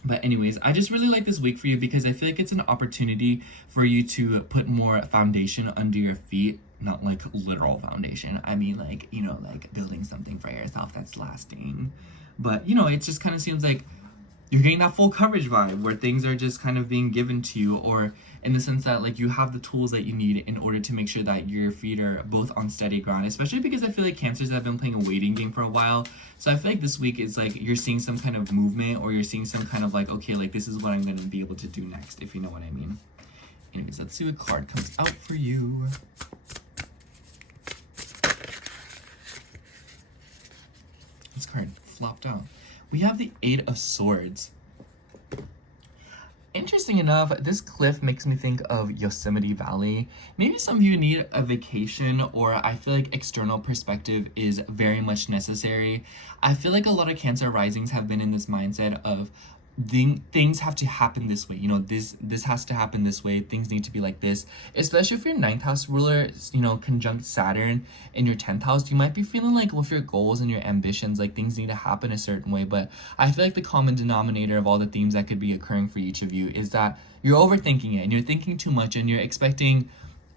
But anyways, I just really like this week for you because I feel like it's an opportunity for you to put more foundation under your feet. Not like literal foundation. I mean like, you know, like building something for yourself that's lasting. But, you know, it just kind of seems like you're getting that full coverage vibe where things are just kind of being given to you, or in the sense that like you have the tools that you need in order to make sure that your feet are both on steady ground, especially because I feel like Cancers have been playing a waiting game for a while. So I feel like this week is like you're seeing some kind of movement, or you're seeing some kind of like, okay, like this is what I'm going to be able to do next, if you know what I mean. Anyways, let's see what card comes out for you. This card flopped out. We have the 8 of Swords. Interesting enough, this cliff makes me think of Yosemite Valley. Maybe some of you need a vacation, or I feel like external perspective is very much necessary. I feel like a lot of Cancer risings have been in this mindset of things have to happen this way, you know, this has to happen this way, things need to be like this, especially if your 9th house ruler, you know, conjunct Saturn in your 10th house. You might be feeling like with your goals and your ambitions, like things need to happen a certain way. But I feel like the common denominator of all the themes that could be occurring for each of you is that you're overthinking it and you're thinking too much and you're expecting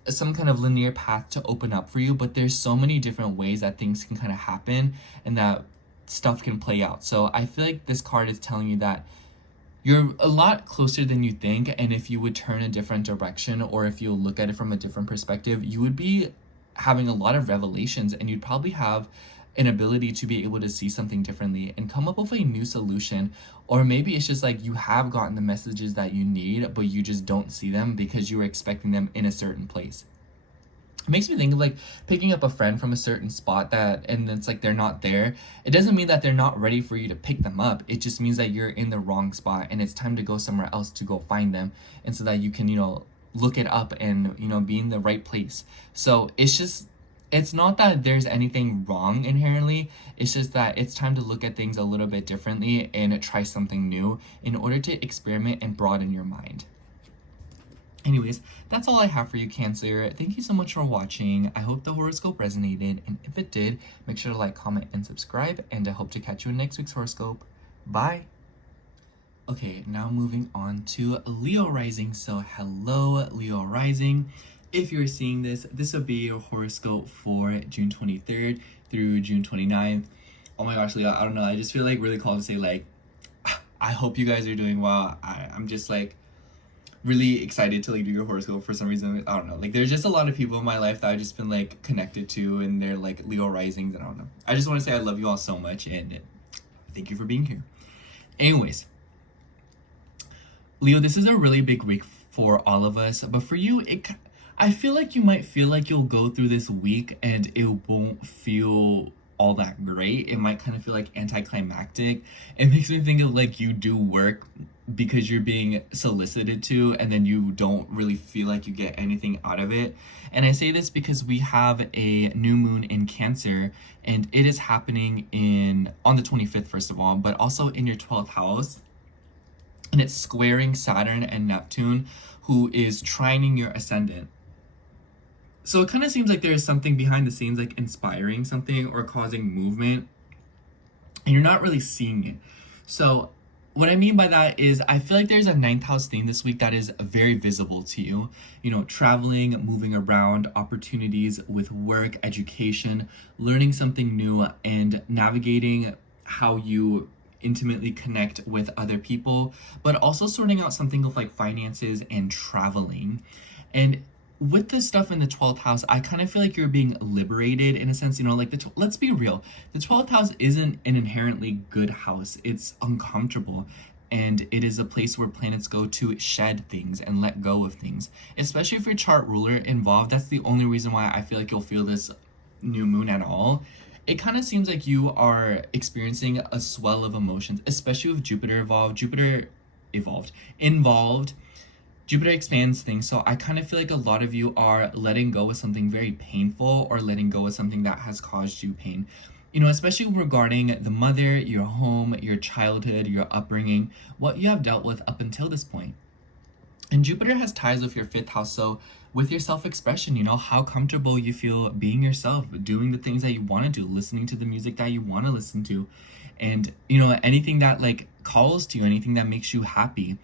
some kind of linear path to open up for you. But there's so many different ways that things can kind of happen and that stuff can play out. So I feel like this card is telling you that you're a lot closer than you think, and if you would turn a different direction, or if you look at it from a different perspective, you would be having a lot of revelations, and you'd probably have an ability to be able to see something differently and come up with a new solution. Or maybe it's just like you have gotten the messages that you need, but you just don't see them because you were expecting them in a certain place. It makes me think of like picking up a friend from a certain spot and it's like they're not there. It doesn't mean that they're not ready for you to pick them up. It just means that you're in the wrong spot and it's time to go somewhere else to go find them, and so that you can, you know, look it up and, you know, be in the right place. So it's not that there's anything wrong inherently. It's just that it's time to look at things a little bit differently and try something new in order to experiment and broaden your mind. Anyways, that's all I have for you, Cancer. Thank you so much for watching. I hope the horoscope resonated, and if it did, make sure to like, comment, and subscribe, and I hope to catch you in next week's horoscope. Bye! Okay, now moving on to Leo rising. So hello, Leo rising. If you're seeing this, this will be your horoscope for June 23rd through June 29th. Oh my gosh, Leo, I don't know. I just feel like really called to say like, I hope you guys are doing well. I'm just like, really excited to like do your horoscope for some reason. I don't know. Like there's just a lot of people in my life that I've just been like connected to, and they're like Leo risings, and I don't know. I just want to say I love you all so much, and thank you for being here. Anyways, Leo, this is a really big week for all of us, but for you, I feel like you might feel like you'll go through this week and it won't feel all that great. It might kind of feel like anticlimactic. It makes me think of like you do work because you're being solicited to, and then you don't really feel like you get anything out of it. And I say this because we have a new moon in Cancer, and it is happening on the 25th, first of all, but also in your 12th house. And it's squaring Saturn and Neptune, who is trining your ascendant. So it kind of seems like there's something behind the scenes, like inspiring something or causing movement, and you're not really seeing it. So what I mean by that is I feel like there's a 9th house theme this week that is very visible to you. You know, traveling, moving around, opportunities with work, education, learning something new, and navigating how you intimately connect with other people, but also sorting out something of like finances and traveling. And with this stuff in the 12th house, I kind of feel like you're being liberated in a sense, you know, like let's be real. The 12th house isn't an inherently good house. It's uncomfortable. And it is a place where planets go to shed things and let go of things, especially if your chart ruler involved. That's the only reason why I feel like you'll feel this new moon at all. It kind of seems like you are experiencing a swell of emotions, especially with Jupiter involved. Jupiter expands things, so I kind of feel like a lot of you are letting go of something very painful, or letting go of something that has caused you pain. You know, especially regarding the mother, your home, your childhood, your upbringing, what you have dealt with up until this point. And Jupiter has ties with your 5th house, so with your self-expression, you know, how comfortable you feel being yourself, doing the things that you want to do, listening to the music that you want to listen to, and, you know, anything that like calls to you, anything that makes you happy.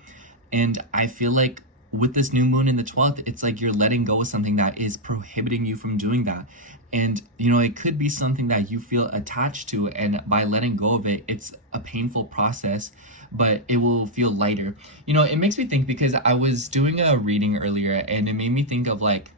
And I feel like with this new moon in the 12th, it's like you're letting go of something that is prohibiting you from doing that. And, you know, it could be something that you feel attached to, and by letting go of it, it's a painful process, but it will feel lighter. You know, it makes me think, because I was doing a reading earlier, and it made me think of like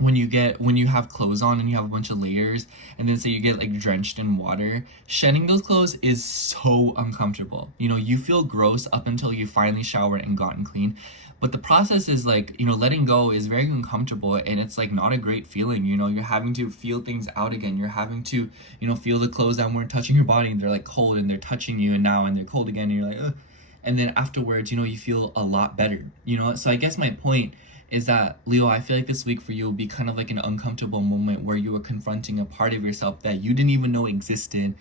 when you have clothes on and you have a bunch of layers, and then say you get like drenched in water, shedding those clothes is so uncomfortable. You know, you feel gross up until you finally showered and gotten clean, but the process is like, you know, letting go is very uncomfortable, and it's like not a great feeling. You know, you're having to feel things out again. You're having to, you know, feel the clothes that weren't touching your body, and they're like cold, and they're touching you, and now and they're cold again, and you're like, ugh. And then afterwards, you know, you feel a lot better, you know. So I guess my point is that, Leo, I feel like this week for you will be kind of like an uncomfortable moment where you are confronting a part of yourself that you didn't even know existed,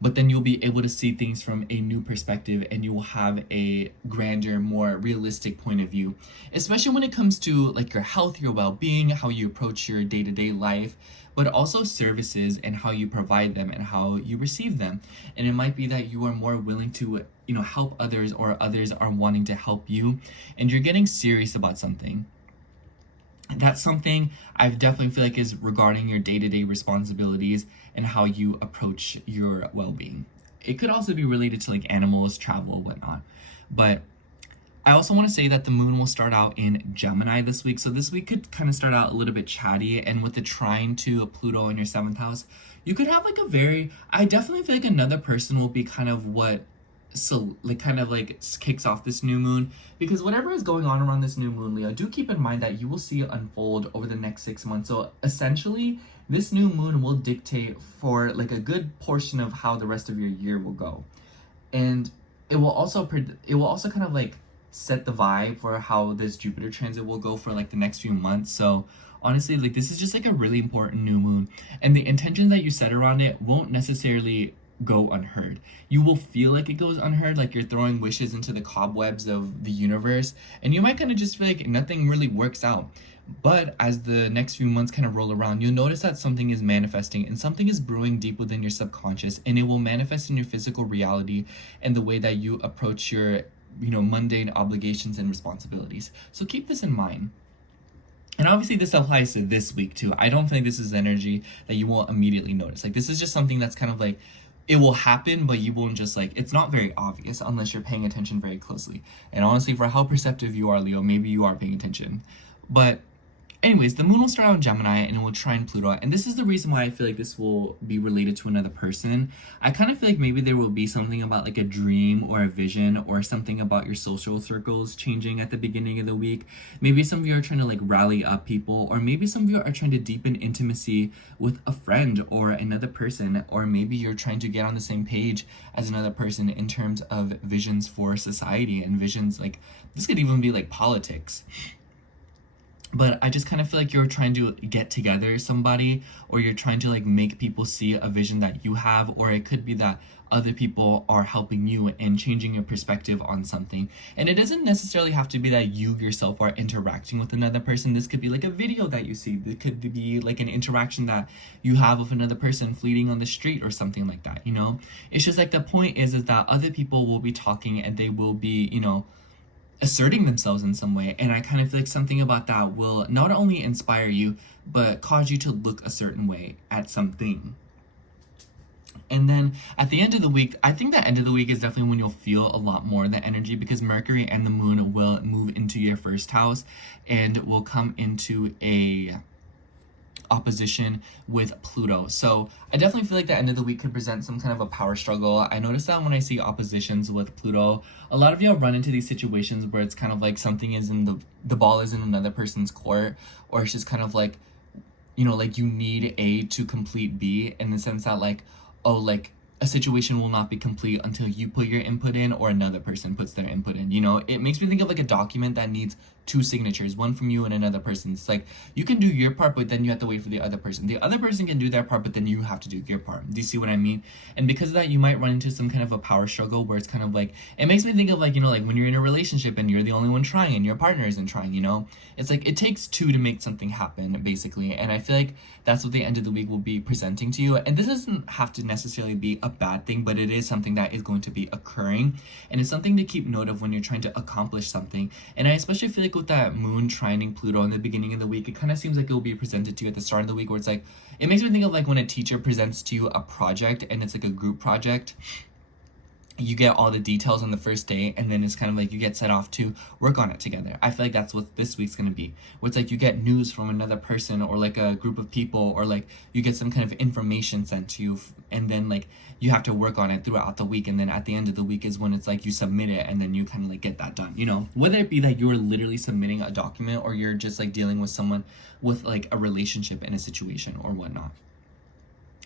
but then you'll be able to see things from a new perspective, and you will have a grander, more realistic point of view, especially when it comes to like your health, your well-being, how you approach your day-to-day life, but also services and how you provide them and how you receive them. And it might be that you are more willing to, you know, help others, or others are wanting to help you, and you're getting serious about something. That's something I definitely feel like is regarding your day-to-day responsibilities and how you approach your well-being. It could also be related to like animals, travel, whatnot. But I also want to say that the moon will start out in Gemini this week. So this week could kind of start out a little bit chatty, and with the trine to Pluto in your 7th house, you could have like I definitely feel like another person will be kind of kicks off this new moon, because whatever is going on around this new moon, Leo, do keep in mind that you will see it unfold over the next 6 months. So essentially, this new moon will dictate for like a good portion of how the rest of your year will go, and it will also kind of like set the vibe for how this Jupiter transit will go for like the next few months. So honestly, like this is just like a really important new moon, and the intention that you set around it won't necessarily go unheard. You will feel like it goes unheard, like you're throwing wishes into the cobwebs of the universe, and you might kind of just feel like nothing really works out. But as the next few months kind of roll around, you'll notice that something is manifesting, and something is brewing deep within your subconscious, and it will manifest in your physical reality and the way that you approach your, you know, mundane obligations and responsibilities. So keep this in mind. And obviously this applies to this week too. I don't think this is energy that you won't immediately notice. Like this is just something that's kind of like it will happen, but you won't just like, it's not very obvious unless you're paying attention very closely. And honestly, for how perceptive you are, Leo, maybe you are paying attention. But anyways, the moon will start out in Gemini and it will trine Pluto. And this is the reason why I feel like this will be related to another person. I kind of feel like maybe there will be something about like a dream or a vision or something about your social circles changing at the beginning of the week. Maybe some of you are trying to like rally up people, or maybe some of you are trying to deepen intimacy with a friend or another person, or maybe you're trying to get on the same page as another person in terms of visions for society and visions like, this could even be like politics. But I just kind of feel like you're trying to get together somebody, or you're trying to like make people see a vision that you have, or it could be that other people are helping you and changing your perspective on something. And it doesn't necessarily have to be that you yourself are interacting with another person. This could be like a video that you see. It could be like an interaction that you have with another person fleeting on the street or something like that, you know? It's just like the point is that other people will be talking and they will be, you know, asserting themselves in some way. And I kind of feel like something about that will not only inspire you, but cause you to look a certain way at something. And then at the end of the week, I think the end of the week is definitely when you'll feel a lot more of the energy, because Mercury and the moon will move into your first house and will come into a opposition with Pluto. So I definitely feel like the end of the week could present some kind of a power struggle. I notice that when I see oppositions with Pluto, a lot of y'all run into these situations where it's kind of like something is in the ball is in another person's court, or it's just kind of like, you know, like you need A to complete B, in the sense that like, oh, like a situation will not be complete until you put your input in or another person puts their input in, you know? It makes me think of like a document that needs 2 signatures, one from you and another person. It's like, you can do your part, but then you have to wait for the other person. The other person can do their part, but then you have to do your part. Do you see what I mean? And because of that, you might run into some kind of a power struggle where it's kind of like, it makes me think of like, you know, like when you're in a relationship and you're the only one trying and your partner isn't trying, you know? It's like, it takes 2 to make something happen, basically. And I feel like that's what the end of the week will be presenting to you. And this doesn't have to necessarily be a bad thing, but it is something that is going to be occurring. And it's something to keep note of when you're trying to accomplish something. And I especially feel like with that moon trining Pluto in the beginning of the week, it kind of seems like it will be presented to you at the start of the week, where it's like, it makes me think of like when a teacher presents to you a project and it's like a group project. You get all the details on the first day, and then it's kind of like you get set off to work on it together. I feel like that's what this week's gonna be, where it's like you get news from another person or like a group of people, or like you get some kind of information sent to you, and then like you have to work on it throughout the week, and then at the end of the week is when it's like you submit it, and then you kind of like get that done, you know? Whether it be that you're literally submitting a document, or you're just like dealing with someone with like a relationship in a situation or whatnot.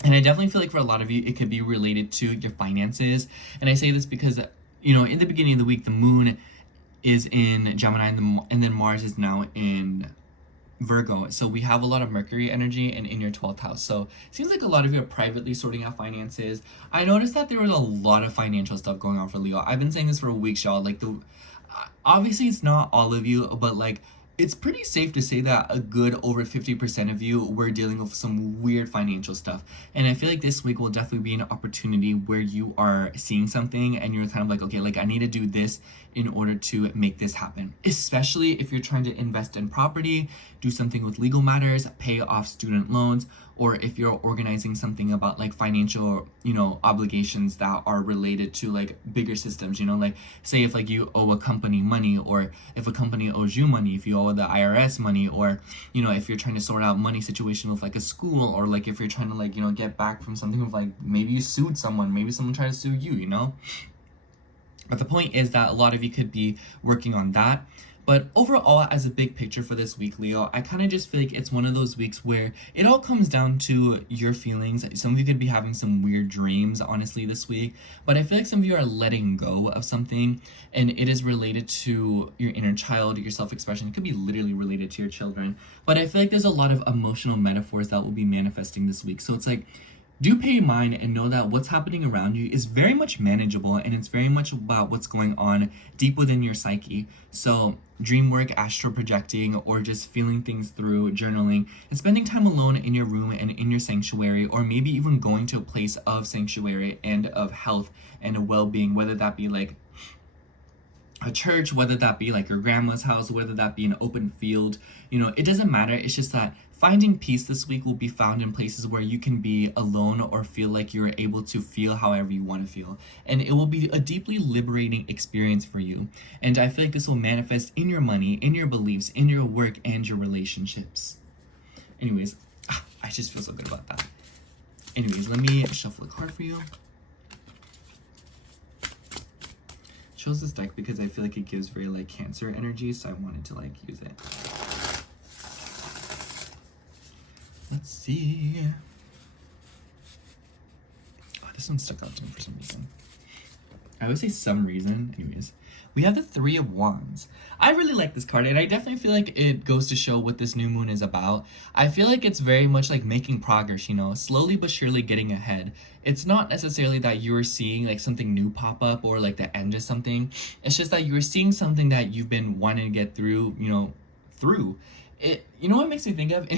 And I definitely feel like for a lot of you, it could be related to your finances. And I say this because, you know, in the beginning of the week, the moon is in Gemini, and then Mars is now in Virgo. So we have a lot of Mercury energy and in your 12th house. So it seems like a lot of you are privately sorting out finances. I noticed that there was a lot of financial stuff going on for Leo. I've been saying this for weeks, y'all. Like, obviously it's not all of you, but like, it's pretty safe to say that a good over 50% of you were dealing with some weird financial stuff. And I feel like this week will definitely be an opportunity where you are seeing something and you're kind of like, okay, like I need to do this in order to make this happen. Especially if you're trying to invest in property, do something with legal matters, pay off student loans, or if you're organizing something about like financial, you know, obligations that are related to like bigger systems, you know, like say if like you owe a company money, or if a company owes you money, if you owe the IRS money, or, you know, if you're trying to sort out money situation with like a school, or like if you're trying to like, you know, get back from something with like, maybe you sued someone, maybe someone tried to sue you, you know? But the point is that a lot of you could be working on that. But overall, as a big picture for this week, Leo, I kind of just feel like it's one of those weeks where it all comes down to your feelings. Some of you could be having some weird dreams, honestly, this week. But I feel like some of you are letting go of something, and it is related to your inner child, your self-expression. It could be literally related to your children. But I feel like there's a lot of emotional metaphors that will be manifesting this week. So it's like, do pay mind and know that what's happening around you is very much manageable, and it's very much about what's going on deep within your psyche. So dream work, astral projecting, or just feeling things through, journaling, and spending time alone in your room and in your sanctuary, or maybe even going to a place of sanctuary and of health and well-being, whether that be like a church, whether that be like your grandma's house, whether that be an open field, it doesn't matter. It's just that finding peace this week will be found in places where you can be alone or feel like you're able to feel however you want to feel. And it will be a deeply liberating experience for you. And I feel like this will manifest in your money, in your beliefs, in your work, and your relationships. Anyways, I just feel so good about that. Anyways, let me shuffle a card for you. Chose this deck because I feel like it gives very like Cancer energy, so I wanted to like use it. Let's see. Oh, this one stuck out to me for some reason. I always say some reason. Anyways, we have the Three of Wands. I really like this card, and I definitely feel like it goes to show what this new moon is about. I feel like it's very much like making progress, slowly but surely getting ahead. It's not necessarily that you're seeing like something new pop up or like the end of something. It's just that you're seeing something that you've been wanting to get through, through. It, what it makes me think of?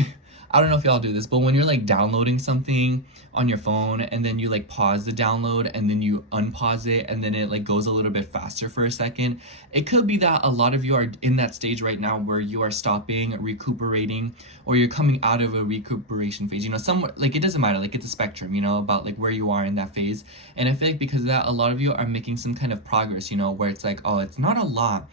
I don't know if y'all do this, but when you're like downloading something on your phone and then you like pause the download and then you unpause it and then it like goes a little bit faster for a second, it could be that a lot of you are in that stage right now where you are stopping, recuperating, or you're coming out of a recuperation phase. Somewhat like it doesn't matter, like it's a spectrum, about like where you are in that phase. And I feel like because of that, a lot of you are making some kind of progress, where it's like, oh, it's not a lot,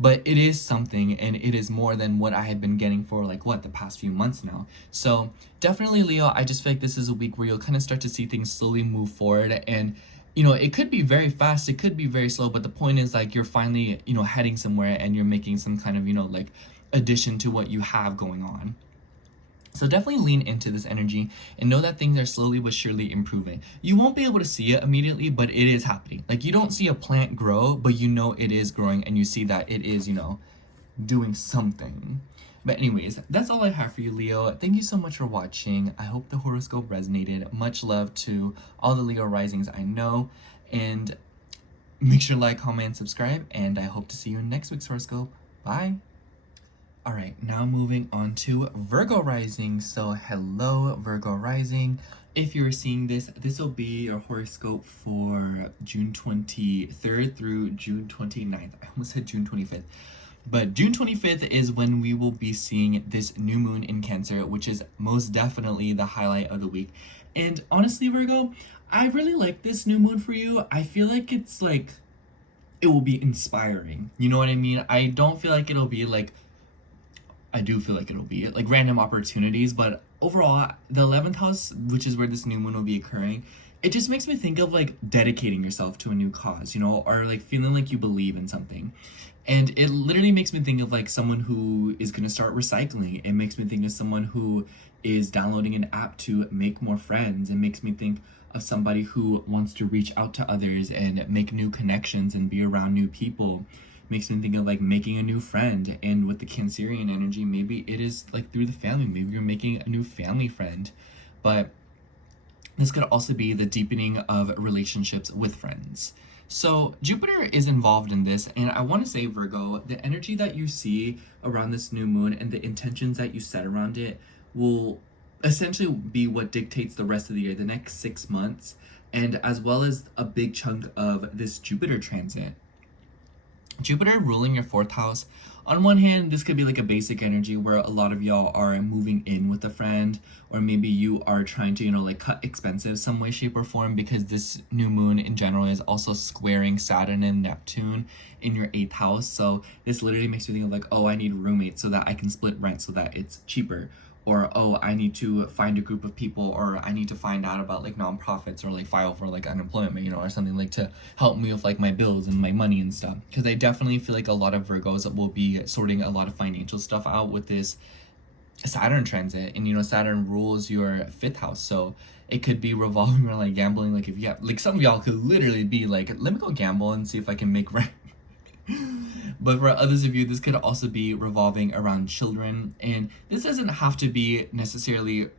but it is something, and it is more than what I had been getting for like the past few months now. So definitely, Leo, I just feel like this is a week where you'll kind of start to see things slowly move forward. And it could be very fast, it could be very slow, but the point is like you're finally heading somewhere and you're making some kind of like addition to what you have going on. So definitely lean into this energy and know that things are slowly but surely improving. You won't be able to see it immediately, but it is happening. Like you don't see a plant grow, but it is growing, and you see that it is, doing something. But anyways, that's all I have for you, Leo. Thank you so much for watching. I hope the horoscope resonated. Much love to all the Leo risings I know. And make sure to like, comment, and subscribe. And I hope to see you in next week's horoscope. Bye. All right, now moving on to Virgo rising. So hello, Virgo rising. If you're seeing this, this will be your horoscope for June 23rd through June 29th. I almost said June 25th. But June 25th is when we will be seeing this new moon in Cancer, which is most definitely the highlight of the week. And honestly, Virgo, I really like this new moon for you. I feel like it's like, it will be inspiring. You know what I mean? I don't feel like it'll be like, I do feel like it'll be like random opportunities, but overall, the 11th house, which is where this new moon will be occurring, it just makes me think of like dedicating yourself to a new cause, or like feeling like you believe in something. And it literally makes me think of like someone who is going to start recycling. It makes me think of someone who is downloading an app to make more friends. It makes me think of somebody who wants to reach out to others and make new connections and be around new people. Makes me think of like making a new friend. And with the Cancerian energy, maybe it is like through the family. Maybe you're making a new family friend. But this could also be the deepening of relationships with friends. So Jupiter is involved in this, and I want to say, Virgo, the energy that you see around this new moon and the intentions that you set around it will essentially be what dictates the rest of the year, the next 6 months, and as well as a big chunk of this Jupiter transit. Jupiter ruling your 4th house. On one hand, this could be like a basic energy where a lot of y'all are moving in with a friend, or maybe you are trying to, like cut expenses some way, shape, or form, because this new moon in general is also squaring Saturn and Neptune in your 8th house. So this literally makes me think of like, oh, I need roommates so that I can split rent so that it's cheaper. Or, oh, I need to find a group of people, or I need to find out about like nonprofits, or like file for like unemployment, or something like to help me with like my bills and my money and stuff. Because I definitely feel like a lot of Virgos will be sorting a lot of financial stuff out with this Saturn transit. And Saturn rules your 5th house, so it could be revolving around like gambling. Like if you have, like some of y'all could literally be like, let me go gamble and see if I can make rent. But for others of you, this could also be revolving around children, and this doesn't have to be necessarily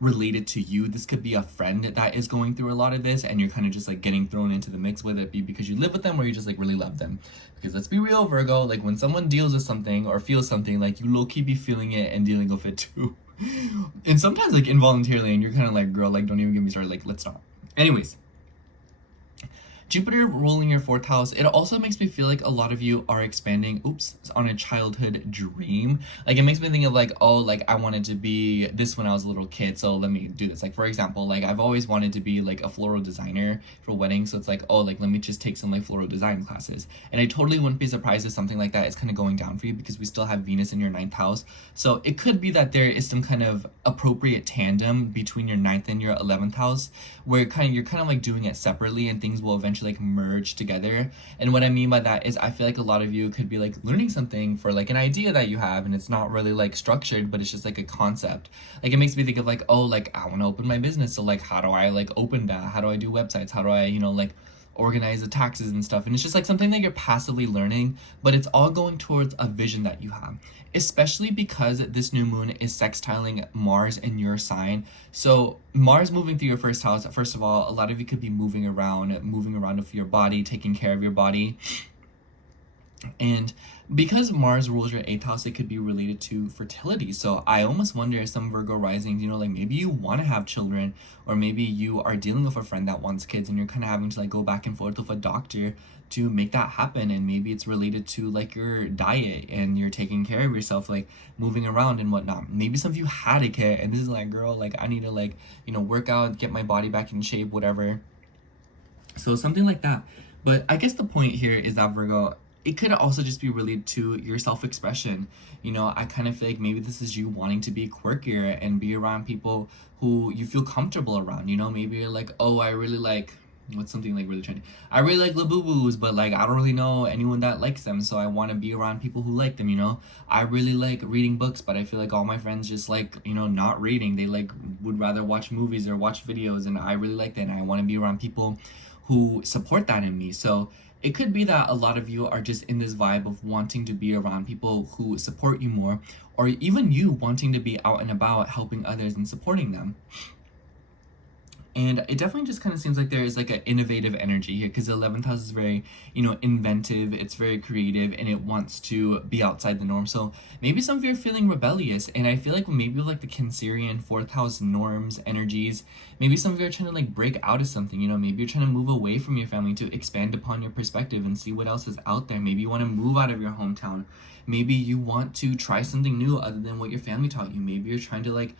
related to you. This could be a friend that is going through a lot of this, and you're kind of just like getting thrown into the mix, whether it be because you live with them or you just like really love them. Because let's be real, Virgo, like when someone deals with something or feels something, like you low-key be feeling it and dealing with it too. And sometimes like involuntarily, and you're kind of like, girl, like don't even get me started, like let's stop. Anyways, Jupiter ruling your 4th house, it also makes me feel like a lot of you are expanding, on a childhood dream. Like, it makes me think of like, oh, like I wanted to be this when I was a little kid, so let me do this. Like, for example, like I've always wanted to be like a floral designer for weddings, so it's like, oh, like let me just take some like floral design classes. And I totally wouldn't be surprised if something like that is kind of going down for you, because we still have Venus in your 9th house. So it could be that there is some kind of appropriate tandem between your 9th and your 11th house, where you're kind of like doing it separately, and things will eventually like merge together. And what I mean by that is I feel like a lot of you could be like learning something for like an idea that you have, and it's not really like structured, but it's just like a concept. Like, it makes me think of like, oh, like I want to open my business, so like how do I like open that? How do I do websites? How do I, like organize the taxes and stuff? And it's just like something that you're passively learning, but it's all going towards a vision that you have, especially because this new moon is sextiling Mars in your sign. So Mars moving through your 1st house, first of all, a lot of you could be moving around with your body, taking care of your body. And because Mars rules your 8th house, it could be related to fertility. So I almost wonder if some Virgo risings, like maybe you want to have children, or maybe you are dealing with a friend that wants kids, and you're kind of having to like go back and forth with a doctor to make that happen. And maybe it's related to like your diet, and you're taking care of yourself, like moving around and whatnot. Maybe some of you had a kid and this is like, girl, like I need to like, work out, get my body back in shape, whatever. So something like that. But I guess the point here is that, Virgo, it could also just be related to your self-expression. I kind of feel like maybe this is you wanting to be quirkier and be around people who you feel comfortable around. Maybe you're like, oh, I really like, what's something like really trendy? I really like Labubus, but like I don't really know anyone that likes them, so I want to be around people who like them. I really like reading books, but I feel like all my friends just like, not reading. They like would rather watch movies or watch videos, and I really like that, and I want to be around people who support that in me. So it could be that a lot of you are just in this vibe of wanting to be around people who support you more, or even you wanting to be out and about helping others and supporting them. And it definitely just kind of seems like there is like an innovative energy here, because the 11th house is very, inventive, it's very creative, and it wants to be outside the norm. So maybe some of you are feeling rebellious, and I feel like maybe like the Cancerian 4th house norms, energies, maybe some of you are trying to like break out of something, maybe you're trying to move away from your family to expand upon your perspective and see what else is out there. Maybe you want to move out of your hometown. Maybe you want to try something new other than what your family taught you. Maybe you're trying to like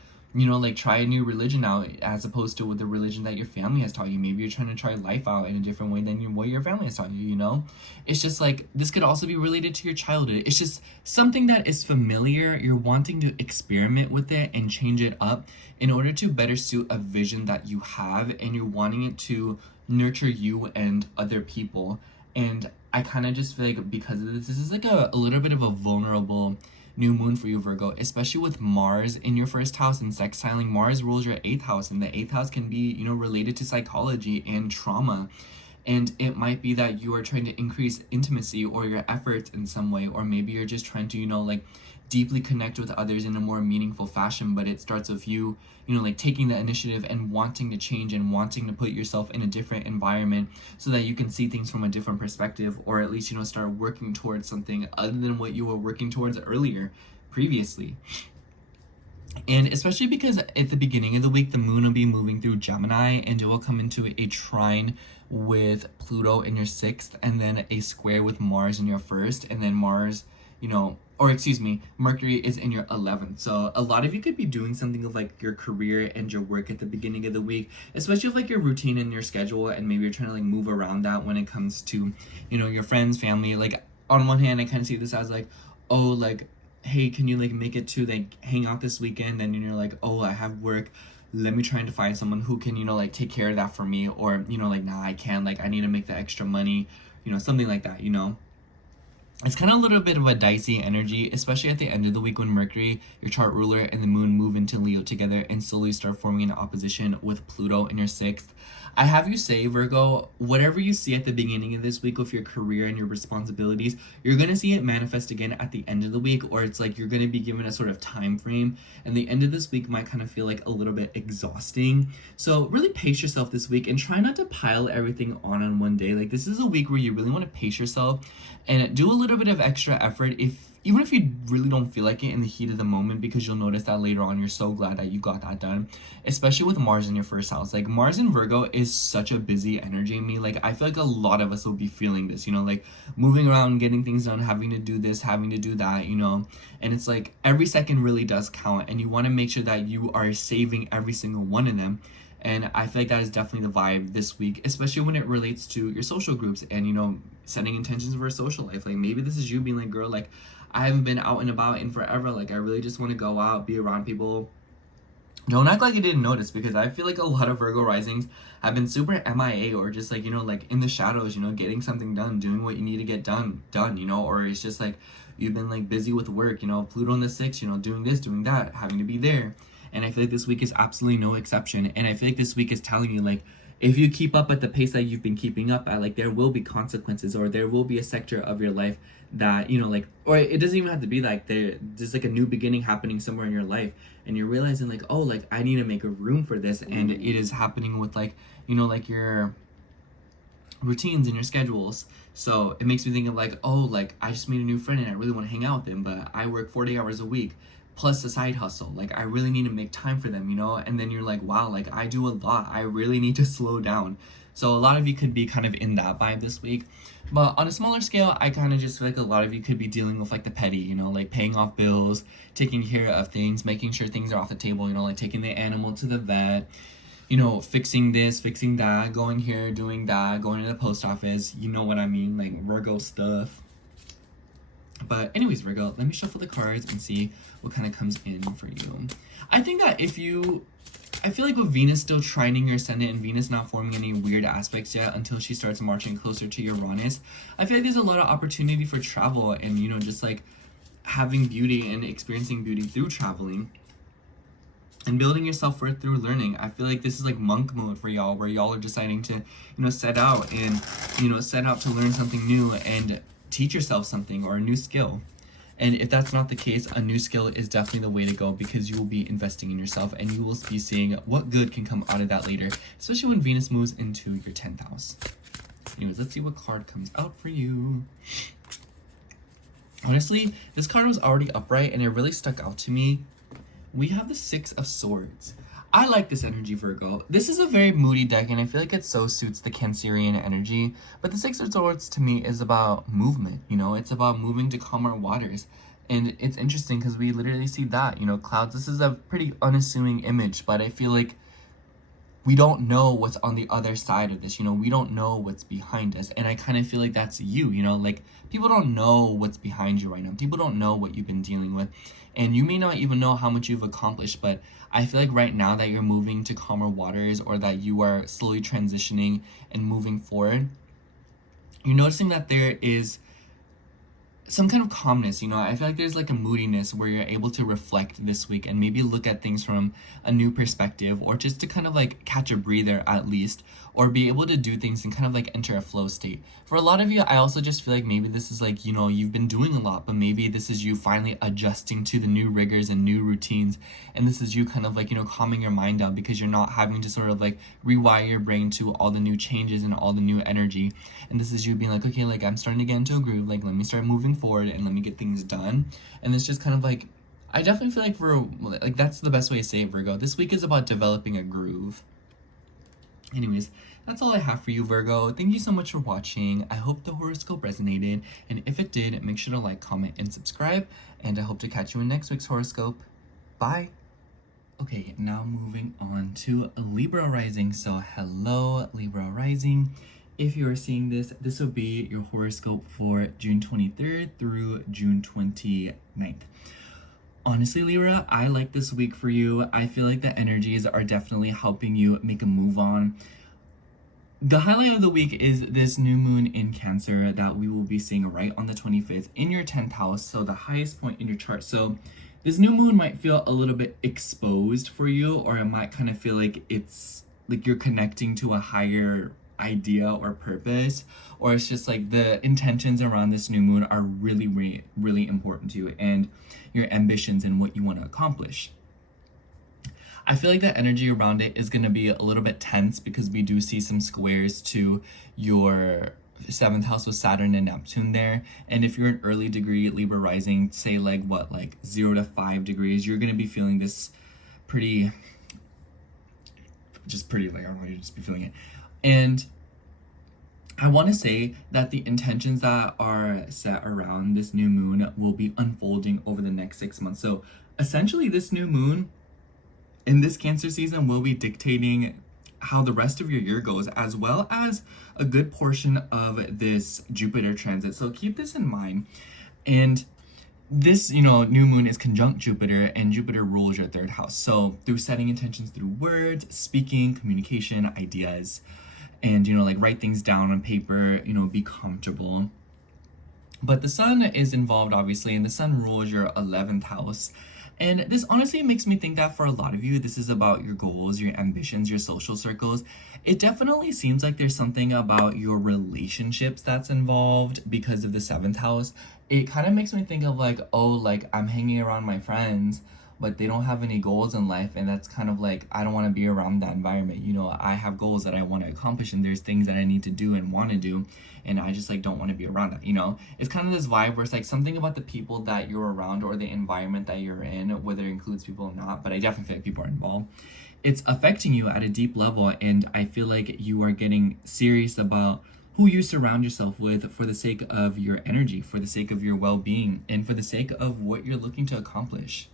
try a new religion out as opposed to the religion that your family has taught you. Maybe you're trying to try life out in a different way than what your family has taught you, It's just like, this could also be related to your childhood. It's just something that is familiar. You're wanting to experiment with it and change it up in order to better suit a vision that you have, and you're wanting it to nurture you and other people. And I kind of just feel like because of this is like a little bit of a vulnerable new moon for you, Virgo, especially with Mars in your 1st house and sextiling. Mars rules your 8th house, and the 8th house can be, related to psychology and trauma. And it might be that you are trying to increase intimacy or your efforts in some way, or maybe you're just trying to, like deeply connect with others in a more meaningful fashion, but it starts with you, like taking the initiative and wanting to change and wanting to put yourself in a different environment so that you can see things from a different perspective, or at least, start working towards something other than what you were working towards previously. And especially because at the beginning of the week, the moon will be moving through Gemini, and it will come into a trine with Pluto in your 6th, and then a square with Mars in your 1st, and then Mars, Mercury is in your 11th. So a lot of you could be doing something of like your career and your work at the beginning of the week, especially with like your routine and your schedule, and maybe you're trying to like move around that when it comes to, your friends, family. Like on one hand, I kind of see this as like, oh, like, hey, can you like make it to like hang out this weekend? And you're like, oh, I have work. Let me try to find someone who can, like take care of that for me. Or, like, nah, I can't, like I need to make the extra money, something like that, It's kind of a little bit of a dicey energy, especially at the end of the week when Mercury, your chart ruler, and the moon move into Leo together and slowly start forming an opposition with Pluto in your 6th. I have you say, Virgo, whatever you see at the beginning of this week with your career and your responsibilities, you're going to see it manifest again at the end of the week, or it's like you're going to be given a sort of time frame, and the end of this week might kind of feel like a little bit exhausting. So really pace yourself this week and try not to pile everything on one day. Like, this is a week where you really want to pace yourself and do a little bit of extra effort, even if you really don't feel like it in the heat of the moment, because you'll notice that later on you're so glad that you got that done. Especially with Mars in your first house. Like, Mars in Virgo is such a busy energy in me. Like, I feel like a lot of us will be feeling this, you know, like moving around, getting things done, having to do this, having to do that, you know. And it's like every second really does count, and you want to make sure that you are saving every single one of them. And I feel like that is definitely the vibe this week, especially when it relates to your social groups and, you know, setting intentions for a social life. Like, maybe this is you being like, girl, like, I haven't been out and about in forever. Like, I really just want to go out, be around people. Don't act like I didn't notice, because I feel like a lot of Virgo risings have been super MIA, or just like, you know, like in the shadows, you know, getting something done, doing what you need to get done, you know, or it's just like you've been like busy with work, you know, Pluto in the 6th, you know, doing this, doing that, having to be there. And I feel like this week is absolutely no exception. And I feel like this week is telling you, like, if you keep up at the pace that you've been keeping up at, like, there will be consequences, or there will be a sector of your life that, you know, like, or it doesn't even have to be like there's like a new beginning happening somewhere in your life, and you're realizing like, oh, like, I need to make a room for this. And it is happening with, like, you know, like your routines and your schedules. So it makes me think of like, oh, like, I just made a new friend and I really want to hang out with them, but I work 40 hours a week plus a side hustle. Like, I really need to make time for them, you know? And then you're like, wow, like, I do a lot. I really need to slow down. So a lot of you could be kind of in that vibe this week. But on a smaller scale, I kind of just feel like a lot of you could be dealing with like the petty, you know, like paying off bills, taking care of things, making sure things are off the table, you know, like taking the animal to the vet, you know, fixing this, fixing that, going here, doing that, going to the post office, you know what I mean, like Virgo stuff. But anyways, Virgo, let me shuffle the cards and see what kind of comes in for you. I think that I feel like with Venus still trining your ascendant and Venus not forming any weird aspects yet until she starts marching closer to Uranus, I feel like there's a lot of opportunity for travel and, you know, just like having beauty and experiencing beauty through traveling and building your self-worth through learning. I feel like this is like monk mode for y'all, where y'all are deciding to, you know, set out to learn something new and teach yourself something or a new skill. And if that's not the case, a new skill is definitely the way to go, because you will be investing in yourself and you will be seeing what good can come out of that later, especially when Venus moves into your 10th house. Anyways, let's see what card comes out for you. Honestly, this card was already upright and it really stuck out to me. We have the 6 of Swords. I like this energy, Virgo. This is a very moody deck, and I feel like it so suits the Cancerian energy. But the 6 of Swords to me is about movement, you know? It's about moving to calmer waters. And it's interesting because we literally see that, you know, clouds. This is a pretty unassuming image, but I feel like we don't know what's on the other side of this, you know? We don't know what's behind us. And I kind of feel like that's you, you know? Like, people don't know what's behind you right now. People don't know what you've been dealing with. And you may not even know how much you've accomplished, but I feel like right now that you're moving to calmer waters, or that you are slowly transitioning and moving forward, you're noticing that there is some kind of calmness, you know? I feel like there's like a moodiness where you're able to reflect this week and maybe look at things from a new perspective, or just to kind of like catch a breather at least, or be able to do things and kind of like enter a flow state. For a lot of you, I also just feel like maybe this is like, you know, you've been doing a lot, but maybe this is you finally adjusting to the new rigors and new routines. And this is you kind of like, you know, calming your mind down, because you're not having to sort of like rewire your brain to all the new changes and all the new energy. And this is you being like, okay, like, I'm starting to get into a groove, like, let me start moving forward and let me get things done. And it's just kind of like, I definitely feel like that's the best way to say it, Virgo. This week is about developing a groove. Anyways, that's all I have for you, Virgo. Thank you so much for watching. I hope the horoscope resonated, and if it did, make sure to like, comment, and subscribe, and I hope to catch you in next week's horoscope. Bye! Okay, now moving on to Libra rising. So hello, Libra rising. If you are seeing this, this will be your horoscope for June 23rd through June 29th. Honestly, Libra, I like this week for you. I feel like the energies are definitely helping you make a move on. The highlight of the week is this new moon in Cancer that we will be seeing right on the 25th in your 10th house, so the highest point in your chart. So this new moon might feel a little bit exposed for you, or it might kind of feel like it's like you're connecting to a higher idea or purpose, or it's just like the intentions around this new moon are really, really, really important to you, and your ambitions and what you want to accomplish. I feel like the energy around it is going to be a little bit tense, because we do see some squares to your seventh house with Saturn and Neptune there. And if you're an early degree Libra rising, say like 0 to 5 degrees, you're gonna be feeling this pretty, like, I don't know, you just be feeling it. And I want to say that the intentions that are set around this new moon will be unfolding over the next 6 months. So essentially this new moon in this Cancer season will be dictating how the rest of your year goes, as well as a good portion of this Jupiter transit. So keep this in mind. And this, new moon is conjunct Jupiter, and Jupiter rules your third house. So through setting intentions through words, speaking, communication, ideas, and, like write things down on paper, be comfortable. But the sun is involved, obviously, and the sun rules your 11th house. And this honestly makes me think that for a lot of you, this is about your goals, your ambitions, your social circles. It definitely seems like there's something about your relationships that's involved because of the 7th house. It kind of makes me think of like, oh, like I'm hanging around my friends, but they don't have any goals in life. And that's kind of like, I don't want to be around that environment. I have goals that I want to accomplish, and there's things that I need to do and want to do. And I just like don't want to be around that, It's kind of this vibe where it's like something about the people that you're around or the environment that you're in, whether it includes people or not, but I definitely feel like people are involved. It's affecting you at a deep level, and I feel like you are getting serious about who you surround yourself with for the sake of your energy, for the sake of your well-being, and for the sake of what you're looking to accomplish.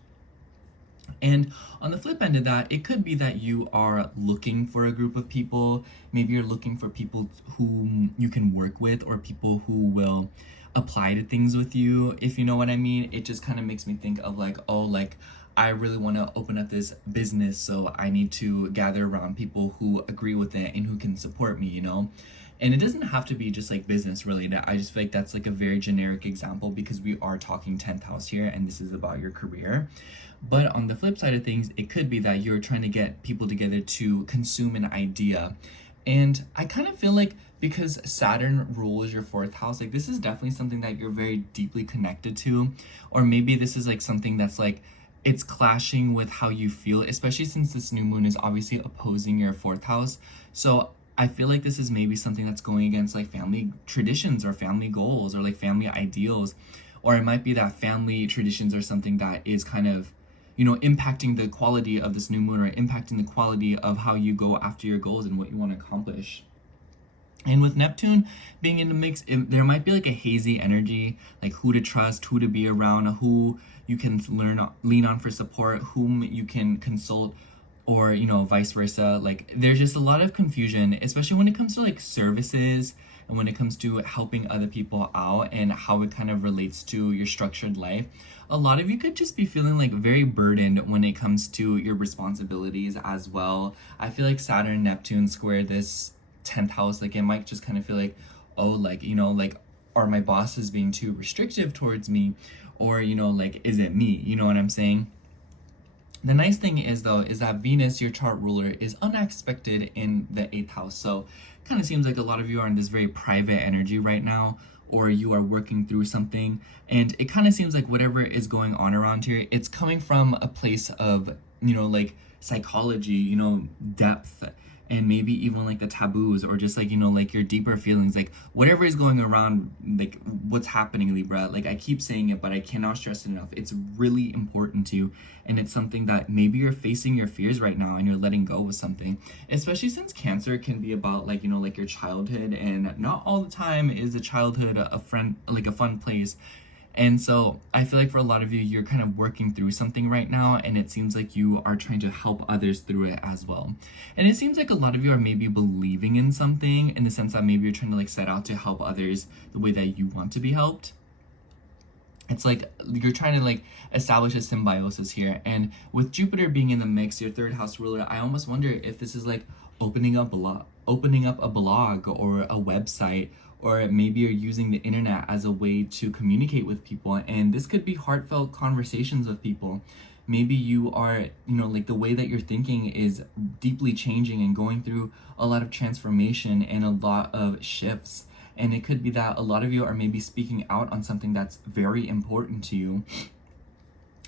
And on the flip end of that, it could be that you are looking for a group of people. Maybe you're looking for people whom you can work with, or people who will apply to things with you, if you know what I mean. It just kind of makes me think of like, oh, like I really want to open up this business, so I need to gather around people who agree with it and who can support me, And it doesn't have to be just like business related. I just feel like that's like a very generic example because we are talking 10th house here, and this is about your career. But on the flip side of things, it could be that you're trying to get people together to consume an idea. And I kind of feel like because Saturn rules your 4th house, like this is definitely something that you're very deeply connected to. Or maybe this is like something that's like, it's clashing with how you feel, especially since this new moon is obviously opposing your 4th house. So I feel like this is maybe something that's going against like family traditions or family goals or like family ideals. Or it might be that family traditions are something that is kind of, impacting the quality of this new moon, or impacting the quality of how you go after your goals and what you want to accomplish. And with Neptune being in the mix, there might be like a hazy energy, like who to trust, who to be around, who you can lean on for support, whom you can consult, or, vice versa. Like there's just a lot of confusion, especially when it comes to like services and when it comes to helping other people out and how it kind of relates to your structured life. A lot of you could just be feeling like very burdened when it comes to your responsibilities as well. I feel like Saturn and Neptune square this 10th house, like it might just kind of feel like, oh, like, like, are my bosses being too restrictive towards me? Or, like, is it me? You know what I'm saying? The nice thing is though, is that Venus, your chart ruler, is unexpected in the 8th house. So kind of seems like a lot of you are in this very private energy right now, or you are working through something. And it kind of seems like whatever is going on around here, it's coming from a place of, like psychology, depth, and maybe even like the taboos, or just like, like your deeper feelings, like whatever is going around, like what's happening, Libra. Like I keep saying it, but I cannot stress it enough. It's really important to you. And it's something that maybe you're facing your fears right now and you're letting go with something, especially since Cancer can be about like, like your childhood, and not all the time is a childhood a fun place. And so I feel like for a lot of you, you're kind of working through something right now, and it seems like you are trying to help others through it as well. And it seems like a lot of you are maybe believing in something, in the sense that maybe you're trying to like set out to help others the way that you want to be helped. It's like you're trying to like establish a symbiosis here. And with Jupiter being in the mix, your 3rd house ruler, I almost wonder if this is like opening up a blog or a website, or maybe you're using the internet as a way to communicate with people. And this could be heartfelt conversations with people. Maybe you are, like the way that you're thinking is deeply changing and going through a lot of transformation and a lot of shifts. And it could be that a lot of you are maybe speaking out on something that's very important to you.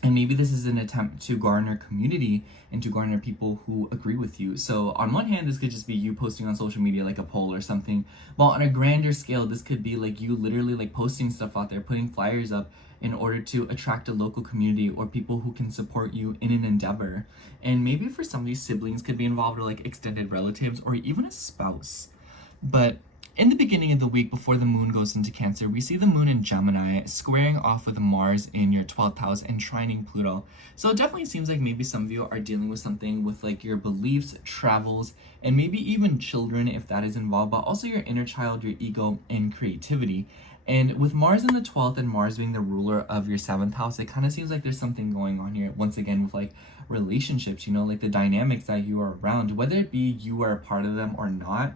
And maybe this is an attempt to garner community and to garner people who agree with you. So on one hand, this could just be you posting on social media like a poll or something. While on a grander scale, this could be like you literally like posting stuff out there, putting flyers up in order to attract a local community or people who can support you in an endeavor. And maybe for some of these, siblings could be involved, or like extended relatives, or even a spouse. But in the beginning of the week, before the moon goes into Cancer, we see the moon in Gemini squaring off with Mars in your 12th house and trining Pluto. So it definitely seems like maybe some of you are dealing with something with like your beliefs, travels, and maybe even children if that is involved, but also your inner child, your ego, and creativity. And with Mars in the 12th and Mars being the ruler of your 7th house, it kind of seems like there's something going on here once again with like relationships, you know, like the dynamics that you are around, whether it be you are a part of them or not.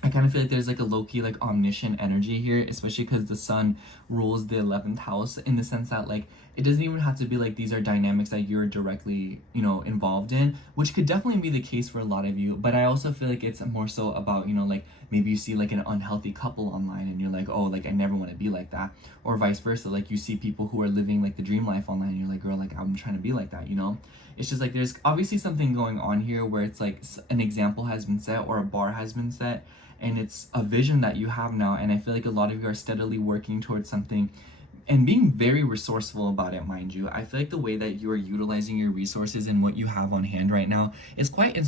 I kind of feel like there's like a low-key like omniscient energy here, especially because the sun rules the 11th house, in the sense that like it doesn't even have to be like these are dynamics that you're directly, you know, involved in, which could definitely be the case for a lot of you. But I also feel like it's more so about, you know, like maybe you see like an unhealthy couple online and you're like, oh, like I never want to be like that, or vice versa. Like you see people who are living like the dream life online and you're like, girl, like I'm trying to be like that, you know. It's just like there's obviously something going on here where it's like an example has been set or a bar has been set, and it's a vision that you have now. And I feel like a lot of you are steadily working towards something and being very resourceful about it, mind you. I feel like the way that you are utilizing your resources and what you have on hand right now is quite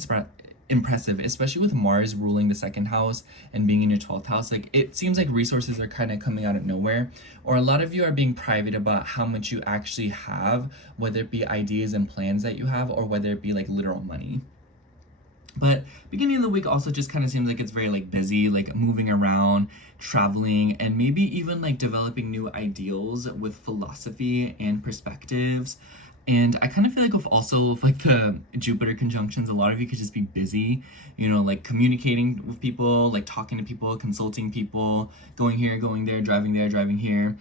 impressive, especially with Mars ruling the 2nd house and being in your 12th house. Like it seems like resources are kind of coming out of nowhere, or a lot of you are being private about how much you actually have, whether it be ideas and plans that you have, or whether it be like literal money. But beginning of the week also just kind of seems like it's very like busy, like moving around, traveling, and maybe even like developing new ideals with philosophy and perspectives. And I kind of feel like with like the Jupiter conjunctions, a lot of you could just be busy, you know, like communicating with people, like talking to people, consulting people, going here, going there, driving here.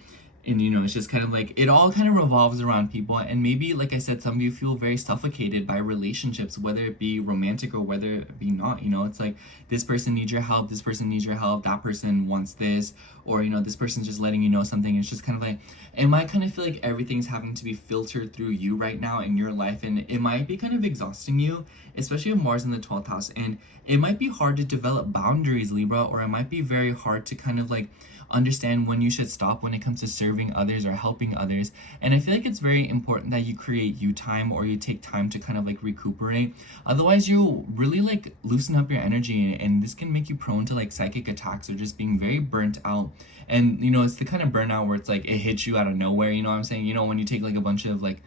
And, you know, it's just kind of like, it all kind of revolves around people. And maybe, like I said, some of you feel very suffocated by relationships, whether it be romantic or whether it be not, you know. It's like, this person needs your help, this person needs your help, that person wants this, or, you know, this person's just letting you know something. It's just kind of like, it might kind of feel like everything's having to be filtered through you right now in your life. And it might be kind of exhausting you, especially with Mars in the 12th house. And it might be hard to develop boundaries, Libra, or it might be very hard to kind of like understand when you should stop when it comes to serving others or helping others. And I feel like it's very important that you create you time, or you take time to kind of like recuperate. Otherwise you'll really like loosen up your energy, and this can make you prone to like psychic attacks or just being very burnt out. And you know, it's the kind of burnout where it's like it hits you out of nowhere, you know what I'm saying? You know, when you take like a bunch of like,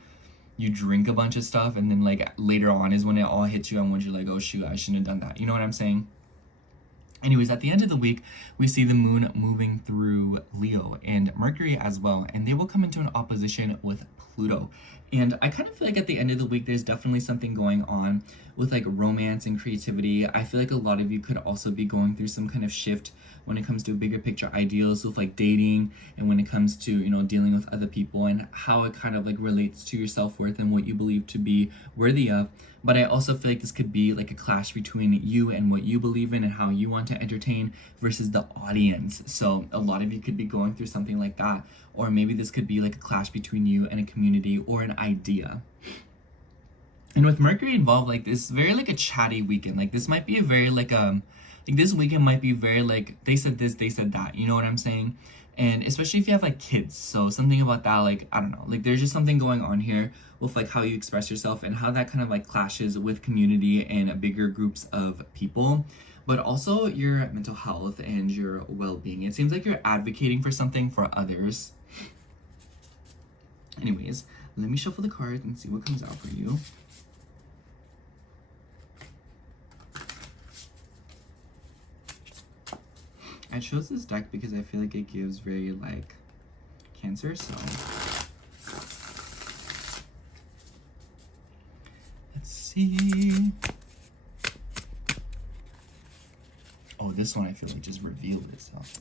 you drink a bunch of stuff and then like later on is when it all hits you, and when you're like, oh shoot, I shouldn't have done that, you know what I'm saying? Anyways, at the end of the week, we see the moon moving through Leo and Mercury as well, and they will come into an opposition with Pluto. And I kind of feel like at the end of the week, there's definitely something going on with like romance and creativity. I feel like a lot of you could also be going through some kind of shift when it comes to bigger picture ideals with like dating, and when it comes to, you know, dealing with other people and how it kind of like relates to your self-worth and what you believe to be worthy of. But I also feel like this could be like a clash between you and what you believe in and how you want to entertain versus the audience. So a lot of you could be going through something like that. Or maybe this could be like a clash between you and a community or an idea. And with Mercury involved, like this very like a chatty weekend. Like this might be a very like this weekend might be very like, they said this, they said that, you know what I'm saying? And especially if you have like kids, so something about that, like I don't know, like there's just something going on here with like how you express yourself and how that kind of like clashes with community and bigger groups of people, but also your mental health and your well-being. It seems like you're advocating for something for others. Anyways, let me shuffle the cards and see what comes out for you. I chose this deck because I feel like it gives very like Cancer, so let's see. Oh, this one I feel like just revealed itself.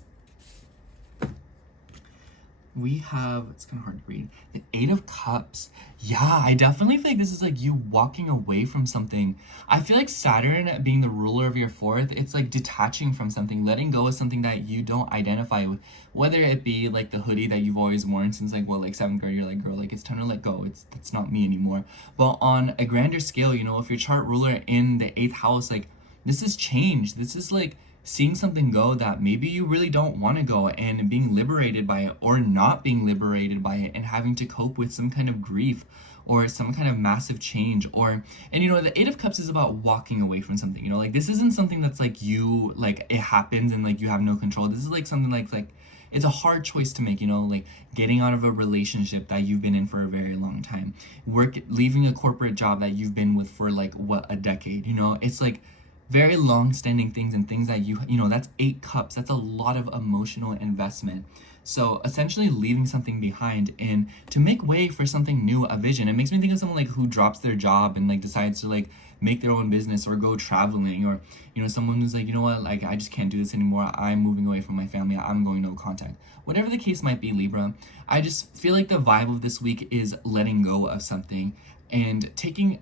we have, it's kind of hard to read, the Eight of Cups. Yeah, I definitely think this is like you walking away from something. I feel like Saturn being the ruler of your fourth, it's like detaching from something, letting go of something that you don't identify with, whether it be like the hoodie that you've always worn since like what, like 7th grade. You're like, girl, like it's time to let go, that's not me anymore. But on a grander scale, you know, if your chart ruler in the 8th house, like this is change. This is like seeing something go that maybe you really don't want to go, and being liberated by it or not being liberated by it, and having to cope with some kind of grief or some kind of massive change. Or, and you know, the Eight of Cups is about walking away from something, you know, like this isn't something that's like you, like it happens and like you have no control. This is like something like it's a hard choice to make, you know, like getting out of a relationship that you've been in for a very long time, leaving a corporate job that you've been with for like what, a decade, you know. It's like very long-standing things, and things that you know, that's 8 cups. That's a lot of emotional investment. So essentially leaving something behind and to make way for something new, a vision. It makes me think of someone like who drops their job and like decides to like make their own business or go traveling, or you know, someone who's like, you know what, like I just can't do this anymore. I'm moving away from my family. I'm going no contact. Whatever the case might be, Libra, I just feel like the vibe of this week is letting go of something and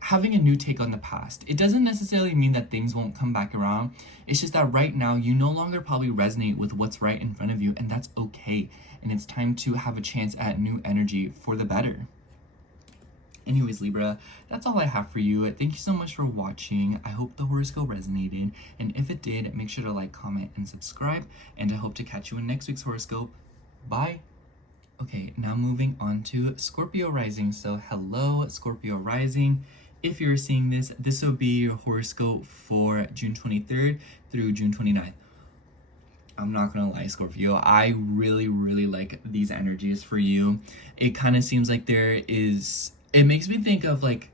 having a new take on the past. It doesn't necessarily mean that things won't come back around. It's just that right now you no longer probably resonate with what's right in front of you, and that's okay. And it's time to have a chance at new energy for the better. Anyways, Libra, that's all I have for you. Thank you so much for watching. I hope the horoscope resonated, and if it did, make sure to like, comment, and subscribe, and I hope to catch you in next week's horoscope. Bye. Okay, now moving on to Scorpio rising. So hello, Scorpio rising. If you're seeing this, this will be your horoscope for June 23rd through June 29th. I'm not gonna lie, Scorpio, I really like these energies for you. It kind of seems like it makes me think of like,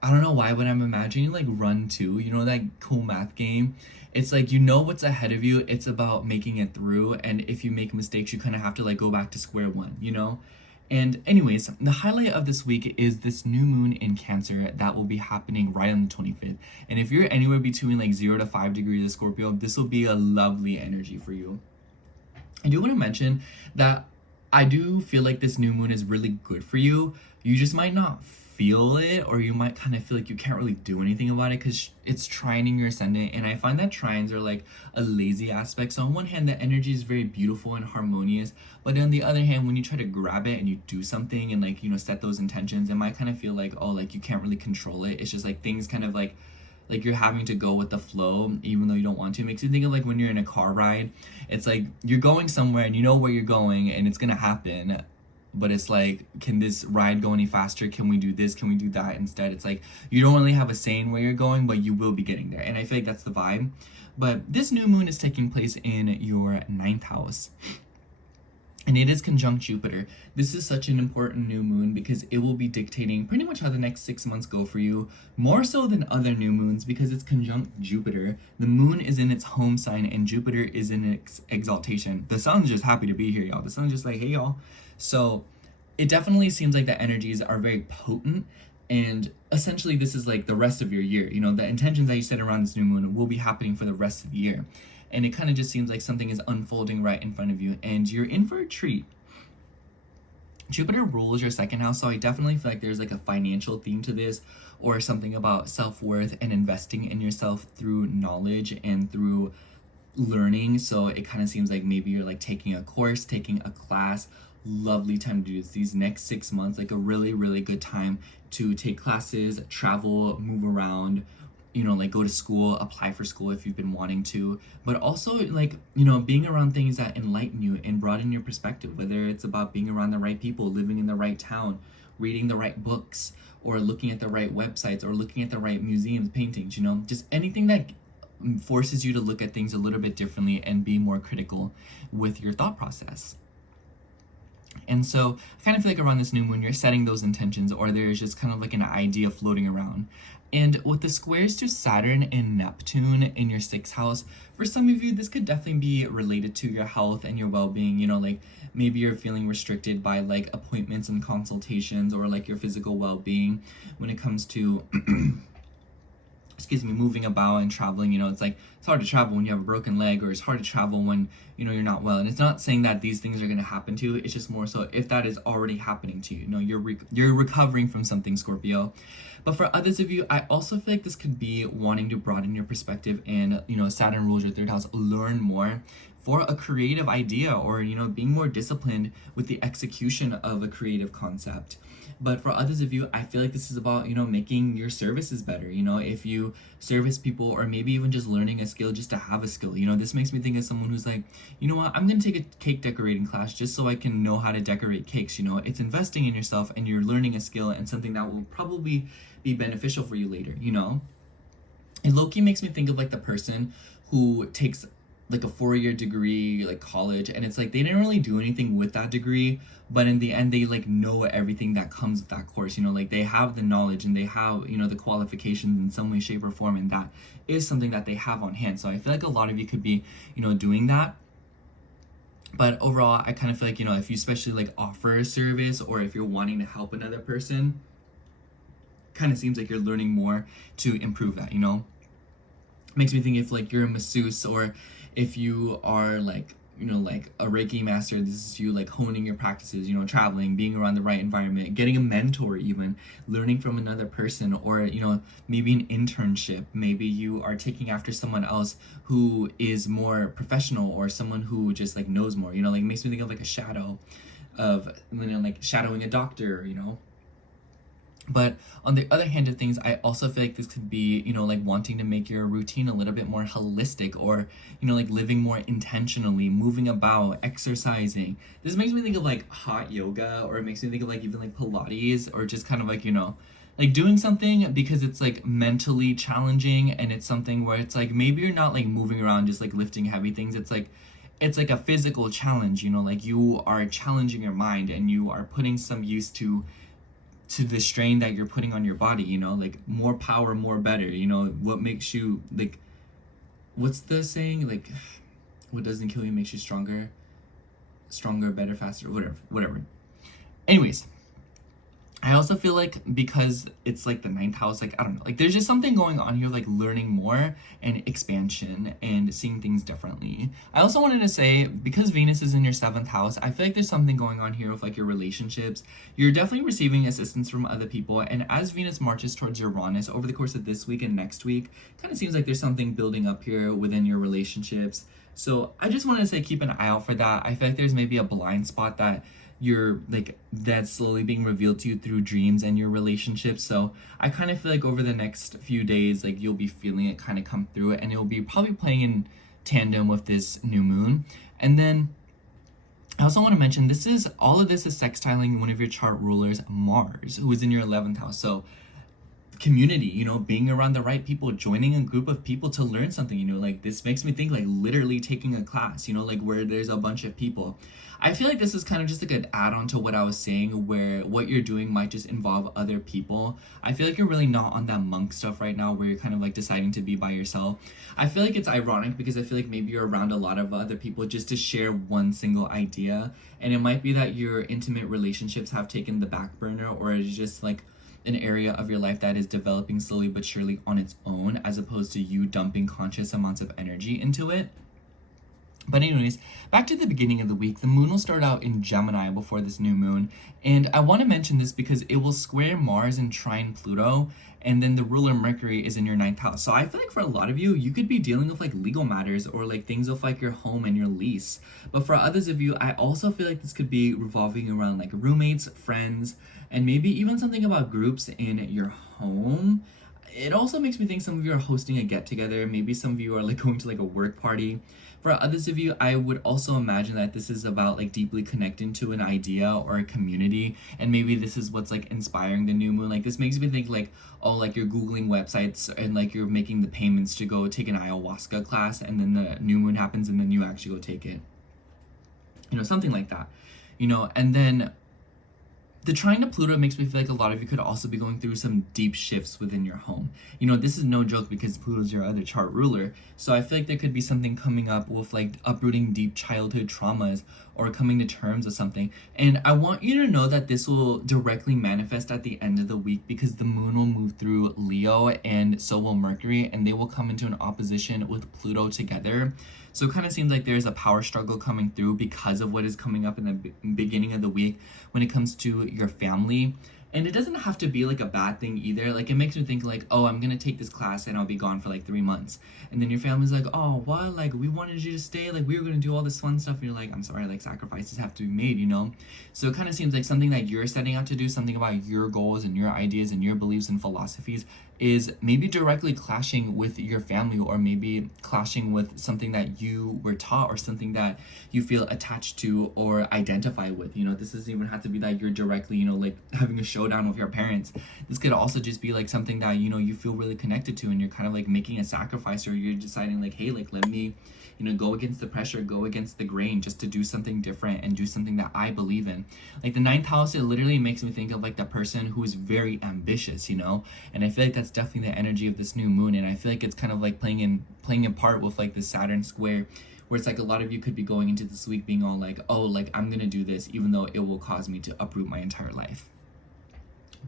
I don't know why, but I'm imagining like Run 2, you know, that cool math game. It's like, you know what's ahead of you. It's about making it through. And if you make mistakes, you kind of have to like go back to square one, you know? And anyways, the highlight of this week is this new moon in Cancer that will be happening right on the 25th. And if you're anywhere between like 0 to 5 degrees of Scorpio, this will be a lovely energy for you. I do want to mention that I do feel like this new moon is really good for you. You just might not feel it, or you might kind of feel like you can't really do anything about it because it's trining your ascendant. And I find that trines are like a lazy aspect. So on one hand, the energy is very beautiful and harmonious, but on the other hand, when you try to grab it and you do something and like, you know, set those intentions, it might kind of feel like, oh, like you can't really control it. It's just like things kind of like you're having to go with the flow even though you don't want to. It makes you think of like when you're in a car ride. It's like you're going somewhere and you know where you're going and it's gonna happen, but it's like, can this ride go any faster? Can we do this? Can we do that? Instead, it's like you don't really have a say in where you're going, but you will be getting there. And I feel like that's the vibe. But this new moon is taking place in your 9th house, and it is conjunct Jupiter. This is such an important new moon because it will be dictating pretty much how the next 6 months go for you, more so than other new moons because it's conjunct Jupiter. The moon is in its home sign and Jupiter is in its exaltation. The sun's just happy to be here, y'all. The sun's just like, hey, y'all. So it definitely seems like the energies are very potent, and essentially this is like the rest of your year. You know, the intentions that you set around this new moon will be happening for the rest of the year. And it kind of just seems like something is unfolding right in front of you, and you're in for a treat. Jupiter rules your 2nd house, so I definitely feel like there's like a financial theme to this, or something about self-worth and investing in yourself through knowledge and through learning. So it kind of seems like maybe you're like taking a course, taking a class. Lovely time to do this. These next 6 months, like a really good time to take classes, travel, move around, you know, like go to school, apply for school if you've been wanting to, but also like, you know, being around things that enlighten you and broaden your perspective, whether it's about being around the right people, living in the right town, reading the right books, or looking at the right websites, or looking at the right museums, paintings, you know, just anything that forces you to look at things a little bit differently and be more critical with your thought process. And so I kind of feel like around this new moon, you're setting those intentions, or there's just kind of like an idea floating around. And with the squares to Saturn and Neptune in your 6th house, for some of you, this could definitely be related to your health and your well-being. You know, like maybe you're feeling restricted by like appointments and consultations, or like your physical well-being when it comes to moving about and traveling. It's like, it's hard to travel when you have a broken leg, or it's hard to travel when, you're not well. And it's not saying that these things are going to happen to you. It's just more so if that is already happening to you. You're recovering from something, Scorpio. But for others of you, I also feel like this could be wanting to broaden your perspective and, Saturn rules your third house, learn more for a creative idea, or, being more disciplined with the execution of a creative concept. But for others of you, I feel like this is about, making your services better. If you service people, or maybe even just learning a skill just to have a skill. This makes me think of someone who's like, you know what, I'm going to take a cake decorating class just so I can know how to decorate cakes. It's investing in yourself, and you're learning a skill and something that will probably be beneficial for you later, And low-key makes me think of like the person who takes like a 4-year degree, like college, and it's like they didn't really do anything with that degree, but in the end they like know everything that comes with that course. Like they have the knowledge, and they have, the qualifications in some way, shape, or form, and that is something that they have on hand. So I feel like a lot of you could be, doing that. But overall, I kind of feel like, if you especially like offer a service, or if you're wanting to help another person, kind of seems like you're learning more to improve that. Makes me think if like you're a masseuse, or if you are like, like a Reiki master, this is you like honing your practices, traveling, being around the right environment, getting a mentor, even learning from another person, or, maybe an internship. Maybe you are taking after someone else who is more professional, or someone who just like knows more, like makes me think of like a shadow of, like shadowing a doctor, But on the other hand of things, I also feel like this could be, like wanting to make your routine a little bit more holistic, or, like living more intentionally, moving about, exercising. This makes me think of like hot yoga, or it makes me think of like even like Pilates, or just kind of like, like doing something because it's like mentally challenging, and it's something where it's like maybe you're not like moving around just like lifting heavy things. It's like a physical challenge, like you are challenging your mind, and you are putting some use to the strain that you're putting on your body, like more power, more better, what makes you like, what's the saying, like what doesn't kill you makes you stronger, better, faster, whatever. Anyways, I also feel like because it's like the 9th house, like I don't know, like there's just something going on here, like learning more and expansion and seeing things differently. I also wanted to say, because Venus is in your 7th house, I feel like there's something going on here with like your relationships. You're definitely receiving assistance from other people, and as Venus marches towards Uranus over the course of this week and next week, kind of seems like there's something building up here within your relationships. So I just wanted to say, keep an eye out for that. I feel like there's maybe a blind spot that you're like, that's slowly being revealed to you through dreams and your relationships. So I kind of feel like over the next few days, like you'll be feeling it kind of come through it, and it'll be probably playing in tandem with this new moon. And then I also want to mention, all of this is sextiling one of your chart rulers, Mars, who is in your 11th house. So community, being around the right people, joining a group of people to learn something, like this makes me think like literally taking a class, like where there's a bunch of people. I feel like this is kind of just like an add-on to what I was saying, where what you're doing might just involve other people. I feel like you're really not on that monk stuff right now, where you're kind of like deciding to be by yourself. I feel like it's ironic, because I feel like maybe you're around a lot of other people just to share one single idea, and it might be that your intimate relationships have taken the back burner, or it's just like an area of your life that is developing slowly but surely on its own, as opposed to you dumping conscious amounts of energy into it. But anyways, back to the beginning of the week, the moon will start out in Gemini before this new moon. And I want to mention this because it will square Mars and trine Pluto, and then the ruler Mercury is in your 9th house. So I feel like for a lot of you, you could be dealing with like legal matters, or like things with like your home and your lease. But for others of you, I also feel like this could be revolving around like roommates, friends, and maybe even something about groups in your home. It also makes me think some of you are hosting a get-together. Maybe some of you are like going to like a work party. For others of you, I would also imagine that this is about like deeply connecting to an idea or a community, and maybe this is what's like inspiring the new moon. Like this makes me think like, oh, like you're Googling websites, and like you're making the payments to go take an ayahuasca class, and then the new moon happens, and then you actually go take it. Something like that. And then the trine to Pluto makes me feel like a lot of you could also be going through some deep shifts within your home. You know, this is no joke because Pluto's your other chart ruler. So I feel like there could be something coming up with like uprooting deep childhood traumas or coming to terms with something. And I want you to know that this will directly manifest at the end of the week because the moon will move through Leo and so will Mercury, and they will come into an opposition with Pluto together. So it kind of seems like there's a power struggle coming through because of what is coming up in the beginning of the week when it comes to your family. And it doesn't have to be like a bad thing either. Like, it makes me think like, oh, I'm gonna take this class and I'll be gone for like 3 months. And then your family's like, oh, what? Like, we wanted you to stay. Like, we were gonna do all this fun stuff. And you're like, I'm sorry, like, sacrifices have to be made, you know? So it kind of seems like something that you're setting out to do, something about your goals and your ideas and your beliefs and philosophies is maybe directly clashing with your family, or maybe clashing with something that you were taught or something that you feel attached to or identify with. You know, this doesn't even have to be that you're directly, you know, like having a showdown with your parents. This could also just be like something that, you know, you feel really connected to and you're kind of like making a sacrifice, or you're deciding like, hey, like, let me, you know, go against the pressure, go against the grain just to do something different and do something that I believe in. Like the 9th house, it literally makes me think of like the person who is very ambitious, you know? And I feel like that's definitely the energy of this new moon. And I feel like it's kind of like playing in part with like the Saturn square, where it's like a lot of you could be going into this week being all like, oh, like I'm gonna do this even though it will cause me to uproot my entire life.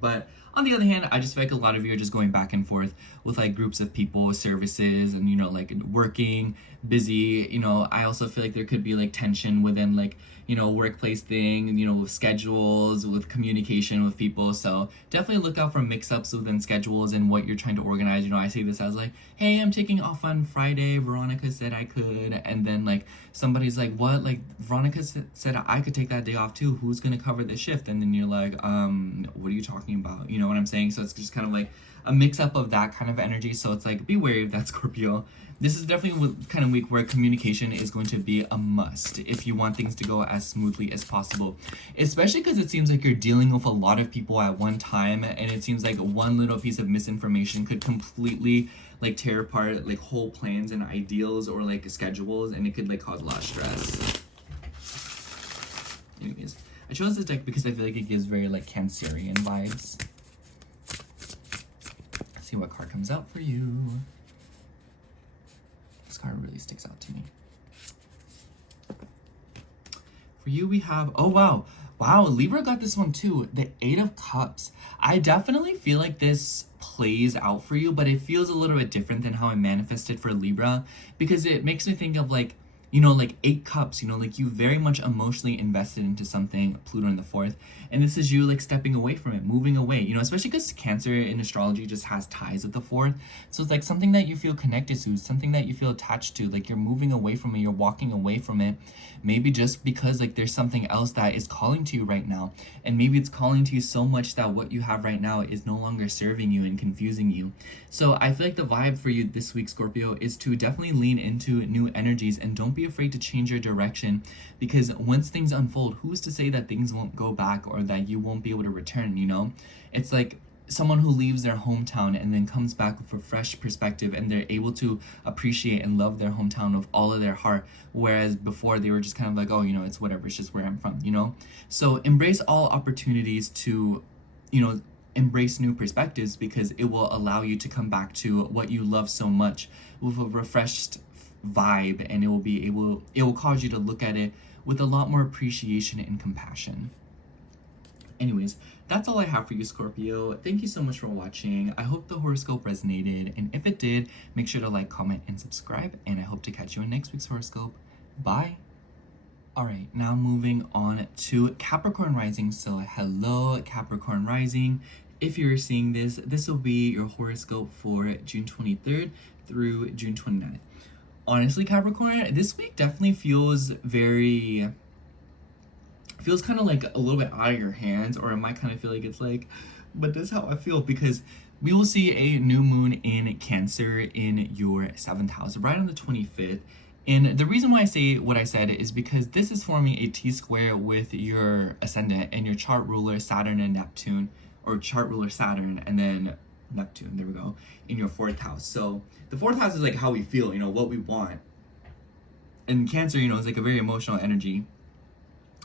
But on the other hand, I just feel like a lot of you are just going back and forth with like groups of people, services, and, you know, like working, busy. You know, I also feel like there could be like tension within like, you know, workplace thing, you know, with schedules, with communication with people. So definitely look out for mix-ups within schedules and what you're trying to organize. You know, I say this as like, hey, I'm taking off on Friday. Veronica said I could. And then like somebody's like, what? Like Veronica said I could take that day off too. Who's going to cover the shift? And then you're like, what are you talking about? You know what I'm saying? So it's just kind of like a mix up of that kind of energy. So it's like, be wary of that, Scorpio. This is definitely a kind of week where communication is going to be a must if you want things to go as smoothly as possible. Especially because it seems like you're dealing with a lot of people at one time, and it seems like one little piece of misinformation could completely like tear apart like whole plans and ideals or like schedules, and it could like cause a lot of stress. Anyways, I chose this deck because I feel like it gives very like Cancerian vibes. Let's see what card comes out for you. This card really sticks out to me. For you, we have, oh wow, Libra got this one too, the 8 of Cups. I definitely feel like this plays out for you, but it feels a little bit different than how I manifested for Libra, because it makes me think of like, you know, like 8 cups, you know, like you very much emotionally invested into something, Pluto in the 4th, and this is you like stepping away from it, moving away, you know, especially because Cancer in astrology just has ties with the 4th. So it's like something that you feel connected to, something that you feel attached to, like you're moving away from it, you're walking away from it, maybe just because like there's something else that is calling to you right now. And maybe it's calling to you so much that what you have right now is no longer serving you and confusing you. So I feel like the vibe for you this week, Scorpio, is to definitely lean into new energies and don't be afraid to change your direction, because once things unfold, who's to say that things won't go back or that you won't be able to return, you know? It's like someone who leaves their hometown and then comes back with a fresh perspective, and they're able to appreciate and love their hometown with all of their heart, whereas before they were just kind of like, oh, you know, it's whatever, it's just where I'm from, you know? So embrace all opportunities to, you know, embrace new perspectives, because it will allow you to come back to what you love so much with a refreshed vibe, and it will cause you to look at it with a lot more appreciation and compassion. Anyways, that's all I have for you, Scorpio. Thank you so much for watching. I hope the horoscope resonated, and if it did, make sure to like, comment, and subscribe, and I hope to catch you in next week's horoscope. Bye. All right, now moving on to Capricorn rising. So hello, Capricorn rising. If you're seeing this, this will be your horoscope for June 23rd through June 29th. Honestly, Capricorn, this week definitely feels kind of like a little bit out of your hands, or it might kind of feel like it's like, but that's how I feel, because we will see a new moon in Cancer in your 7th house right on the 25th. And the reason why I say what I said is because this is forming a T-square with your ascendant and your chart ruler Saturn and Neptune, or chart ruler Saturn and then Neptune, there we go, in your 4th house. So the 4th house is like how we feel, you know, what we want. And Cancer, you know, is like a very emotional energy.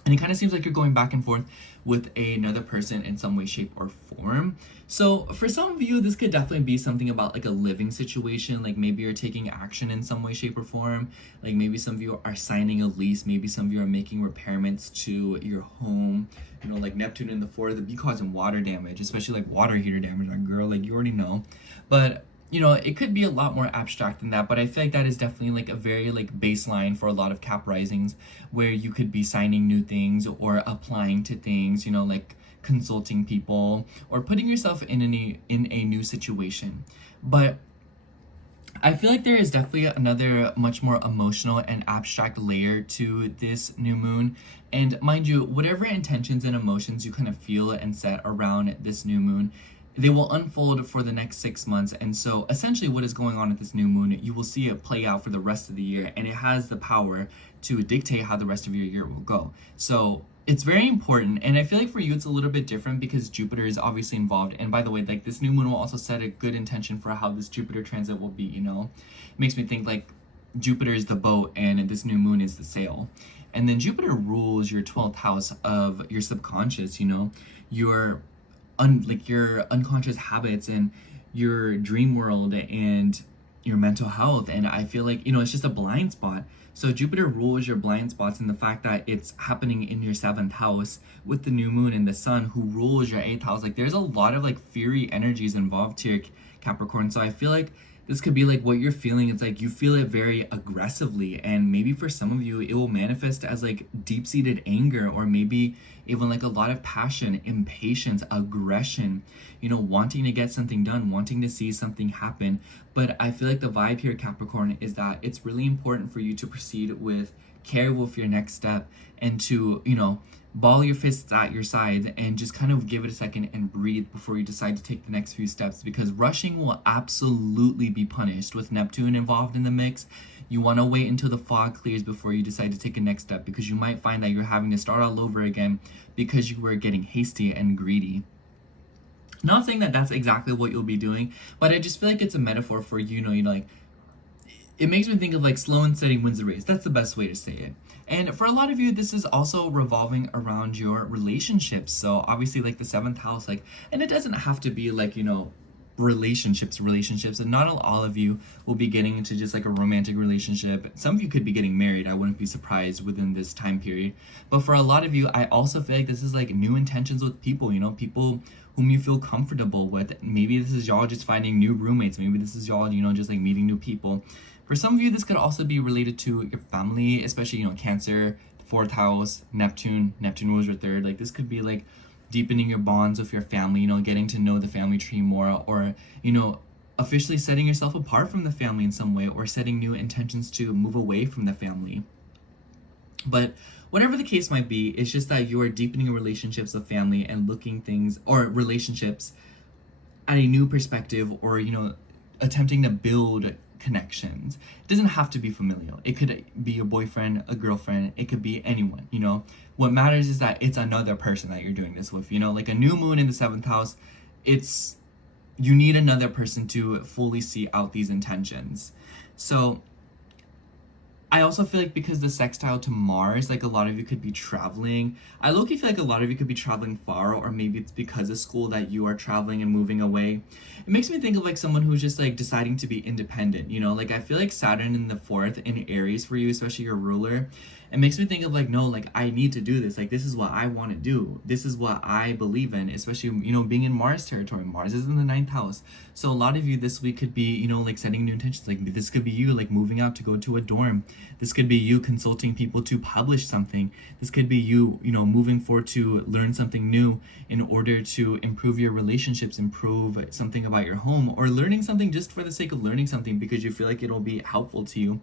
And it kind of seems like you're going back and forth with another person in some way, shape, or form. So for some of you, this could definitely be something about like a living situation. Like maybe you're taking action in some way, shape, or form. Like maybe some of you are signing a lease. Maybe some of you are making repairments to your home. You know, like Neptune in the fourth, it'd be causing water damage, especially like water heater damage on girl. Like you already know. But you know, it could be a lot more abstract than that, but I feel like that is definitely like a very like baseline for a lot of Cap risings, where you could be signing new things or applying to things, you know, like consulting people or putting yourself in a new situation. But I feel like there is definitely another much more emotional and abstract layer to this new moon. And mind you, whatever intentions and emotions you kind of feel and set around this new moon, they will unfold for the next 6 months. And so essentially what is going on at this new moon, you will see it play out for the rest of the year, and it has the power to dictate how the rest of your year will go. So it's very important. And I feel like for you, it's a little bit different because Jupiter is obviously involved. And by the way, like this new moon will also set a good intention for how this Jupiter transit will be, you know? It makes me think like Jupiter is the boat and this new moon is the sail. And then Jupiter rules your 12th house of your subconscious, you know, your your unconscious habits and your dream world and your mental health. And I feel like, you know, it's just a blind spot. So Jupiter rules your blind spots, and the fact that it's happening in your 7th house with the new moon and the sun who rules your 8th house, like there's a lot of like fiery energies involved here, Capricorn. So I feel like this could be like what you're feeling. It's like you feel it very aggressively, and maybe for some of you it will manifest as like deep-seated anger, or maybe even like a lot of passion, impatience, aggression, you know, wanting to get something done, wanting to see something happen. But I feel like the vibe here, Capricorn, is that it's really important for you to proceed with care with your next step, and to, you know, ball your fists at your sides and just kind of give it a second and breathe before you decide to take the next few steps, because rushing will absolutely be punished with Neptune involved in the mix. You want to wait until the fog clears before you decide to take a next step, because you might find that you're having to start all over again because you were getting hasty and greedy. Not saying that that's exactly what you'll be doing, but I just feel like it's a metaphor for, you know, like it makes me think of like slow and steady wins the race. That's the best way to say it. And for a lot of you, this is also revolving around your relationships. So obviously like the 7th house, like, and it doesn't have to be like, you know, relationships, and not all of you will be getting into just like a romantic relationship. Some of you could be getting married. I wouldn't be surprised within this time period. But for a lot of you, I also feel like this is like new intentions with people, you know, people whom you feel comfortable with. Maybe this is y'all just finding new roommates. Maybe this is y'all, you know, just like meeting new people. For some of you, this could also be related to your family, especially, you know, Cancer, 4th house, Neptune rules your 3rd. Like this could be like deepening your bonds with your family, you know, getting to know the family tree more, or, you know, officially setting yourself apart from the family in some way, or setting new intentions to move away from the family. But whatever the case might be, it's just that you are deepening relationships with family and looking things, or relationships at a new perspective, or, you know, attempting to build connections. It doesn't have to be familial. It could be a boyfriend, a girlfriend, it could be anyone, you know. What matters is that it's another person that you're doing this with, you know, like a new moon in the 7th house. It's, you need another person to fully see out these intentions. So I also feel like because the sextile to Mars, like a lot of you could be traveling. I low-key feel like a lot of you could be traveling far, or maybe it's because of school that you are traveling and moving away. It makes me think of like someone who's just like deciding to be independent, you know, like I feel like Saturn in the 4th in Aries for you, especially your ruler, it makes me think of like, no, like I need to do this. Like this is what I want to do. This is what I believe in, especially, you know, being in Mars territory. Mars is in the 9th house. So a lot of you this week could be, you know, like setting new intentions. Like this could be you like moving out to go to a dorm. This could be you consulting people to publish something. This could be you, you know, moving forward to learn something new in order to improve your relationships, improve something about your home, or learning something just for the sake of learning something because you feel like it'll be helpful to you.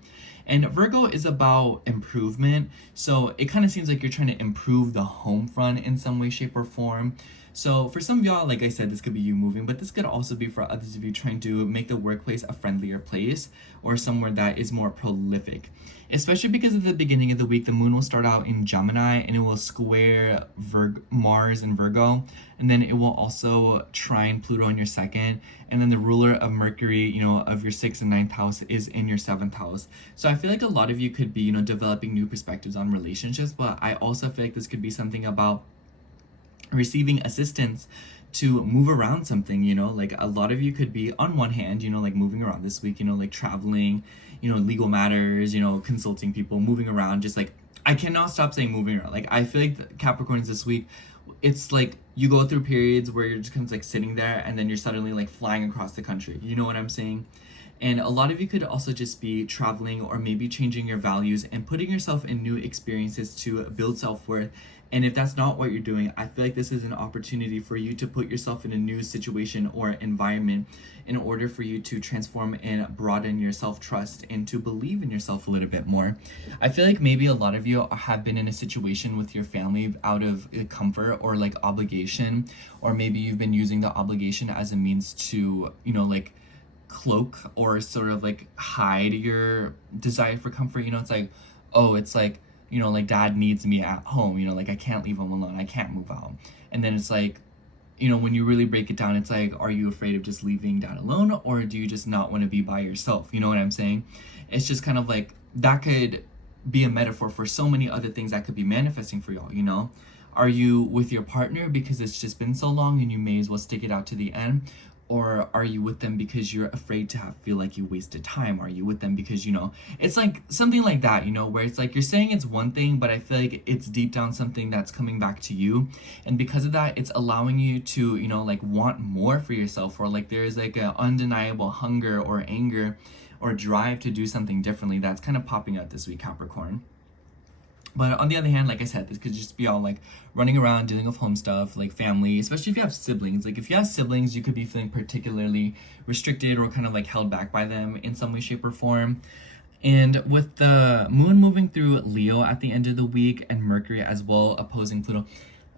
And Virgo is about improvement. So it kind of seems like you're trying to improve the home front in some way, shape, or form. So for some of y'all, like I said, this could be you moving, but this could also be for others of you trying to make the workplace a friendlier place or somewhere that is more prolific. Especially because at the beginning of the week, the moon will start out in Gemini and it will square Mars and Virgo. And then it will also trine Pluto in your second. And then the ruler of Mercury, you know, of your 6th and 9th house is in your 7th house. So I feel like a lot of you could be, you know, developing new perspectives on relationships. But I also feel like this could be something about receiving assistance to move around something, you know, like a lot of you could be on one hand, you know, like moving around this week, you know, like traveling, you know, legal matters, you know, consulting people, moving around, just like, I cannot stop saying moving around. Like, I feel like the Capricorns this week, it's like you go through periods where you're just kind of like sitting there and then you're suddenly like flying across the country. You know what I'm saying? And a lot of you could also just be traveling or maybe changing your values and putting yourself in new experiences to build self-worth. And if that's not what you're doing, I feel like this is an opportunity for you to put yourself in a new situation or environment in order for you to transform and broaden your self-trust and to believe in yourself a little bit more. I feel like maybe a lot of you have been in a situation with your family out of comfort or like obligation, or maybe you've been using the obligation as a means to, you know, like cloak or sort of like hide your desire for comfort. You know, it's like, oh, it's like, you know, like dad needs me at home, you know, like I can't leave him alone, I can't move out. And then it's like, you know, when you really break it down, it's like, are you afraid of just leaving dad alone, or do you just not want to be by yourself? You know what I'm saying? It's just kind of like, that could be a metaphor for so many other things that could be manifesting for y'all, you know? Are you with your partner because it's just been so long and you may as well stick it out to the end? Or are you with them because you're afraid to feel like you wasted time? Are you with them because, you know, it's like something like that, you know, where it's like you're saying it's one thing, but I feel like it's deep down something that's coming back to you. And because of that, it's allowing you to, you know, like want more for yourself, or like there's like an undeniable hunger or anger or drive to do something differently that's kind of popping out this week, Capricorn. But on the other hand, like I said, this could just be all like running around, dealing with home stuff, like family, especially if you have siblings. Like if you have siblings, you could be feeling particularly restricted or kind of like held back by them in some way, shape, or form. And with the moon moving through Leo at the end of the week and Mercury as well opposing Pluto,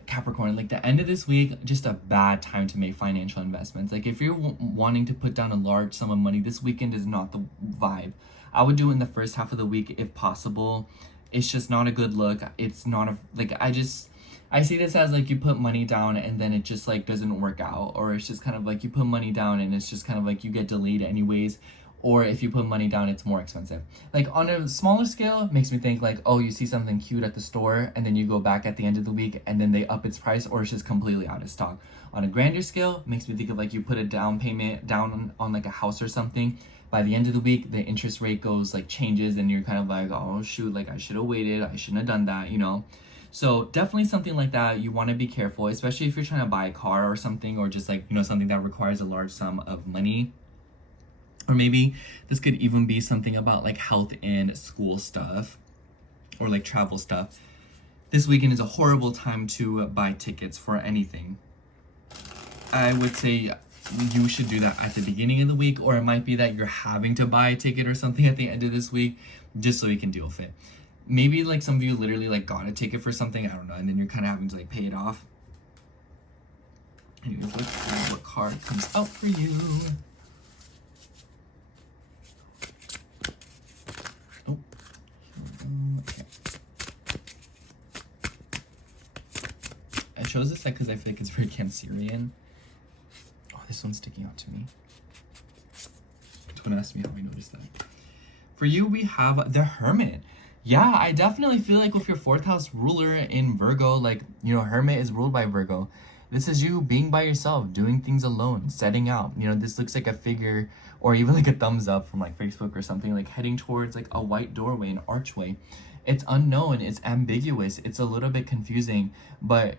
Capricorn, like the end of this week, just a bad time to make financial investments. Like if you're wanting to put down a large sum of money, this weekend is not the vibe. I would do it in the first half of the week if possible. It's just not a good look. It's not a, like, I see this as like you put money down and then it just like doesn't work out, or it's just kind of like you put money down and it's just kind of like you get delayed anyways, or if you put money down, it's more expensive. Like on a smaller scale, it makes me think like, oh, you see something cute at the store and then you go back at the end of the week and then they up its price, or it's just completely out of stock. On a grander scale, it makes me think of like you put a down payment down on like a house or something. By the end of the week, the interest rate goes like changes and you're kind of like, oh shoot, like I should have waited, I shouldn't have done that, you know? So definitely something like that. You want to be careful, especially if you're trying to buy a car or something, or just like, you know, something that requires a large sum of money. Or maybe this could even be something about like health and school stuff, or like travel stuff. This weekend is a horrible time to buy tickets for anything. I would say you should do that at the beginning of the week, or it might be that you're having to buy a ticket or something at the end of this week just so you can deal with it. Maybe like some of you literally like got a ticket for something, I don't know, and then you're kind of having to like pay it off. Anyways, let's see what card comes out for you. Oh, okay. I chose this set because I feel like it's very Cancerian. This one's sticking out to me. Don't ask me how I noticed that. For you, we have the Hermit. Yeah, I definitely feel like with your 4th house ruler in Virgo, like, you know, Hermit is ruled by Virgo. This is you being by yourself, doing things alone, setting out. You know, this looks like a figure, or even like a thumbs up from like Facebook or something, like heading towards like a white doorway, an archway. It's unknown, it's ambiguous, it's a little bit confusing, but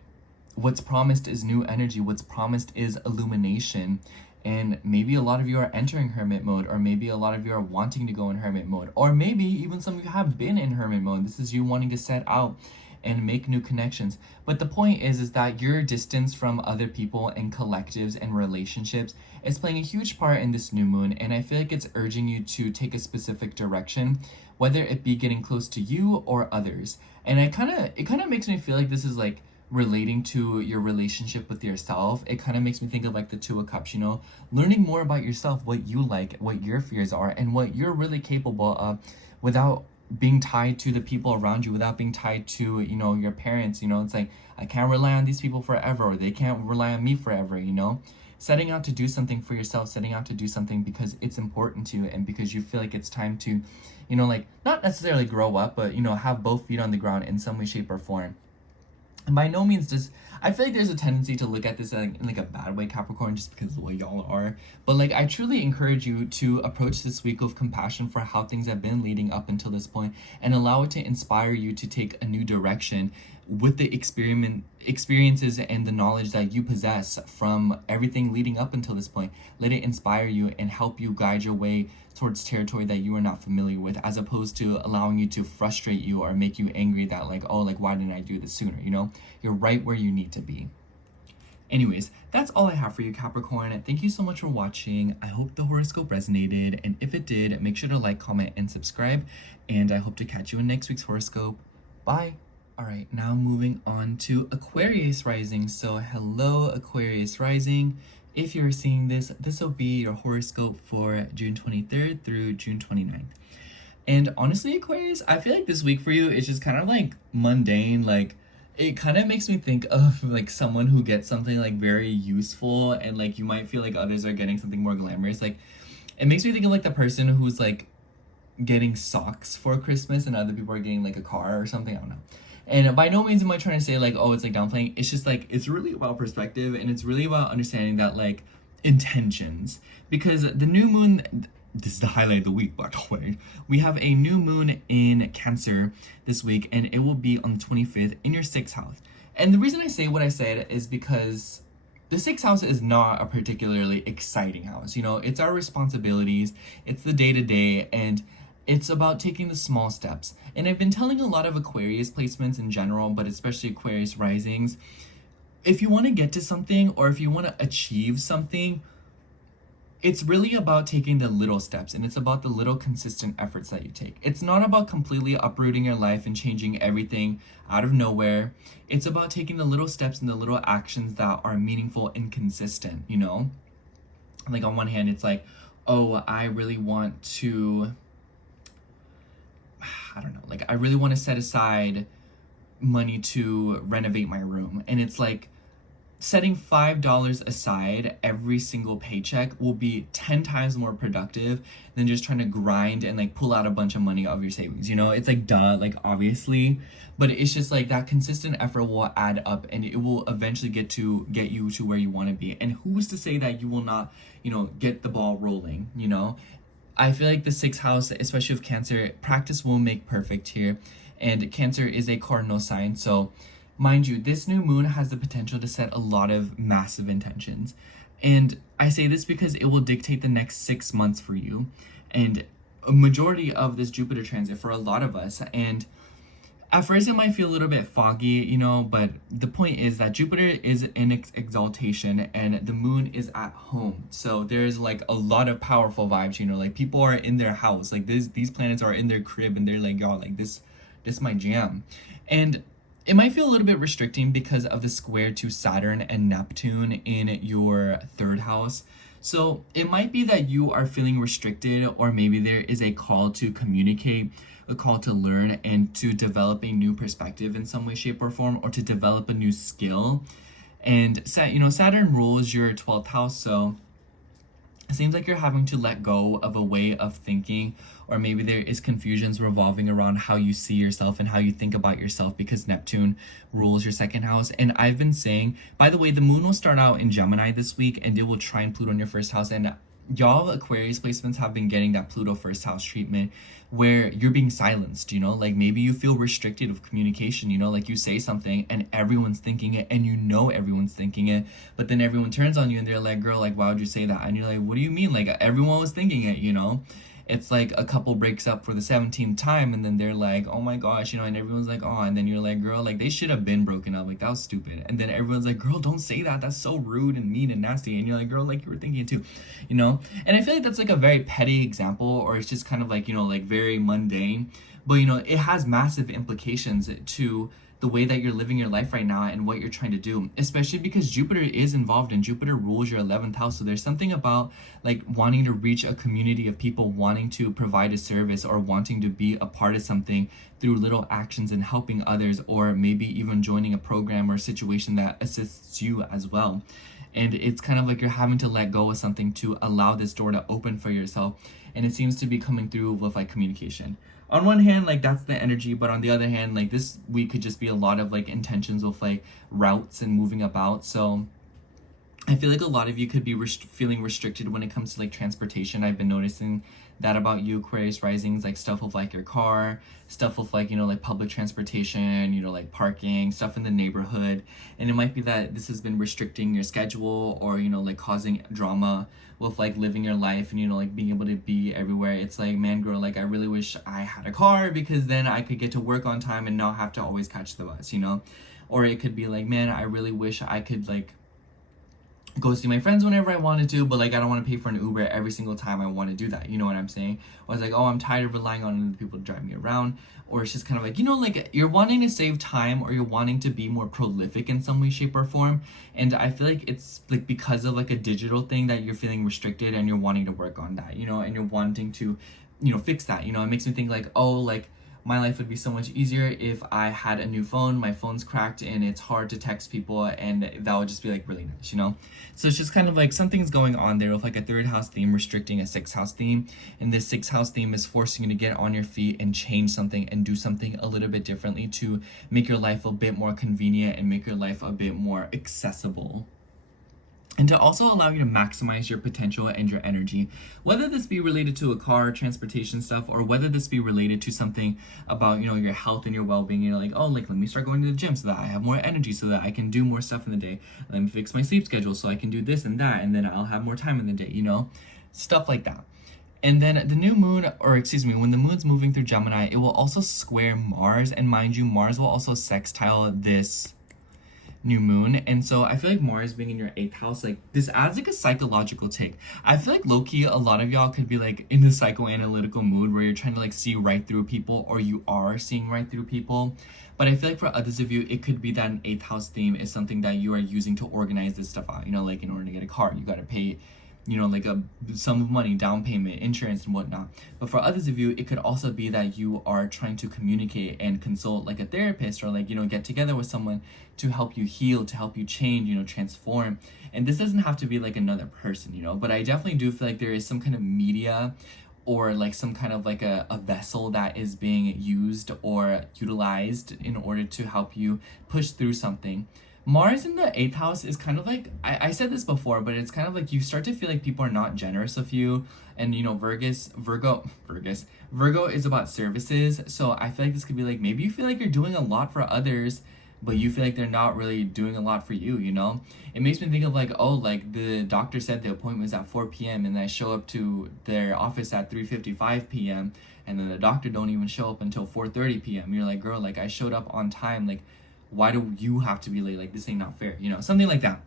what's promised is new energy. What's promised is illumination. And maybe a lot of you are entering hermit mode, or maybe a lot of you are wanting to go in hermit mode, or maybe even some of you have been in hermit mode. This is you wanting to set out and make new connections. But the point is that your distance from other people and collectives and relationships is playing a huge part in this new moon. And I feel like it's urging you to take a specific direction, whether it be getting close to you or others. And it kind of makes me feel like this is like relating to your relationship with yourself, it kind of makes me think of like the Two of Cups, you know, learning more about yourself, what you like, what your fears are, and what you're really capable of without being tied to the people around you, without being tied to, you know, your parents. You know, it's like, I can't rely on these people forever, or they can't rely on me forever, you know. Setting out to do something for yourself, setting out to do something because it's important to you and because you feel like it's time to, you know, like not necessarily grow up, but, you know, have both feet on the ground in some way, shape, or form. And by no means does, I feel like there's a tendency to look at this in like a bad way, Capricorn, just because of the way y'all are. But like, I truly encourage you to approach this week with compassion for how things have been leading up until this point, and allow it to inspire you to take a new direction with the experiences and the knowledge that you possess from everything leading up until this point. Let it inspire you and help you guide your way towards territory that you are not familiar with, as opposed to allowing you to frustrate you or make you angry that like, oh, like, why didn't I do this sooner? You know, you're right where you need to be. Anyways, that's all I have for you, Capricorn. Thank you so much for watching. I hope the horoscope resonated, and if it did, make sure to like, comment, and subscribe, and I hope to catch you in next week's horoscope. Bye. All right, now moving on to Aquarius rising. So hello, Aquarius rising. If you're seeing this, this will be your horoscope for June 23rd through June 29th. And honestly, Aquarius, I feel like this week for you is just kind of like mundane. Like, it kind of makes me think of like someone who gets something like very useful, and like you might feel like others are getting something more glamorous. Like, it makes me think of like the person who's like getting socks for Christmas and other people are getting like a car or something. I don't know. And by no means am I trying to say like, oh, it's like downplaying. It's just like, it's really about perspective, and it's really about understanding that like intentions. Because the new moon, this is the highlight of the week, by the way. We have a new moon in Cancer this week, and it will be on the 25th in your 6th house. And the reason I say what I said is because the 6th house is not a particularly exciting house. You know, it's our responsibilities, it's the day-to-day, and it's about taking the small steps. And I've been telling a lot of Aquarius placements in general, but especially Aquarius risings, if you want to get to something, or if you want to achieve something, it's really about taking the little steps, and it's about the little consistent efforts that you take. It's not about completely uprooting your life and changing everything out of nowhere. It's about taking the little steps and the little actions that are meaningful and consistent, you know? Like, on one hand, it's like, oh, I really want to, I don't know, like, I really want to set aside money to renovate my room. And it's like, setting $5 aside every single paycheck will be 10 times more productive than just trying to grind and like pull out a bunch of money out of your savings. You know, it's like, duh, like obviously, but it's just like that consistent effort will add up, and it will eventually get you to where you want to be. And who's to say that you will not, you know, get the ball rolling, you know? I feel like the 6th house, especially with Cancer, practice will make perfect here. And Cancer is a cardinal sign, so mind you, this new moon has the potential to set a lot of massive intentions. And I say this because it will dictate the next 6 months for you, and a majority of this Jupiter transit for a lot of us. And at first it might feel a little bit foggy, you know, but the point is that Jupiter is in exaltation and the moon is at home. So there's like a lot of powerful vibes, you know, like people are in their house, like these planets are in their crib, and they're like, y'all, like this my jam. And it might feel a little bit restricting because of the square to Saturn and Neptune in your 3rd house. So it might be that you are feeling restricted, or maybe there is a call to communicate, a call to learn, and to develop a new perspective in some way, shape, or form, or to develop a new skill. And you know, Saturn rules your 12th house, so it seems like you're having to let go of a way of thinking, or maybe there is confusions revolving around how you see yourself and how you think about yourself, because Neptune rules your 2nd house. And I've been saying, by the way, the moon will start out in Gemini this week, and it will trine Pluto in your 1st house. And y'all Aquarius placements have been getting that Pluto 1st house treatment where you're being silenced, you know, like maybe you feel restricted of communication, you know, like you say something and everyone's thinking it, and you know everyone's thinking it, but then everyone turns on you and they're like, girl, like, why would you say that? And you're like, what do you mean? Like, everyone was thinking it, you know? It's like a couple breaks up for the 17th time, and then they're like, oh my gosh, you know, and everyone's like, oh, and then you're like, girl, like, they should have been broken up, like, that was stupid. And then everyone's like, girl, don't say that, that's so rude and mean and nasty. And you're like, girl, like, you were thinking it too, you know? And I feel like that's like a very petty example, or it's just kind of like, you know, like very mundane, but you know, it has massive implications to the way that you're living your life right now and what you're trying to do, especially because Jupiter is involved and Jupiter rules your 11th house. So there's something about like wanting to reach a community of people, wanting to provide a service, or wanting to be a part of something through little actions and helping others, or maybe even joining a program or situation that assists you as well. And it's kind of like you're having to let go of something to allow this door to open for yourself. And it seems to be coming through with like communication. On one hand, like that's the energy, but on the other hand, like this week could just be a lot of like intentions with like routes and moving about. So I feel like a lot of you could be feeling restricted when it comes to like transportation. I've been noticing that about you, Aquarius risings, like stuff with like your car, stuff with like, you know, like public transportation, you know, like parking, stuff in the neighborhood. And it might be that this has been restricting your schedule, or, you know, like causing drama with like living your life and, you know, like being able to be everywhere. It's like, man, girl, like I really wish I had a car because then I could get to work on time and not have to always catch the bus, you know? Or it could be like, man, I really wish I could like go see my friends whenever I wanted to, but like I don't want to pay for an Uber every single time I want to do that. You know what I'm saying? Or it's like, oh, I'm tired of relying on other people to drive me around. Or it's just kind of like, you know, like you're wanting to save time, or you're wanting to be more prolific in some way, shape, or form. And I feel like it's like because of like a digital thing that you're feeling restricted, and you're wanting to work on that, you know, and you're wanting to, you know, fix that. You know, it makes me think like, oh, like my life would be so much easier if I had a new phone. My phone's cracked and it's hard to text people, and that would just be like really nice, you know? So it's just kind of like something's going on there with like a 3rd house theme restricting a 6th house theme. And this 6th house theme is forcing you to get on your feet and change something and do something a little bit differently to make your life a bit more convenient and make your life a bit more accessible. And to also allow you to maximize your potential and your energy, whether this be related to a car, transportation stuff, or whether this be related to something about, you know, your health and your well-being. You're like, oh, like let me start going to the gym so that I have more energy, so that I can do more stuff in the day. Let me fix my sleep schedule so I can do this and that, and then I'll have more time in the day, you know, stuff like that. And then the new moon, or excuse me, when the moon's moving through Gemini, it will also square Mars. And mind you, Mars will also sextile this new moon. And so I feel like Mars being in your 8th house, like this adds like a psychological take. I feel like low-key a lot of y'all could be like in the psychoanalytical mood where you're trying to like see right through people, or you are seeing right through people. But I feel like for others of you, it could be that an 8th house theme is something that you are using to organize this stuff out. You know, like in order to get a car, you got to pay, you know, like a sum of money, down payment, insurance, and whatnot. But for others of you, it could also be that you are trying to communicate and consult like a therapist, or like, you know, get together with someone to help you heal, to help you change, you know, transform. And this doesn't have to be like another person, you know, but I definitely do feel like there is some kind of media, or like some kind of like a vessel that is being used or utilized in order to help you push through something. Mars in the 8th house is kind of like, I said this before, but it's kind of like you start to feel like people are not generous of you. And, you know, Virgo is about services. So I feel like this could be like, maybe you feel like you're doing a lot for others, but you feel like they're not really doing a lot for you, you know? It makes me think of like, oh, like the doctor said the appointment was at 4 p.m. and I show up to their office at 3:55 p.m. and then the doctor don't even show up until 4:30 p.m. You're like, girl, like I showed up on time, like why do you have to be late? Like, this ain't not fair, you know, something like that.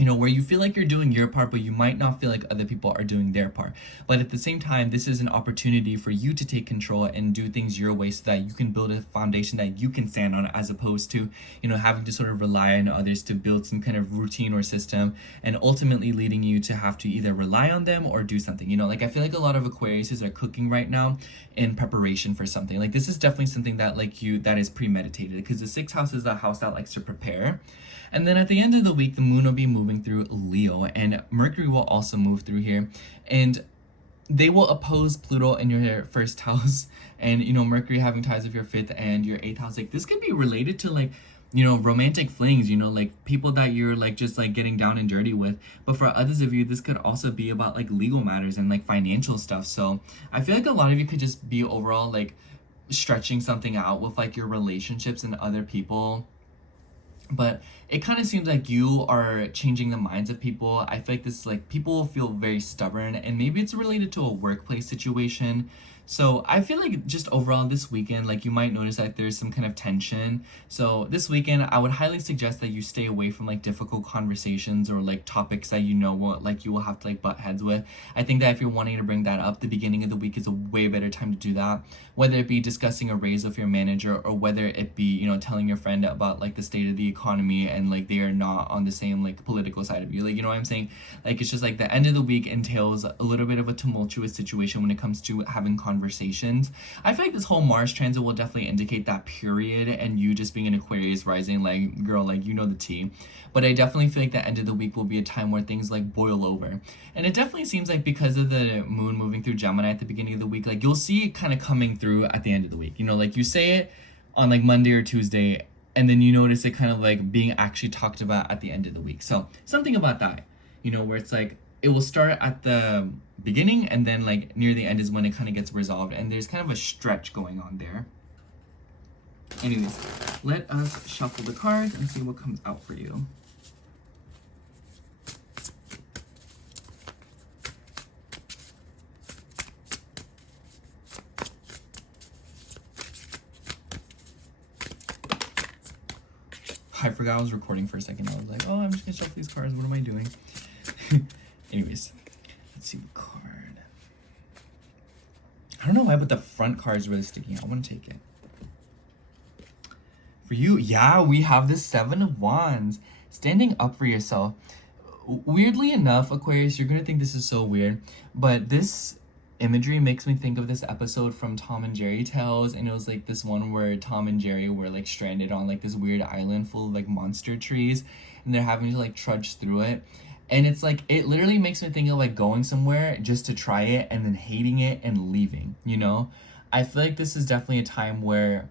You know, where you feel like you're doing your part, but you might not feel like other people are doing their part. But at the same time, this is an opportunity for you to take control and do things your way so that you can build a foundation that you can stand on, as opposed to, you know, having to sort of rely on others to build some kind of routine or system, and ultimately leading you to have to either rely on them or do something. You know, like I feel like a lot of Aquariuses are cooking right now in preparation for something. Like this is definitely something that like that is premeditated, because the 6th house is the house that likes to prepare. And then at the end of the week, the moon will be moving through Leo, and Mercury will also move through here, and they will oppose Pluto in your 1st house. And, you know, Mercury having ties with your 5th and your 8th house, like this could be related to like, you know, romantic flings, you know, like people that you're like just like getting down and dirty with. But for others of you, this could also be about like legal matters and like financial stuff. So I feel like a lot of you could just be overall like stretching something out with like your relationships and other people. But it kind of seems like you are changing the minds of people. I feel like this, like, people feel very stubborn, and maybe it's related to a workplace situation. So I feel like just overall this weekend, like, you might notice that there's some kind of tension. So this weekend, I would highly suggest that you stay away from like difficult conversations or like topics that you know what, like, you will have to like butt heads with. I think that if you're wanting to bring that up, the beginning of the week is a way better time to do that. Whether it be discussing a raise with your manager, or whether it be, you know, telling your friend about like the state of the economy and like they are not on the same like political side of you. Like, you know what I'm saying? Like, it's just like the end of the week entails a little bit of a tumultuous situation when it comes to having conversations. I feel like this whole Mars transit will definitely indicate that period, and you just being an Aquarius rising, like, girl, like, you know the tea. But I definitely feel like the end of the week will be a time where things like boil over. And it definitely seems like because of the moon moving through Gemini at the beginning of the week, like, you'll see it kind of coming through at the end of the week. You know, like, you say it on like Monday or Tuesday, and then you notice it kind of like being actually talked about at the end of the week. So something about that, you know, where it's like it will start at the beginning, and then like near the end is when it kind of gets resolved, and there's kind of a stretch going on there. Anyways, let us shuffle the cards and see what comes out for you. I forgot I was recording for a second. I was like, oh, I'm just gonna shuffle these cards. What am I doing? Anyways, let's see what card. I don't know why, but the front card is really sticking out. I want to take it. For you, yeah, we have the Seven of Wands. Standing up for yourself. Weirdly enough, Aquarius, you're gonna think this is so weird, but this imagery makes me think of this episode from Tom and Jerry Tales, and it was like this one where Tom and Jerry were like stranded on like this weird island full of like monster trees, and they're having to like trudge through it. And it's like, it literally makes me think of like going somewhere just to try it and then hating it and leaving, you know? I feel like this is definitely a time where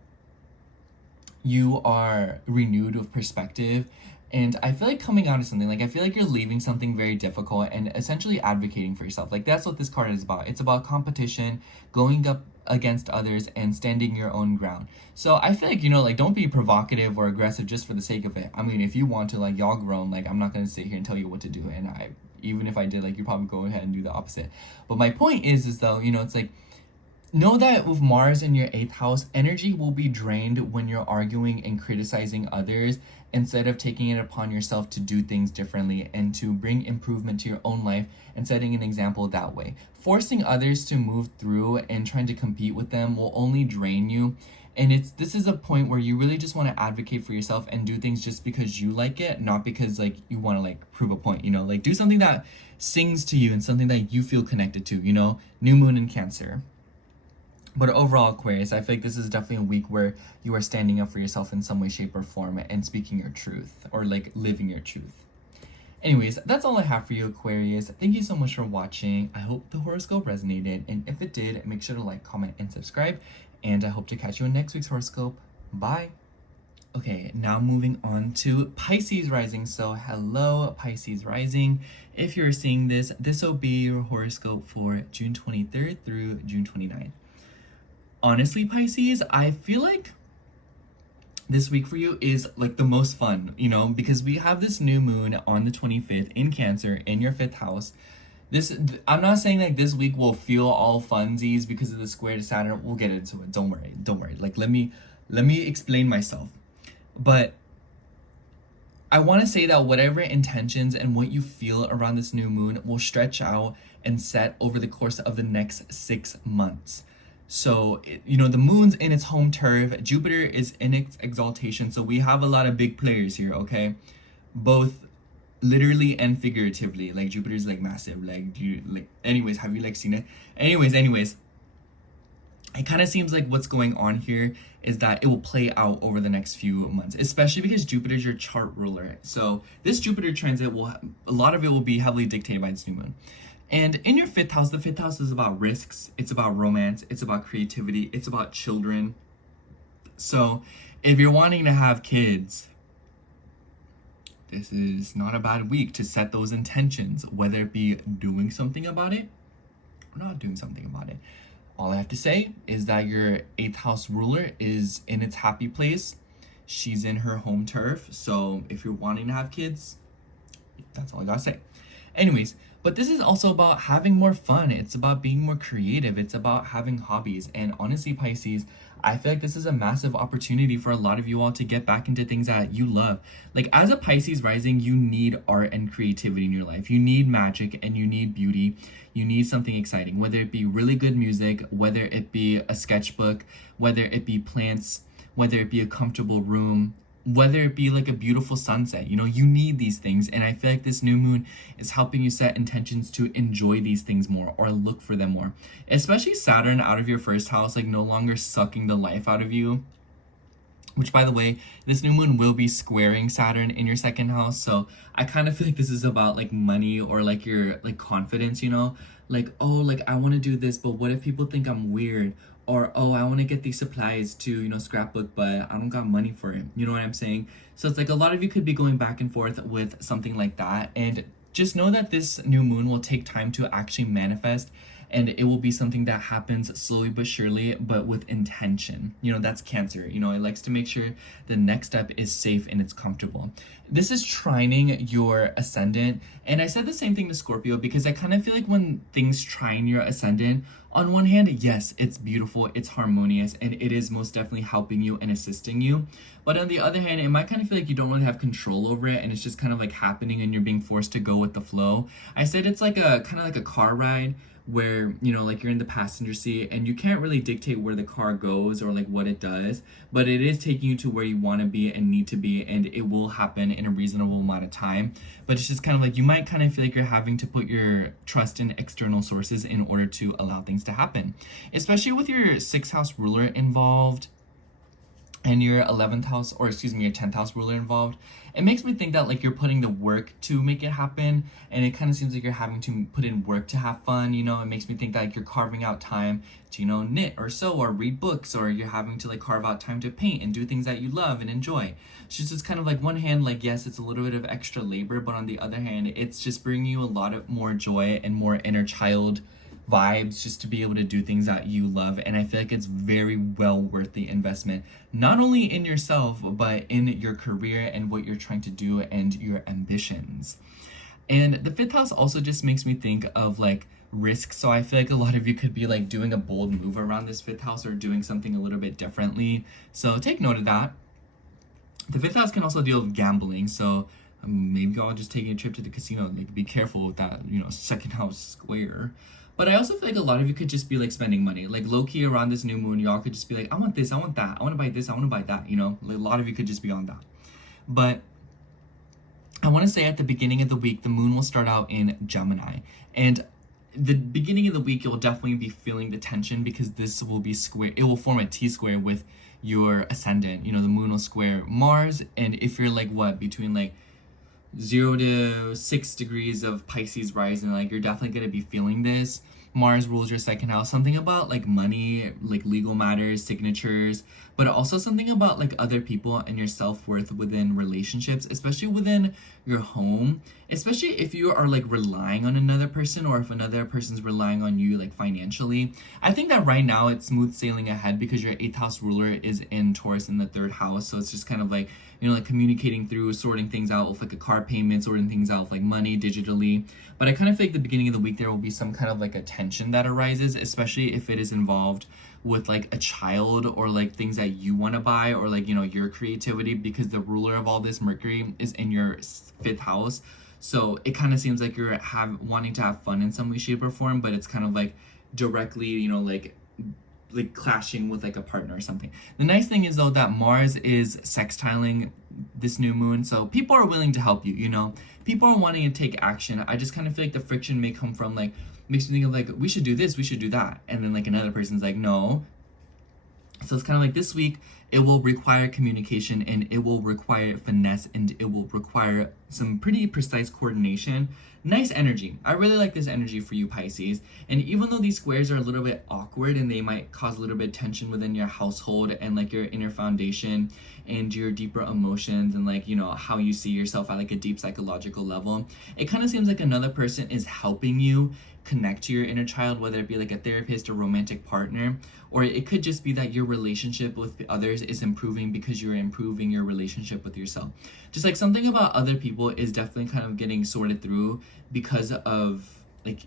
you are renewed with perspective. And I feel like coming out of something, like, I feel like you're leaving something very difficult and essentially advocating for yourself. Like, that's what this card is about. It's about competition, going up against others, and standing your own ground. So I feel like, you know, like, don't be provocative or aggressive just for the sake of it. I mean, if you want to, like, y'all grown, like, I'm not going to sit here and tell you what to do. And even if I did, like, you probably go ahead and do the opposite. But my point is though, you know, it's like, know that with Mars in your 8th house, energy will be drained when you're arguing and criticizing others, instead of taking it upon yourself to do things differently and to bring improvement to your own life and setting an example that way. Forcing others to move through and trying to compete with them will only drain you. And this is a point where you really just want to advocate for yourself and do things just because you like it, not because like you want to like prove a point, you know, like do something that sings to you and something that you feel connected to, you know. New moon in Cancer. But overall, Aquarius, I feel like this is definitely a week where you are standing up for yourself in some way, shape, or form and speaking your truth, or like living your truth. Anyways, that's all I have for you, Aquarius. Thank you so much for watching. I hope the horoscope resonated, and if it did, make sure to like, comment, and subscribe. And I hope to catch you in next week's horoscope. Bye. Okay, now moving on to Pisces rising. So hello, Pisces rising. If you're seeing this, this will be your horoscope for June 23rd through June 29th. Honestly, Pisces, I feel like this week for you is like the most fun, you know, because we have this new moon on the 25th in Cancer in your 5th house. I'm not saying like this week will feel all funsies because of the square to Saturn. We'll get into it. Don't worry. Like, let me explain myself. But I want to say that whatever intentions and what you feel around this new moon will stretch out and set over the course of the next 6 months. So, you know, the moon's in its home turf. Jupiter is in its exaltation. So we have a lot of big players here, okay? Both literally and figuratively. Like, Jupiter's like massive. Anyways, have you like seen it? Anyways. It kind of seems like what's going on here is that it will play out over the next few months, especially because Jupiter's your chart ruler. So this Jupiter transit a lot of it will be heavily dictated by this new moon. And in your 5th house, the 5th house is about risks, it's about romance, it's about creativity, it's about children. So if you're wanting to have kids, this is not a bad week to set those intentions, whether it be doing something about it or not doing something about it. All I have to say is that your 8th house ruler is in its happy place. she's in her home turf. So if you're wanting to have kids, that's all I gotta say. Anyways, but this is also about having more fun. It's about being more creative. It's about having hobbies. And honestly, Pisces, I feel like this is a massive opportunity for a lot of you all to get back into things that you love. Like as a Pisces rising, you need art and creativity in your life. You need magic and you need beauty. You need something exciting, whether it be really good music, whether it be a sketchbook, whether it be plants, whether it be a comfortable room, whether it be like a beautiful sunset. You know, you need these things. And I feel like this new moon is helping you set intentions to enjoy these things more or look for them more. Especially Saturn out of your first house, like no longer sucking the life out of you. Which, by the way, this new moon will be squaring Saturn in your second house. So I kind of feel like this is about like money or like your like confidence, you know? Like, oh, like I want to do this, but what if people think I'm weird? Or, oh, I want to get these supplies to, you know, scrapbook, but I don't got money for it. You know what I'm saying? So it's like a lot of you could be going back and forth with something like that. And just know that this new moon will take time to actually manifest. And it will be something that happens slowly but surely, but with intention. You know, that's Cancer. You know, it likes to make sure the next step is safe and it's comfortable. This is trining your ascendant. And I said the same thing to Scorpio because I kind of feel like when things trine your ascendant, on one hand, yes, it's beautiful, it's harmonious, and it is most definitely helping you and assisting you. But on the other hand, it might kind of feel like you don't really have control over it and it's just kind of like happening and you're being forced to go with the flow. I said it's like a kind of like a car ride where, you know, like you're in the passenger seat and you can't really dictate where the car goes or like what it does, but it is taking you to where you want to be and need to be, and it will happen in a reasonable amount of time. But it's just kind of like you might kind of feel like you're having to put your trust in external sources in order to allow things to happen, especially with your 6th house ruler involved and your 11th house, or excuse me, your 10th house ruler involved. It makes me think that like you're putting the work to make it happen, and it kind of seems like you're having to put in work to have fun. You know, it makes me think that like you're carving out time to, you know, knit or sew or read books, or you're having to like carve out time to paint and do things that you love and enjoy. It's just kind of like one hand, like yes, it's a little bit of extra labor, but on the other hand, it's just bringing you a lot of more joy and more inner child vibes just to be able to do things that you love. And I feel like it's very well worth the investment, not only in yourself, but in your career and what you're trying to do and your ambitions. And the 5th house also just makes me think of like risk. So I feel like a lot of you could be like doing a bold move around this 5th house or doing something a little bit differently. So take note of that. The 5th house can also deal with gambling. So maybe y'all just taking a trip to the casino, like be careful with that, you know, 2nd house square. But I also feel like a lot of you could just be like spending money. Like low-key around this new moon, y'all could just be like, I want this, I want that, I want to buy this, I want to buy that, you know? Like, a lot of you could just be on that. But I want to say at the beginning of the week, the moon will start out in Gemini. And the beginning of the week, you'll definitely be feeling the tension because this will be square. It will form a T-square with your ascendant. You know, the moon will square Mars. And if you're like, what, between like 0 to 6 degrees of Pisces rising, like you're definitely going to be feeling this. Mars rules your 2nd house, something about like money, like legal matters, signatures, but also something about like other people and your self-worth within relationships, especially within your home, especially if you are like relying on another person or if another person's relying on you like financially. I think that right now it's smooth sailing ahead because your 8th house ruler is in Taurus in the 3rd house. So it's just kind of like, you know, like communicating through, sorting things out with like a car payment, sorting things out with like money digitally. But I kind of feel like the beginning of the week there will be some kind of like a tension that arises, especially if it is involved with like a child or like things that you want to buy or like, you know, your creativity, because the ruler of all this, Mercury, is in your 5th house. So it kind of seems like you're wanting to have fun in some way, shape, or form, but it's kind of like directly, you know, like clashing with like a partner or something. The nice thing is though that Mars is sextiling this new moon, so people are willing to help you, you know, people are wanting to take action. I just kind of feel like the friction may come from like, makes me think of like, we should do this, we should do that, and then like another person's like, no. So it's kind of like this week it will require communication and it will require finesse and it will require some pretty precise coordination. Nice energy. I really like this energy for you, Pisces. And even though these squares are a little bit awkward and they might cause a little bit of tension within your household and like your inner foundation and your deeper emotions and like, you know, how you see yourself at like a deep psychological level, it kind of seems like another person is helping you connect to your inner child, whether it be like a therapist or romantic partner, or it could just be that your relationship with others is improving because you're improving your relationship with yourself. Just like something about other people is definitely kind of getting sorted through because of like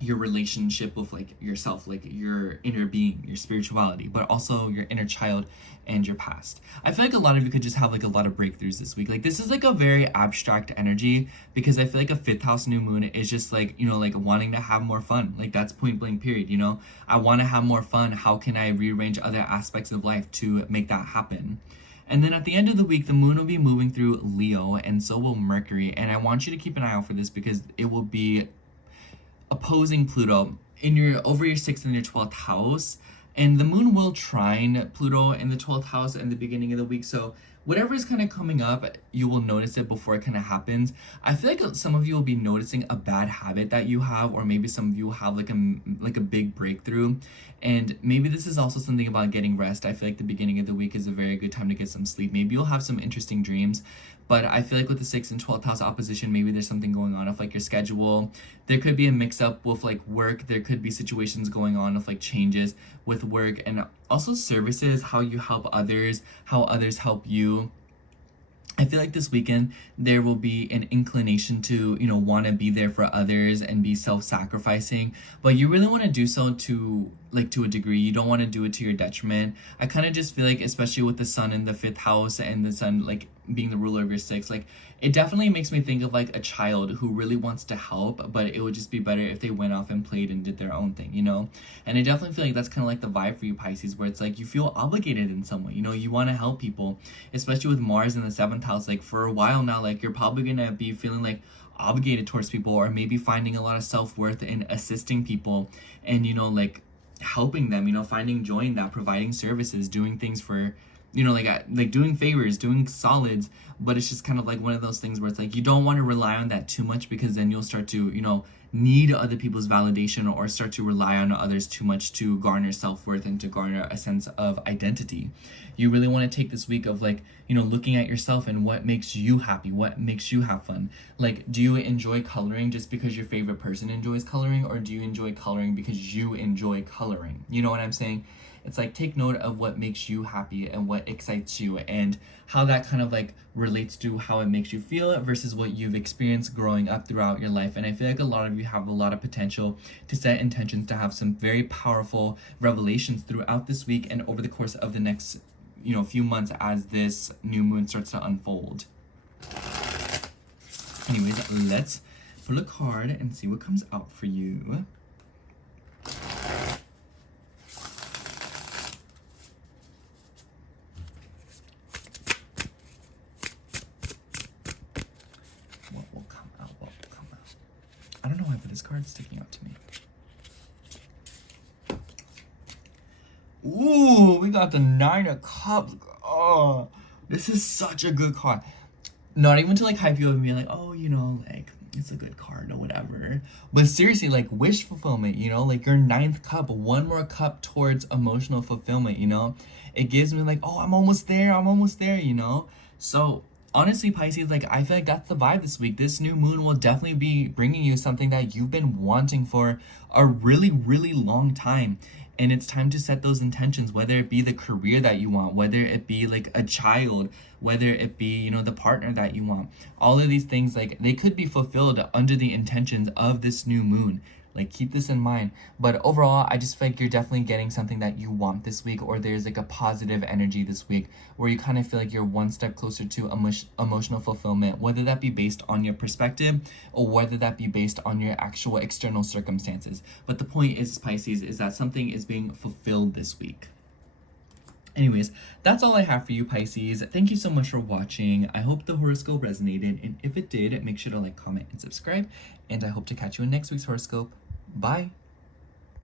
your relationship with like yourself, like your inner being, your spirituality, but also your inner child and your past. I feel like a lot of you could just have like a lot of breakthroughs this week. Like this is like a very abstract energy because I feel like a 5th house new moon is just like, you know, like wanting to have more fun. Like that's point blank period, you know? I want to have more fun. How can I rearrange other aspects of life to make that happen? And then at the end of the week, the moon will be moving through Leo, and so will Mercury. And I want you to keep an eye out for this because it will be opposing Pluto in your over your 6th and your 12th house, and the moon will trine Pluto in the 12th house in the beginning of the week. So whatever is kind of coming up, you will notice it before it kind of happens. I feel like some of you will be noticing a bad habit that you have, or maybe some of you will have like a big breakthrough. And maybe this is also something about getting rest. I feel like the beginning of the week is a very good time to get some sleep. Maybe you'll have some interesting dreams. But I feel like with the 6th and 12th house opposition, maybe there's something going on with like your schedule. There could be a mix up with like work. There could be situations going on with like changes with work, and also services, how you help others, how others help you. I feel like this weekend there will be an inclination to, you know, want to be there for others and be self-sacrificing, but you really want to do so to a degree. You don't want to do it to your detriment. I kind of just feel like, especially with the sun in the 5th house and the sun like being the ruler of your 6th, like it definitely makes me think of like a child who really wants to help, but it would just be better if they went off and played and did their own thing, you know? And I definitely feel like that's kind of like the vibe for you Pisces, where it's like you feel obligated in some way, you know, you want to help people, especially with Mars in the 7th house. Like for a while now, like you're probably gonna be feeling like obligated towards people, or maybe finding a lot of self-worth in assisting people and, you know, like helping them, you know, finding joy in that, providing services, doing things for, you know, like doing favors, doing solids. But it's just kind of like one of those things where it's like you don't want to rely on that too much, because then you'll start to, you know, need other people's validation, or start to rely on others too much to garner self-worth and to garner a sense of identity. You really want to take this week of like, you know, looking at yourself and what makes you happy, what makes you have fun. Like, do you enjoy coloring just because your favorite person enjoys coloring, or do you enjoy coloring because you enjoy coloring? You know what I'm saying? It's like, take note of what makes you happy and what excites you, and how that kind of like relates to how it makes you feel versus what you've experienced growing up throughout your life. And I feel like a lot of you have a lot of potential to set intentions to have some very powerful revelations throughout this week and over the course of the next, you know, few months as this new moon starts to unfold. Anyways, let's pull a card and see what comes out for you. I don't know why, but this card's sticking out to me. Ooh, we got the 9 of Cups. Oh, this is such a good card. Not even to like hype you up and be like, oh, you know, like it's a good card or whatever. But seriously, like wish fulfillment, you know, like your 9th cup, one more cup towards emotional fulfillment, you know. It gives me like, oh, I'm almost there, you know. So honestly, Pisces, like I feel like that's the vibe this week. This new moon will definitely be bringing you something that you've been wanting for a really, really long time. And it's time to set those intentions, whether it be the career that you want, whether it be like a child, whether it be, you know, the partner that you want. All of these things, like they could be fulfilled under the intentions of this new moon. Like, keep this in mind. But overall, I just feel like you're definitely getting something that you want this week, or there's like a positive energy this week where you kind of feel like you're one step closer to emotional fulfillment, whether that be based on your perspective or whether that be based on your actual external circumstances. But the point is, Pisces, is that something is being fulfilled this week. Anyways, that's all I have for you, Pisces. Thank you so much for watching. I hope the horoscope resonated, and if it did, make sure to like, comment, and subscribe. And I hope to catch you in next week's horoscope. Bye.